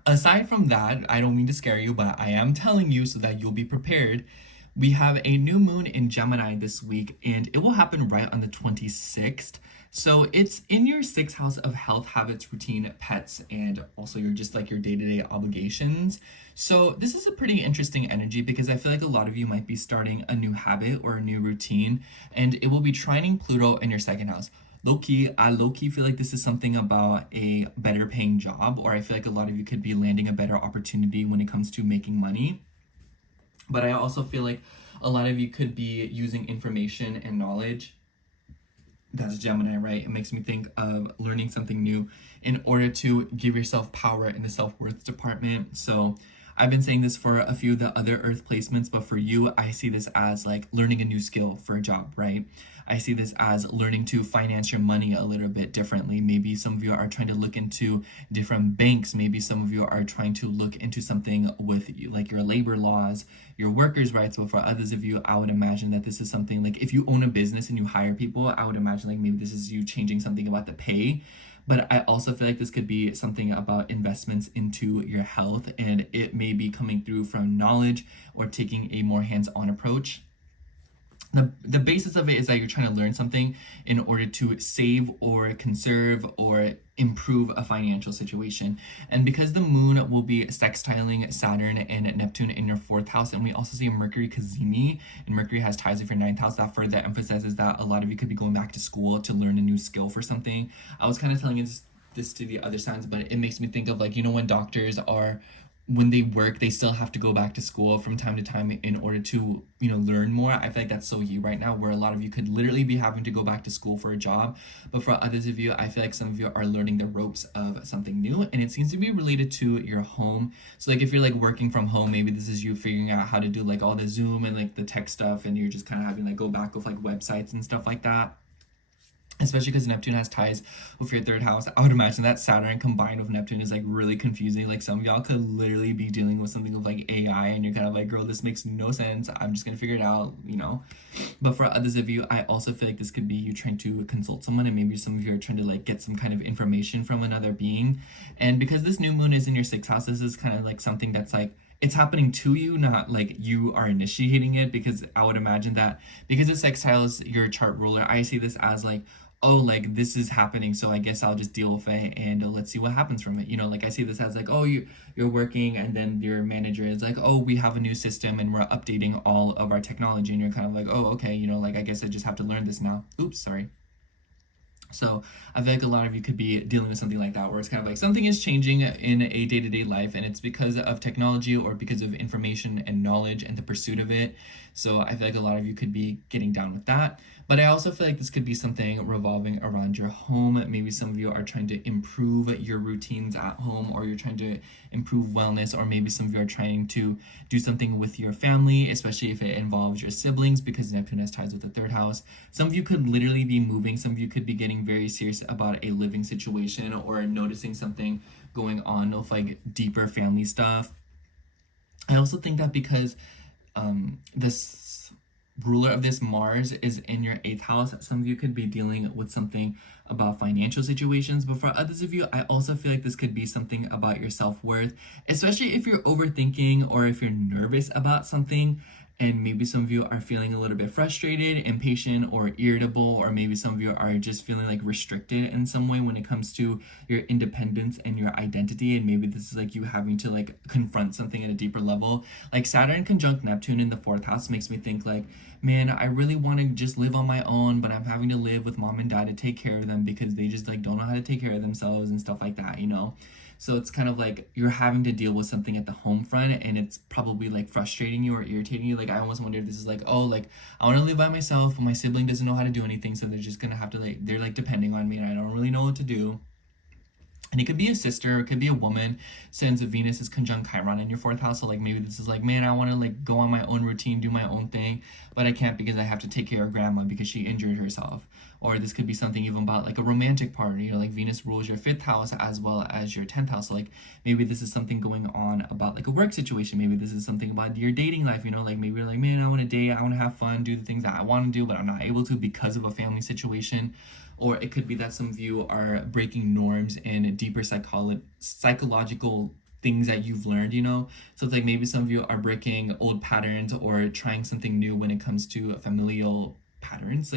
aside from that, I don't mean to scare you, but I am telling you so that you'll be prepared. We have a new moon in Gemini this week, and it will happen right on the 26th. So it's in your 6th house of health, habits, routine, pets, and also your just like your day-to-day obligations. So this is a pretty interesting energy because I feel like a lot of you might be starting a new habit or a new routine, and it will be trining Pluto in your 2nd house. I low-key feel like this is something about a better paying job, or I feel like a lot of you could be landing a better opportunity when it comes to making money. But I also feel like a lot of you could be using information and knowledge. That's Gemini, right? It makes me think of learning something new in order to give yourself power in the self-worth department. So I've been saying this for a few of the other Earth placements, but for you, I see this as like learning a new skill for a job, right? I see this as learning to finance your money a little bit differently. Maybe some of you are trying to look into different banks. Maybe some of you are trying to look into something with like your labor laws, your workers' rights. But for others of you, I would imagine that this is something like if you own a business and you hire people, I would imagine like maybe this is you changing something about the pay. But I also feel like this could be something about investments into your health, and it may be coming through from knowledge or taking a more hands-on approach. The basis of it is that you're trying to learn something in order to save or conserve or improve a financial situation. And because the moon will be sextiling Saturn and Neptune in your 4th house, and we also see a Mercury Cazimi, and Mercury has ties with your 9th house, that further emphasizes that a lot of you could be going back to school to learn a new skill for something. I was kind of telling this to the other signs, but it makes me think of like, you know, when doctors are, when they work, they still have to go back to school from time to time in order to, you know, learn more. I feel like that's so you right now, where a lot of you could literally be having to go back to school for a job. But for others of you, I feel like some of you are learning the ropes of something new, and it seems to be related to your home. So like if you're like working from home, maybe this is you figuring out how to do like all the Zoom and like the tech stuff, and you're just kind of having like go back with like websites and stuff like that. Especially because Neptune has ties with your 3rd house. I would imagine that Saturn combined with Neptune is like really confusing. Like some of y'all could literally be dealing with something with like AI, and you're kind of like, girl, this makes no sense. I'm just gonna figure it out, you know. But for others of you, I also feel like this could be you trying to consult someone, and maybe some of you are trying to like get some kind of information from another being. And because this new moon is in your 6th house, this is kind of like something that's like, it's happening to you, not like you are initiating it, because I would imagine that because it sextiles your chart ruler, I see this as like, oh, like this is happening, so I guess I'll just deal with it and let's see what happens from it. Like I see this as like, oh, you're working and then your manager is like, oh, we have a new system and we're updating all of our technology, and you're kind of like, oh, okay, like I guess I just have to learn this now. Oops, sorry. So I feel like a lot of you could be dealing with something like that, where it's kind of like something is changing in a day-to-day life, and it's because of technology or because of information and knowledge and the pursuit of it. So I feel like a lot of you could be getting down with that. But I also feel like this could be something revolving around your home. Maybe some of you are trying to improve your routines at home, or you're trying to improve wellness, or maybe some of you are trying to do something with your family, especially if it involves your siblings, because Neptune has ties with the third house. Some of you could literally be moving. Some of you could be getting very serious about a living situation, or noticing something going on with like deeper family stuff. I also think that because this ruler of this Mars is in your 8th house, some of you could be dealing with something about financial situations. But for others of you, I also feel like this could be something about your self-worth, especially if you're overthinking or if you're nervous about something. And maybe some of you are feeling a little bit frustrated, impatient, or irritable, or maybe some of you are just feeling like restricted in some way when it comes to your independence and your identity. And maybe this is like you having to like confront something at a deeper level. Like Saturn conjunct Neptune in the 4th house makes me think like, man, I really want to just live on my own, but I'm having to live with mom and dad to take care of them because they just like don't know how to take care of themselves and stuff like that, So it's kind of like you're having to deal with something at the home front, and it's probably like frustrating you or irritating you. Like I almost wonder if this is like, oh, like I want to live by myself, but my sibling doesn't know how to do anything, so they're just gonna have to like, they're like depending on me and I don't really know what to do. And it could be a sister, it could be a woman, since Venus is conjunct Chiron in your 4th house. So like maybe this is like, man, I want to like go on my own routine, do my own thing, but I can't because I have to take care of grandma because she injured herself. Or this could be something even about like a romantic partner, like Venus rules your 5th house as well as your 10th house. So like maybe this is something going on about like a work situation. Maybe this is something about your dating life, like maybe you're like, man, I want to date, I want to have fun, do the things that I want to do, but I'm not able to because of a family situation. Or it could be that some of you are breaking norms and deeper psychological things that you've learned, So it's like maybe some of you are breaking old patterns or trying something new when it comes to familial patterns.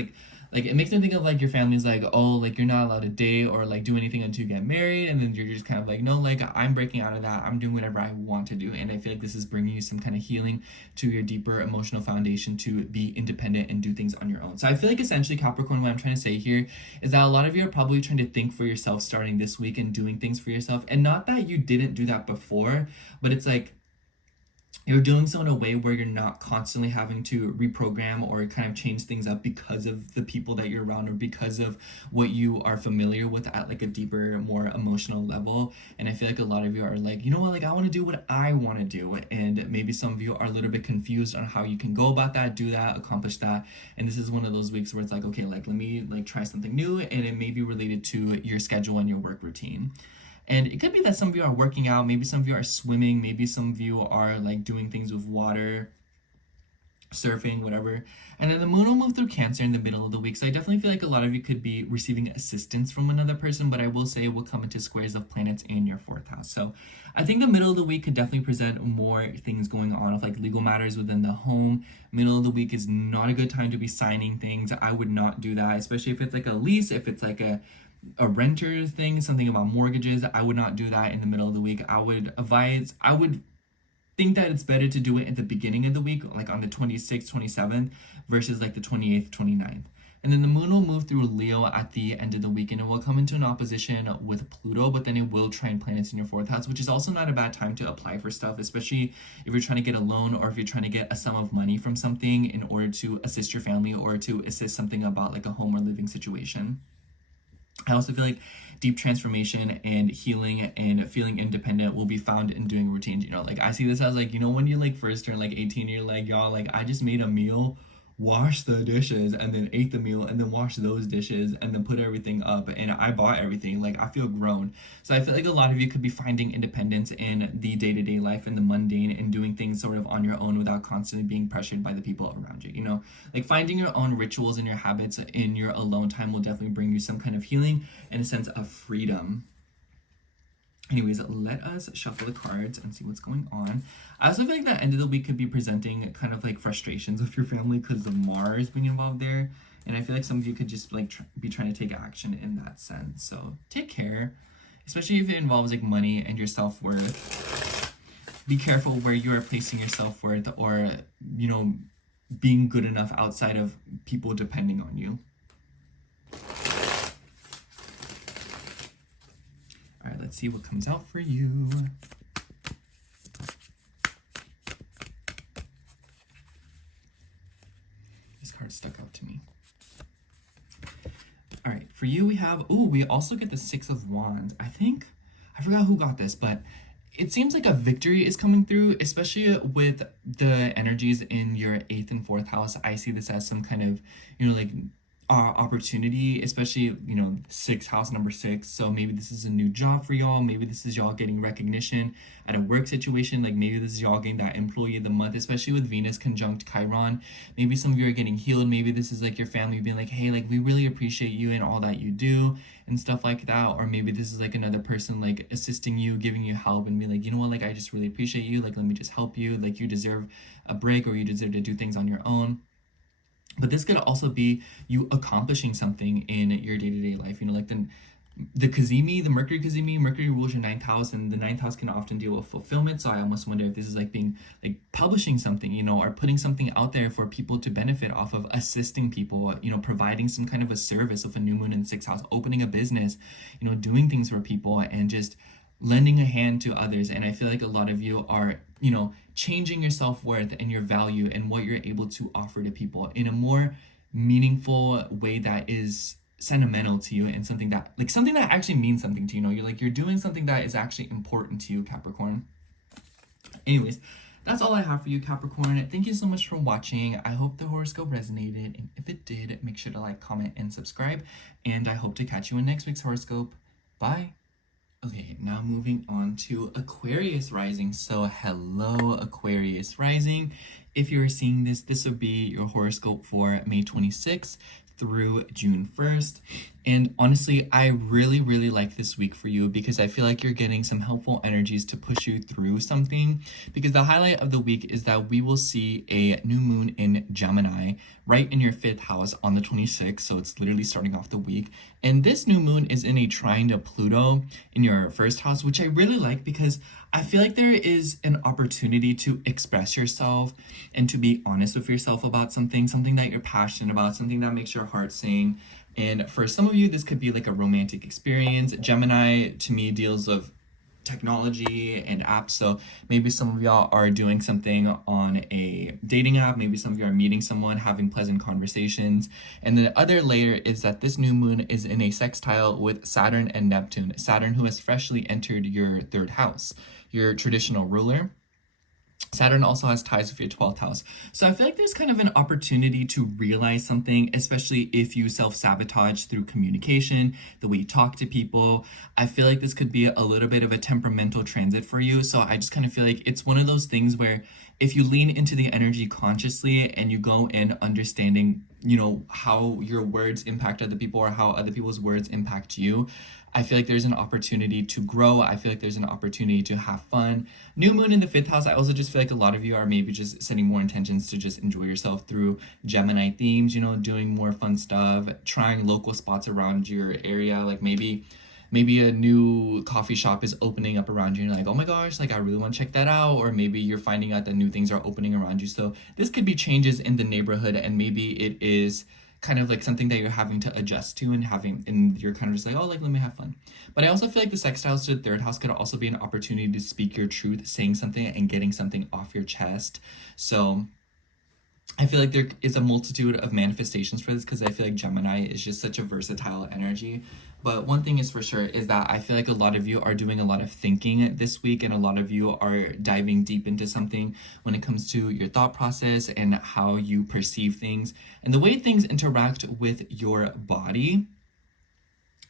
Like it makes me think of like your family's like, oh, like you're not allowed to date or like do anything until you get married, and then you're just kind of like, no, like I'm breaking out of that, I'm doing whatever I want to do. And I feel like this is bringing you some kind of healing to your deeper emotional foundation to be independent and do things on your own. So I feel like essentially, Capricorn, what I'm trying to say here is that a lot of you are probably trying to think for yourself starting this week and doing things for yourself, and not that you didn't do that before, but it's like you're doing so in a way where you're not constantly having to reprogram or kind of change things up because of the people that you're around or because of what you are familiar with at like a deeper, more emotional level. And I feel like a lot of you are like, you know what, like I want to do what I want to do. And maybe some of you are a little bit confused on how you can go about that, do that, accomplish that. And this is one of those weeks where it's like, okay, like let me like try something new, and it may be related to your schedule and your work routine. And it could be that some of you are working out, maybe some of you are swimming, maybe some of you are like doing things with water, surfing, whatever. And then the moon will move through Cancer in the middle of the week. So I definitely feel like a lot of you could be receiving assistance from another person, but I will say it will come into squares of planets in your 4th house. So I think the middle of the week could definitely present more things going on with like legal matters within the home. Middle of the week is not a good time to be signing things. I would not do that, especially if it's like a lease, if it's like a renter thing, something about mortgages. I would not do that in the middle of the week. I would think that it's better to do it at the beginning of the week, like on the 26th, 27th, versus like the 28th, 29th. And then the moon will move through Leo at the end of the week, and it will come into an opposition with Pluto, but then it will trine planets in your 4th house, which is also not a bad time to apply for stuff, especially if you're trying to get a loan or if you're trying to get a sum of money from something in order to assist your family or to assist something about like a home or living situation. I also feel like deep transformation and healing and feeling independent will be found in doing routines. Like I see this as like, when you like first turn like 18, you're like, y'all, like I just made a meal, washed the dishes, and then ate the meal, and then washed those dishes, and then put everything up, and I bought everything. Like I feel grown. So I feel like a lot of you could be finding independence in the day-to-day life and the mundane and doing things sort of on your own without constantly being pressured by the people around you. Like finding your own rituals and your habits in your alone time will definitely bring you some kind of healing and a sense of freedom. Anyways, let us shuffle the cards and see what's going on. I also feel like that end of the week could be presenting kind of like frustrations with your family because of Mars being involved there. And I feel like some of you could just like be trying to take action in that sense. So take care, especially if it involves like money and your self-worth. Be careful where you are placing your self-worth, or, you know, being good enough outside of people depending on you. All right, let's see what comes out for you. This card stuck out to me. All right, for you we have, we also get the Six of Wands. I forgot who got this, but it seems like a victory is coming through, especially with the energies in your 8th and 4th house. I see this as some kind of, you know, like opportunity, especially, you know, 6th house, number 6. So maybe this is a new job for y'all. Maybe this is y'all getting recognition at a work situation. Like maybe this is y'all getting that employee of the month, especially with Venus conjunct Chiron. Maybe some of you are getting healed. Maybe this is like your family being like, hey, like we really appreciate you and all that you do and stuff like that. Or maybe this is like another person like assisting you, giving you help, and be like, you know what, like I just really appreciate you. Like let me just help you. Like you deserve a break, or you deserve to do things on your own. But this could also be you accomplishing something in your day-to-day life. You know, like the Kazemi, the Mercury Kazemi, Mercury rules your 9th house, and the 9th house can often deal with fulfillment. So I almost wonder if this is like being like publishing something, you know, or putting something out there for people to benefit off of, assisting people, you know, providing some kind of a service with a new moon in the 6th house, opening a business, you know, doing things for people, and just lending a hand to others. And I feel like a lot of you are, you know, changing your self-worth and your value and what you're able to offer to people in a more meaningful way that is sentimental to you, and something that actually means something to you. You know, you're doing something that is actually important to you, Capricorn. Anyways, that's all I have for you, Capricorn. Thank you so much for watching. I hope the horoscope resonated, and if it did, make sure to like, comment, and subscribe, and I hope to catch you in next week's horoscope. Bye. Okay, now moving on to Aquarius rising. So hello, Aquarius rising. If you're seeing this, this will be your horoscope for May 26th through June 1st. And honestly, I really, really like this week for you, because I feel like you're getting some helpful energies to push you through something. Because the highlight of the week is that we will see a new moon in Gemini right in your 5th house on the 26th. So it's literally starting off the week. And this new moon is in a trine to Pluto in your 1st house, which I really like, because I feel like there is an opportunity to express yourself and to be honest with yourself about something that you're passionate about, something that makes your heart sing. And for some of you, this could be like a romantic experience. Gemini, to me, deals with technology and apps. So maybe some of y'all are doing something on a dating app. Maybe some of you are meeting someone, having pleasant conversations. And the other layer is that this new moon is in a sextile with Saturn and Neptune. Saturn, who has freshly entered your 3rd house, your traditional ruler. Saturn also has ties with your 12th house. So I feel like there's kind of an opportunity to realize something, especially if you self-sabotage through communication, the way you talk to people. I feel like this could be a little bit of a temperamental transit for you. So I just kind of feel like it's one of those things where if you lean into the energy consciously and you go in understanding, you know, how your words impact other people or how other people's words impact you, I feel like there's an opportunity to grow. I feel like there's an opportunity to have fun. New moon in the 5th house, I also just feel like a lot of you are maybe just setting more intentions to just enjoy yourself through Gemini themes, you know, doing more fun stuff, trying local spots around your area. Like maybe a new coffee shop is opening up around you and you're like, oh my gosh, like I really want to check that out. Or maybe you're finding out that new things are opening around you. So this could be changes in the neighborhood, and maybe it is kind of like something that you're having to adjust to, and you're kind of just like, oh, like let me have fun. But I also feel like the sextiles to the 3rd house could also be an opportunity to speak your truth, saying something and getting something off your chest. So I feel like there is a multitude of manifestations for this, because I feel like Gemini is just such a versatile energy. But one thing is for sure is that I feel like a lot of you are doing a lot of thinking this week, and a lot of you are diving deep into something when it comes to your thought process and how you perceive things and the way things interact with your body.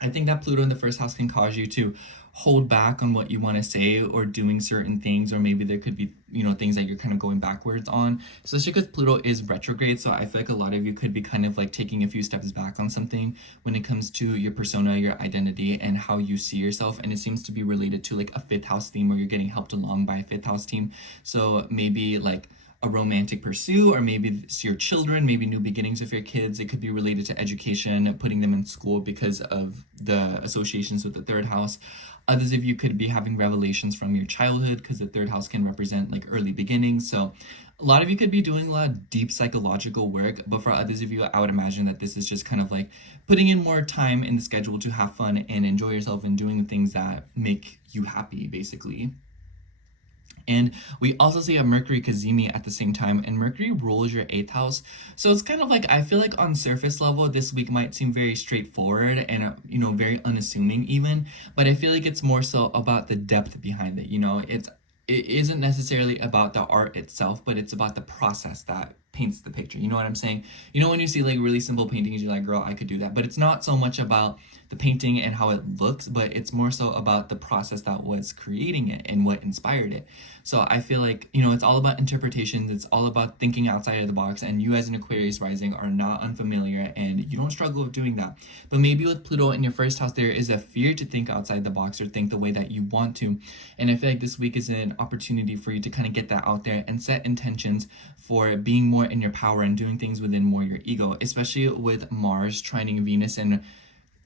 I think that Pluto in the 1st house can cause you to hold back on what you want to say or doing certain things, or maybe there could be, you know, things that you're kind of going backwards on. So especially because Pluto is retrograde, so I feel like a lot of you could be kind of like taking a few steps back on something when it comes to your persona, your identity, and how you see yourself. And it seems to be related to like a 5th house theme, where you're getting helped along by a 5th house team. So maybe like a romantic pursuit, or maybe it's your children, maybe new beginnings with your kids. It could be related to education, putting them in school because of the associations with the third house. Others of you could be having revelations from your childhood because the third house can represent like early beginnings. So a lot of you could be doing a lot of deep psychological work, but for others of you, I would imagine that this is just kind of like putting in more time in the schedule to have fun and enjoy yourself and doing the things that make you happy, basically. And we also see a Mercury cazimi at the same time, and Mercury rules your 8th house. So it's kind of like, I feel like on surface level, this week might seem very straightforward and, very unassuming even, but I feel like it's more so about the depth behind it. It isn't necessarily about the art itself, but it's about the process that paints the picture. You know what I'm saying? When you see like really simple paintings, you're like, girl, I could do that. But it's not so much about the painting and how it looks, but it's more so about the process that was creating it and what inspired it. So I feel like, it's all about interpretations. It's all about thinking outside of the box. And you as an Aquarius rising are not unfamiliar, and you don't struggle with doing that. But maybe with Pluto in your first house, there is a fear to think outside the box or think the way that you want to. And I feel like this week is an opportunity for you to kind of get that out there and set intentions for being more in your power and doing things within more your ego, especially with Mars trining Venus and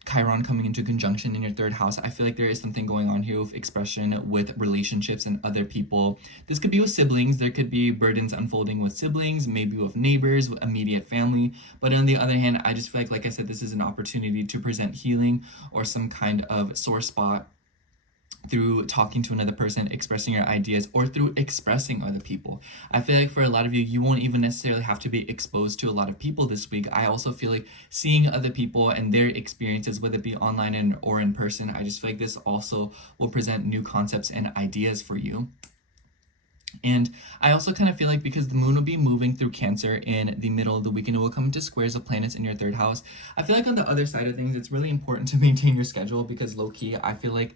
Chiron coming into conjunction in your third house. I feel like there is something going on here with expression with relationships and other people. This could be with siblings. There could be burdens unfolding with siblings, maybe with neighbors, with immediate family. But on the other hand, I just feel like I said, this is an opportunity to present healing or some kind of sore spot through talking to another person, expressing your ideas, or through expressing other people. I feel like for a lot of you, you won't even necessarily have to be exposed to a lot of people this week. I also feel like seeing other people and their experiences, whether it be online or in person, I just feel like this also will present new concepts and ideas for you. And I also kind of feel like because the moon will be moving through Cancer in the middle of the week and it will come into squares of planets in your third house, I feel like on the other side of things, it's really important to maintain your schedule because low-key, I feel like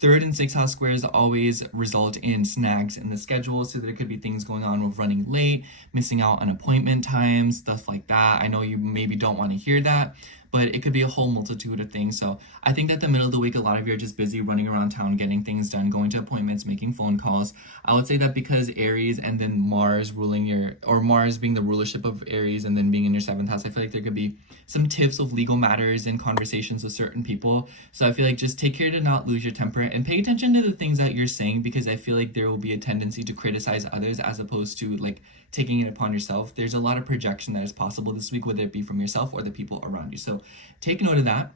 third and sixth house squares always result in snags in the schedule. So there could be things going on with running late, missing out on appointment times, stuff like that. I know you maybe don't want to hear that, but it could be a whole multitude of things. So I think that the middle of the week, a lot of you are just busy running around town, getting things done, going to appointments, making phone calls. I would say that because Aries and then Mars Mars being the rulership of Aries and then being in your 7th house, I feel like there could be some tips of legal matters and conversations with certain people. So I feel like just take care to not lose your temper and pay attention to the things that you're saying, because I feel like there will be a tendency to criticize others as opposed to like taking it upon yourself. There's a lot of projection that is possible this week, whether it be from yourself or the people around you. So take note of that.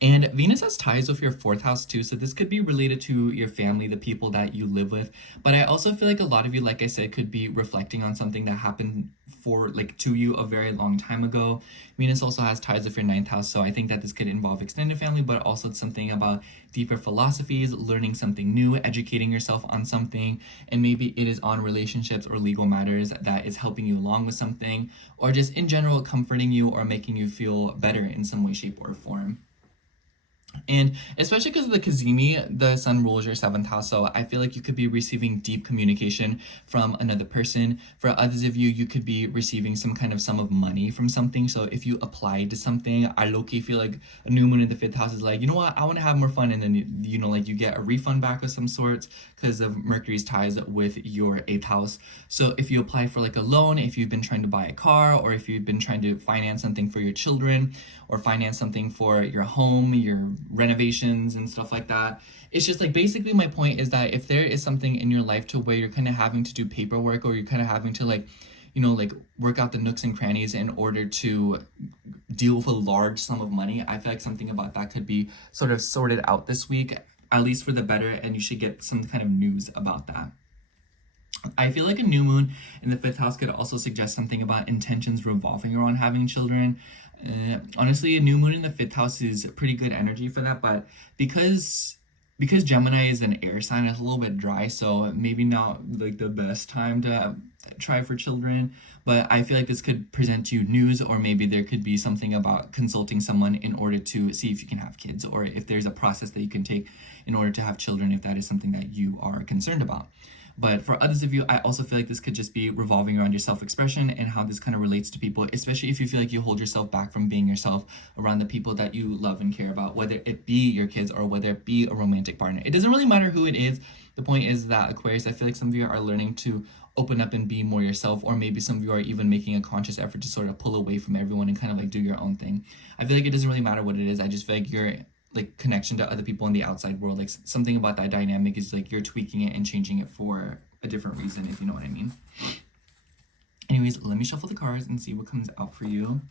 And Venus has ties with your 4th house too, so this could be related to your family, the people that you live with. But I also feel like a lot of you, like I said, could be reflecting on something that happened to you a very long time ago. Venus also has ties with your 9th house, so I think that this could involve extended family, but also something about deeper philosophies, learning something new, educating yourself on something, and maybe it is on relationships or legal matters that is helping you along with something, or just in general comforting you or making you feel better in some way, shape, or form. And especially because of the cazimi, the sun rules your 7th house, so I feel like you could be receiving deep communication from another person. For others of you, you could be receiving some kind of sum of money from something. So if you apply to something, I low-key feel like a new moon in the 5th house is like, you know what, I want to have more fun, and then you get a refund back of some sorts because of Mercury's ties with your 8th house. So if you apply for like a loan, if you've been trying to buy a car, or if you've been trying to finance something for your children, or finance something for your home, your renovations and stuff like that. It's just like, basically my point is that if there is something in your life to where you're kind of having to do paperwork, or you're kind of having to work out the nooks and crannies in order to deal with a large sum of money, I feel like something about that could be sort of sorted out this week, at least for the better, and you should get some kind of news about that. I feel like a new moon in the 5th house could also suggest something about intentions revolving around having children. Honestly, a new moon in the 5th house is pretty good energy for that, but because Gemini is an air sign, it's a little bit dry, so maybe not like the best time to try for children. But I feel like this could present to you news, or maybe there could be something about consulting someone in order to see if you can have kids, or if there's a process that you can take in order to have children, if that is something that you are concerned about. But for others of you, I also feel like this could just be revolving around your self-expression and how this kind of relates to people, especially if you feel like you hold yourself back from being yourself around the people that you love and care about, whether it be your kids or whether it be a romantic partner. It doesn't really matter who it is. The point is that, Aquarius, I feel like some of you are learning to open up and be more yourself, or maybe some of you are even making a conscious effort to sort of pull away from everyone and kind of like do your own thing. I feel like it doesn't really matter what it is. I just feel like your like connection to other people in the outside world, like something about that dynamic is like you're tweaking it and changing it for a different reason, if you know what I mean. Anyways, let me shuffle the cards and see what comes out for you.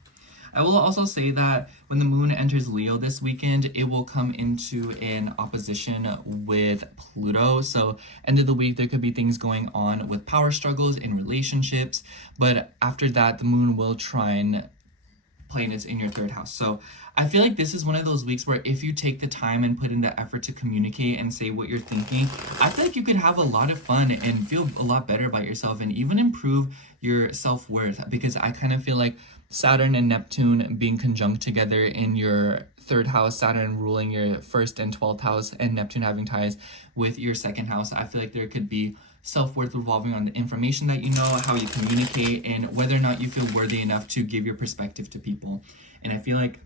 I will also say that when the moon enters Leo this weekend, it will come into an opposition with Pluto. So end of the week, there could be things going on with power struggles in relationships. But after that, the moon will trine planets in your third house. So I feel like this is one of those weeks where if you take the time and put in the effort to communicate and say what you're thinking, I feel like you could have a lot of fun and feel a lot better about yourself and even improve your self-worth, because I kind of feel like Saturn and Neptune being conjunct together in your third house, Saturn ruling your first and 12th house, and Neptune having ties with your second house, I feel like there could be self-worth revolving on the information that you know, how you communicate, and whether or not you feel worthy enough to give your perspective to people. And I feel like,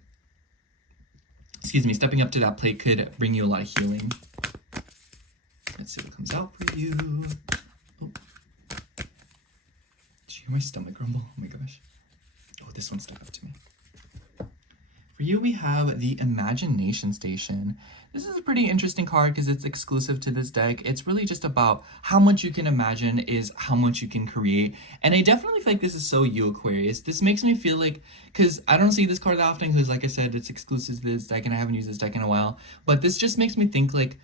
stepping up to that plate could bring you a lot of healing. Let's see what comes out for you. Oh. Did you hear my stomach rumble? Oh my gosh. Oh, this one stuck out to me. For you, we have the Imagination Station. This is a pretty interesting card because it's exclusive to this deck. It's really just about how much you can imagine is how much you can create. And I definitely feel like this is so you, Aquarius. This makes me feel like, because I don't see this card that often because, like I said, it's exclusive to this deck and I haven't used this deck in a while. But this just makes me think like,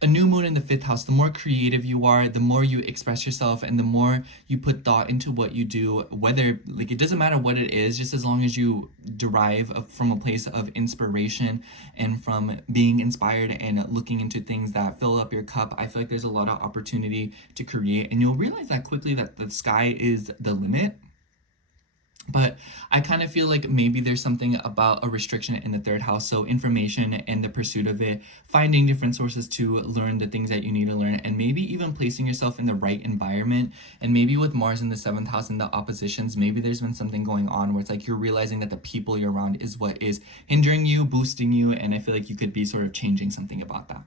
a new moon in the 5th house, the more creative you are, the more you express yourself, and the more you put thought into what you do, whether, like, it doesn't matter what it is, just as long as you derive from a place of inspiration and from being inspired and looking into things that fill up your cup. I feel like there's a lot of opportunity to create, and you'll realize that quickly that the sky is the limit. But I kind of feel like maybe there's something about a restriction in the 3rd house. So information and the pursuit of it, finding different sources to learn the things that you need to learn, and maybe even placing yourself in the right environment. And maybe with Mars in the 7th house and the oppositions, maybe there's been something going on where it's like you're realizing that the people you're around is what is hindering you, boosting you. And I feel like you could be sort of changing something about that.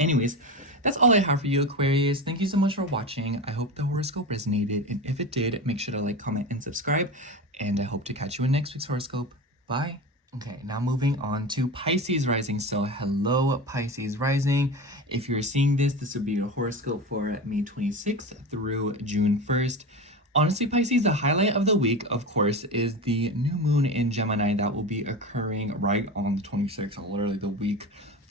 Anyways, that's all I have for you, Aquarius. Thank you so much for watching. I hope the horoscope resonated, and if it did, make sure to like, comment, and subscribe, and I hope to catch you in next week's horoscope. Bye. Okay, now moving on to Pisces rising. So hello, Pisces rising. If you're seeing this, this would be your horoscope for May 26th through June 1st. Honestly, Pisces, the highlight of the week, of course, is the new moon in Gemini that will be occurring right on the 26th, literally the week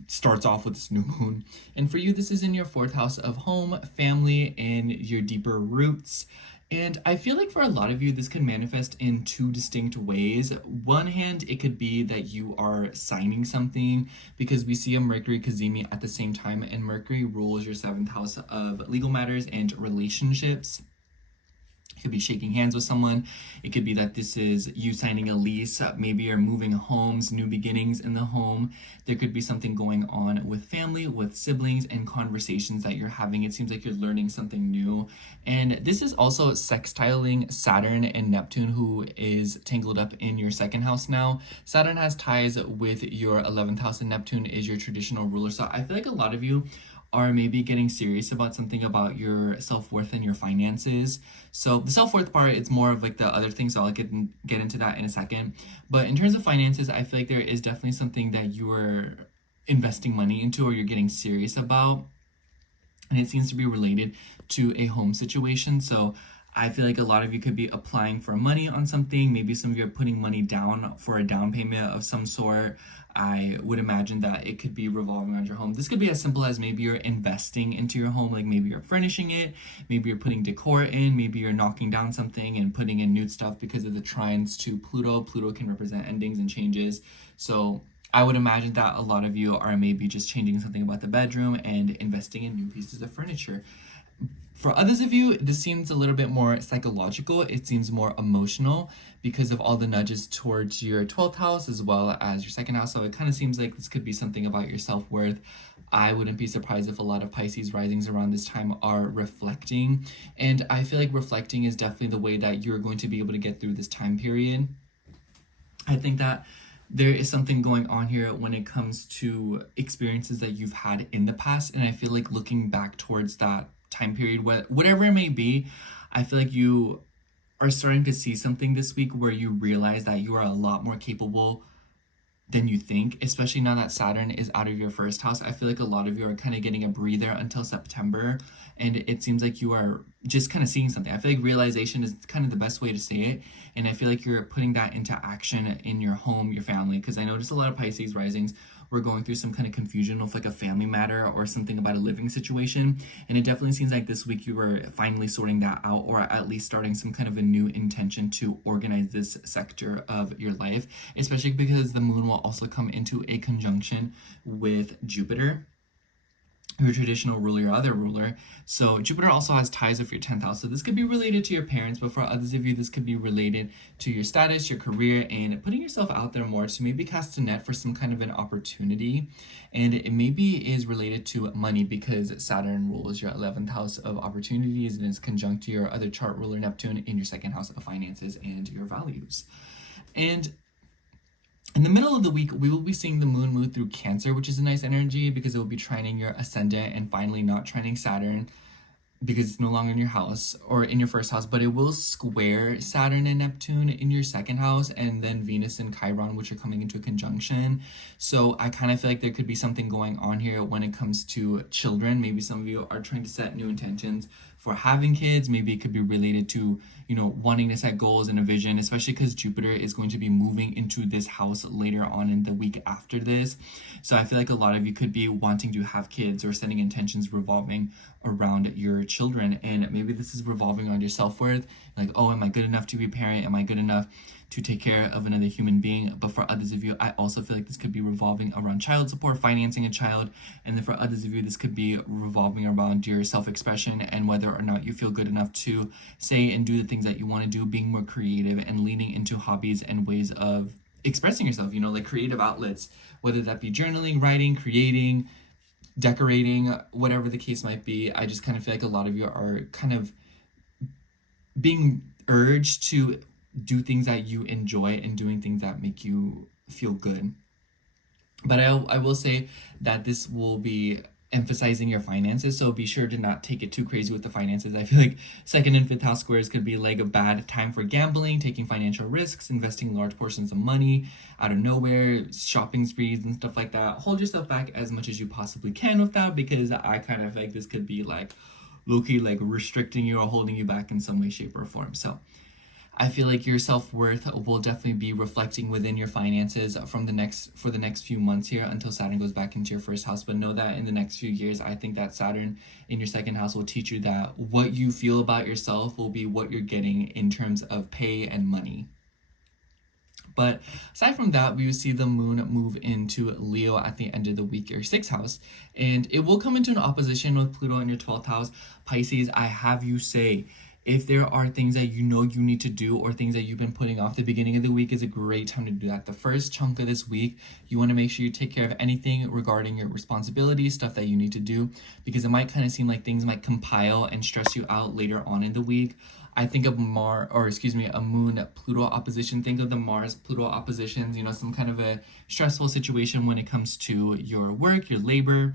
starts off with this new moon. And for you, this is in your 4th house of home, family, and your deeper roots. And I feel like for a lot of you, this can manifest in 2 distinct ways. One hand, it could be that you are signing something, because we see a Mercury Cazimi at the same time, and Mercury rules your 7th house of legal matters and relationships. It could be shaking hands with someone. It could be that this is you signing a lease. Maybe you're moving homes, new beginnings in the home. There could be something going on with family, with siblings, and conversations that you're having. It seems like you're learning something new. And this is also sextiling Saturn and Neptune, who is tangled up in your 2nd house now. Saturn has ties with your 11th house, and Neptune is your traditional ruler. So I feel like a lot of you are maybe getting serious about something about your self-worth and your finances. So the self-worth part, it's more of like the other things, so I'll get into that in a second. But in terms of finances, I feel like there is definitely something that you're investing money into or you're getting serious about. And it seems to be related to a home situation. So I feel like a lot of you could be applying for money on something. Maybe some of you are putting money down for a down payment of some sort. I would imagine that it could be revolving around your home. This could be as simple as maybe you're investing into your home, like maybe you're furnishing it, maybe you're putting decor in, maybe you're knocking down something and putting in new stuff because of the trines to Pluto. Pluto can represent endings and changes. So I would imagine that a lot of you are maybe just changing something about the bedroom and investing in new pieces of furniture. For others of you, this seems a little bit more psychological. It seems more emotional because of all the nudges towards your 12th house as well as your 2nd house. So it kind of seems like this could be something about your self-worth. I wouldn't be surprised if a lot of Pisces risings around this time are reflecting. And I feel like reflecting is definitely the way that you're going to be able to get through this time period. I think that there is something going on here when it comes to experiences that you've had in the past. And I feel like looking back towards that time period, whatever it may be. I feel like you are starting to see something this week where you realize that you are a lot more capable than you think, especially now that Saturn is out of your first house. I feel like a lot of you are kind of getting a breather until September, and it seems like you are just kind of seeing something. I feel like realization is kind of the best way to say it, and I feel like you're putting that into action in your home, your family, because I noticed a lot of Pisces risings were going through some kind of confusion with like a family matter or something about a living situation, and it definitely seems like this week you were finally sorting that out, or at least starting some kind of a new intention to organize this sector of your life, especially because the moon will also come into a conjunction with Jupiter, your traditional ruler, your other ruler. So Jupiter also has ties with your 10th house. So this could be related to your parents, but for others of you, this could be related to your status, your career, and putting yourself out there more to maybe cast a net for some kind of an opportunity. And it maybe is related to money because Saturn rules your 11th house of opportunities and is conjunct to your other chart ruler, Neptune, in your 2nd house of finances and your values. And in the middle of the week, we will be seeing the moon move through Cancer, which is a nice energy because it will be trining your ascendant and finally not trining Saturn because it's no longer in your house or in your first house, but it will square Saturn and Neptune in your 2nd house, and then Venus and Chiron, which are coming into a conjunction. So I kind of feel like there could be something going on here when it comes to children. Maybe some of you are trying to set new intentions for having kids. Maybe it could be related to, you know, wanting to set goals and a vision, especially because Jupiter is going to be moving into this house later on in the week after this. So I feel like a lot of you could be wanting to have kids or setting intentions revolving around your children. And maybe this is revolving around your self-worth. Like, oh, am I good enough to be a parent? Am I good enough to take care of another human being? But for others of you, I also feel like this could be revolving around child support, financing a child. And then for others of you, this could be revolving around your self-expression and whether or not you feel good enough to say and do the things that you want to do, being more creative and leaning into hobbies and ways of expressing yourself, you know, like creative outlets, whether that be journaling, writing, creating, decorating, whatever the case might be. I just kind of feel like a lot of you are kind of being urged to do things that you enjoy and doing things that make you feel good. But I will say that this will be emphasizing your finances, so be sure to not take it too crazy with the finances. I feel like 2nd and 5th house squares could be like a bad time for gambling, taking financial risks, investing large portions of money out of nowhere, shopping sprees and stuff like that. Hold yourself back as much as you possibly can with that, because I kind of like this could be like low-key like restricting you or holding you back in some way, shape, or form. So I feel like your self-worth will definitely be reflecting within your finances for the next few months here until Saturn goes back into your first house. But know that in the next few years, I think that Saturn in your 2nd house will teach you that what you feel about yourself will be what you're getting in terms of pay and money. But aside from that, we will see the moon move into Leo at the end of the week, your 6th house. And it will come into an opposition with Pluto in your 12th house. Pisces, I have you say, if there are things that you know you need to do or things that you've been putting off, the beginning of the week is a great time to do that. The first chunk of this week, you want to make sure you take care of anything regarding your responsibilities, stuff that you need to do, because it might kind of seem like things might compile and stress you out later on in the week. I think of a moon Pluto opposition. Think of the Mars Pluto oppositions, you know, some kind of a stressful situation when it comes to your work, your labor,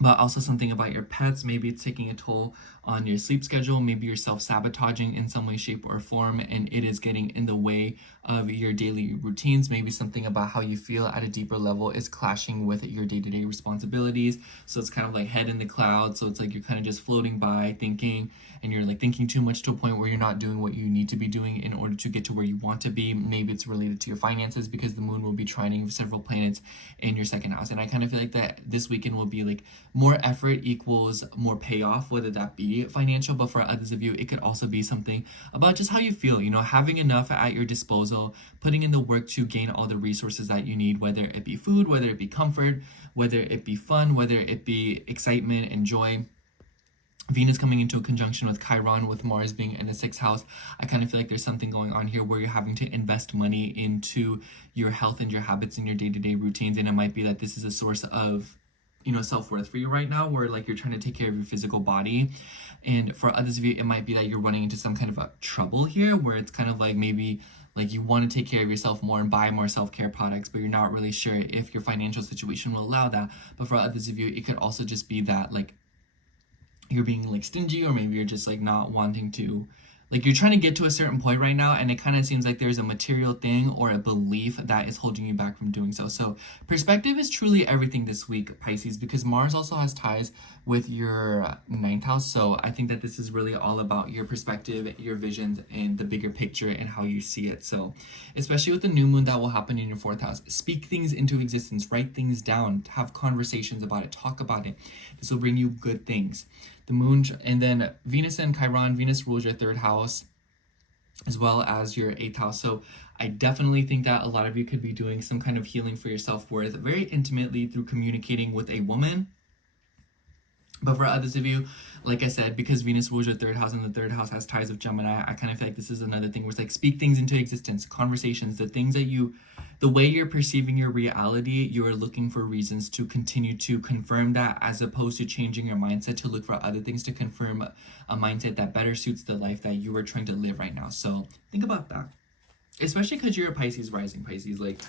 but also something about your pets. Maybe it's taking a toll on your sleep schedule. Maybe you're self-sabotaging in some way, shape, or form, and it is getting in the way of your daily routines. Maybe something about how you feel at a deeper level is clashing with your day-to-day responsibilities. So it's kind of like head in the clouds. So it's like you're kind of just floating by thinking, and you're like thinking too much to a point where you're not doing what you need to be doing in order to get to where you want to be. Maybe it's related to your finances because the moon will be trining several planets in your 2nd house. And I kind of feel like that this weekend will be like more effort equals more payoff, whether that be financial, but for others of you, it could also be something about just how you feel, you know, having enough at your disposal, putting in the work to gain all the resources that you need, whether it be food, whether it be comfort, whether it be fun, whether it be excitement and joy. Venus coming into a conjunction with Chiron, with Mars being in the 6th house. I kind of feel like there's something going on here where you're having to invest money into your health and your habits and your day-to-day routines, and it might be that this is a source of, you know, self-worth for you right now, where like you're trying to take care of your physical body. And for others of you, it might be that you're running into some kind of a trouble here where it's kind of like maybe like you want to take care of yourself more and buy more self-care products, but you're not really sure if your financial situation will allow that. But for others of you, it could also just be that like you're being like stingy, or maybe you're just like not wanting to, like you're trying to get to a certain point right now, and it kind of seems like there's a material thing or a belief that is holding you back from doing so. So perspective is truly everything this week, Pisces, because Mars also has ties with your ninth house. So I think that this is really all about your perspective, your visions, and the bigger picture and how you see it. So especially with the new moon that will happen in your fourth house, speak things into existence, write things down, have conversations about it, talk about it. This will bring you good things. The moon, and then Venus and Chiron. Venus rules your third house as well as your eighth house. So I definitely think that a lot of you could be doing some kind of healing for your self-worth very intimately through communicating with a woman. But for others of you, like I said, because Venus rules your third house and the third house has ties with Gemini, I kind of feel like this is another thing where it's like speak things into existence, conversations, the things that the way you're perceiving your reality, you are looking for reasons to continue to confirm that, as opposed to changing your mindset to look for other things to confirm a mindset that better suits the life that you are trying to live right now. So think about that, especially because you're a Pisces rising. Pisces, like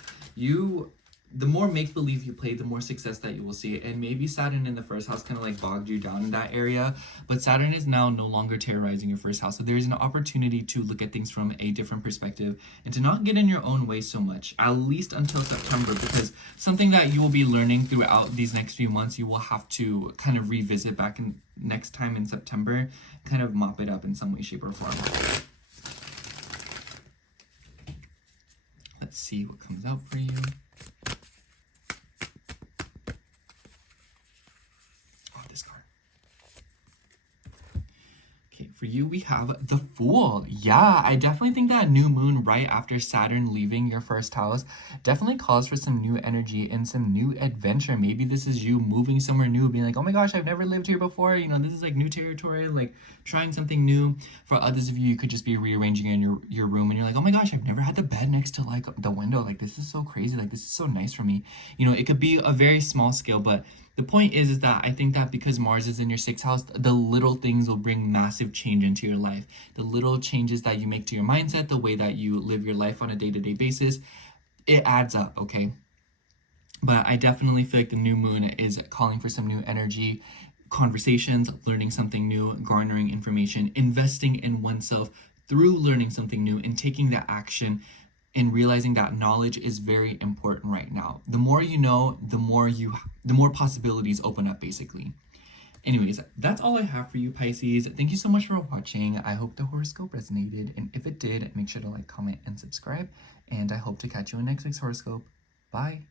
the more make-believe you play, the more success that you will see. And maybe Saturn in the first house kind of like bogged you down in that area, but Saturn is now no longer terrorizing your first house. So there's an opportunity to look at things from a different perspective and to not get in your own way so much, at least until September, because something that you will be learning throughout these next few months, you will have to kind of revisit back in next time in September, kind of mop it up in some way, shape, or form. Let's see what comes out for you. For you, we have the Fool. Yeah, I definitely think that new moon right after Saturn leaving your first house definitely calls for some new energy and some new adventure. Maybe this is you moving somewhere new, being like, oh my gosh, I've never lived here before. You know, this is like new territory, like trying something new. For others of you, you could just be rearranging in your room and you're like, oh my gosh, I've never had the bed next to like the window. Like, this is so crazy. Like, this is so nice for me. You know, it could be a very small scale, but the point is that I think that because Mars is in your sixth house, the little things will bring massive change into your life. The little changes that you make to your mindset, the way that you live your life on a day-to-day basis, it adds up, okay? But I definitely feel like the new moon is calling for some new energy, conversations, learning something new, garnering information, investing in oneself through learning something new and taking that action, and realizing that knowledge is very important right now. The more you know, the more possibilities open up, basically. Anyways, that's all I have for you, Pisces. Thank you so much for watching. I hope the horoscope resonated, and if it did, make sure to like, comment, and subscribe. And I hope to catch you in next week's horoscope. Bye.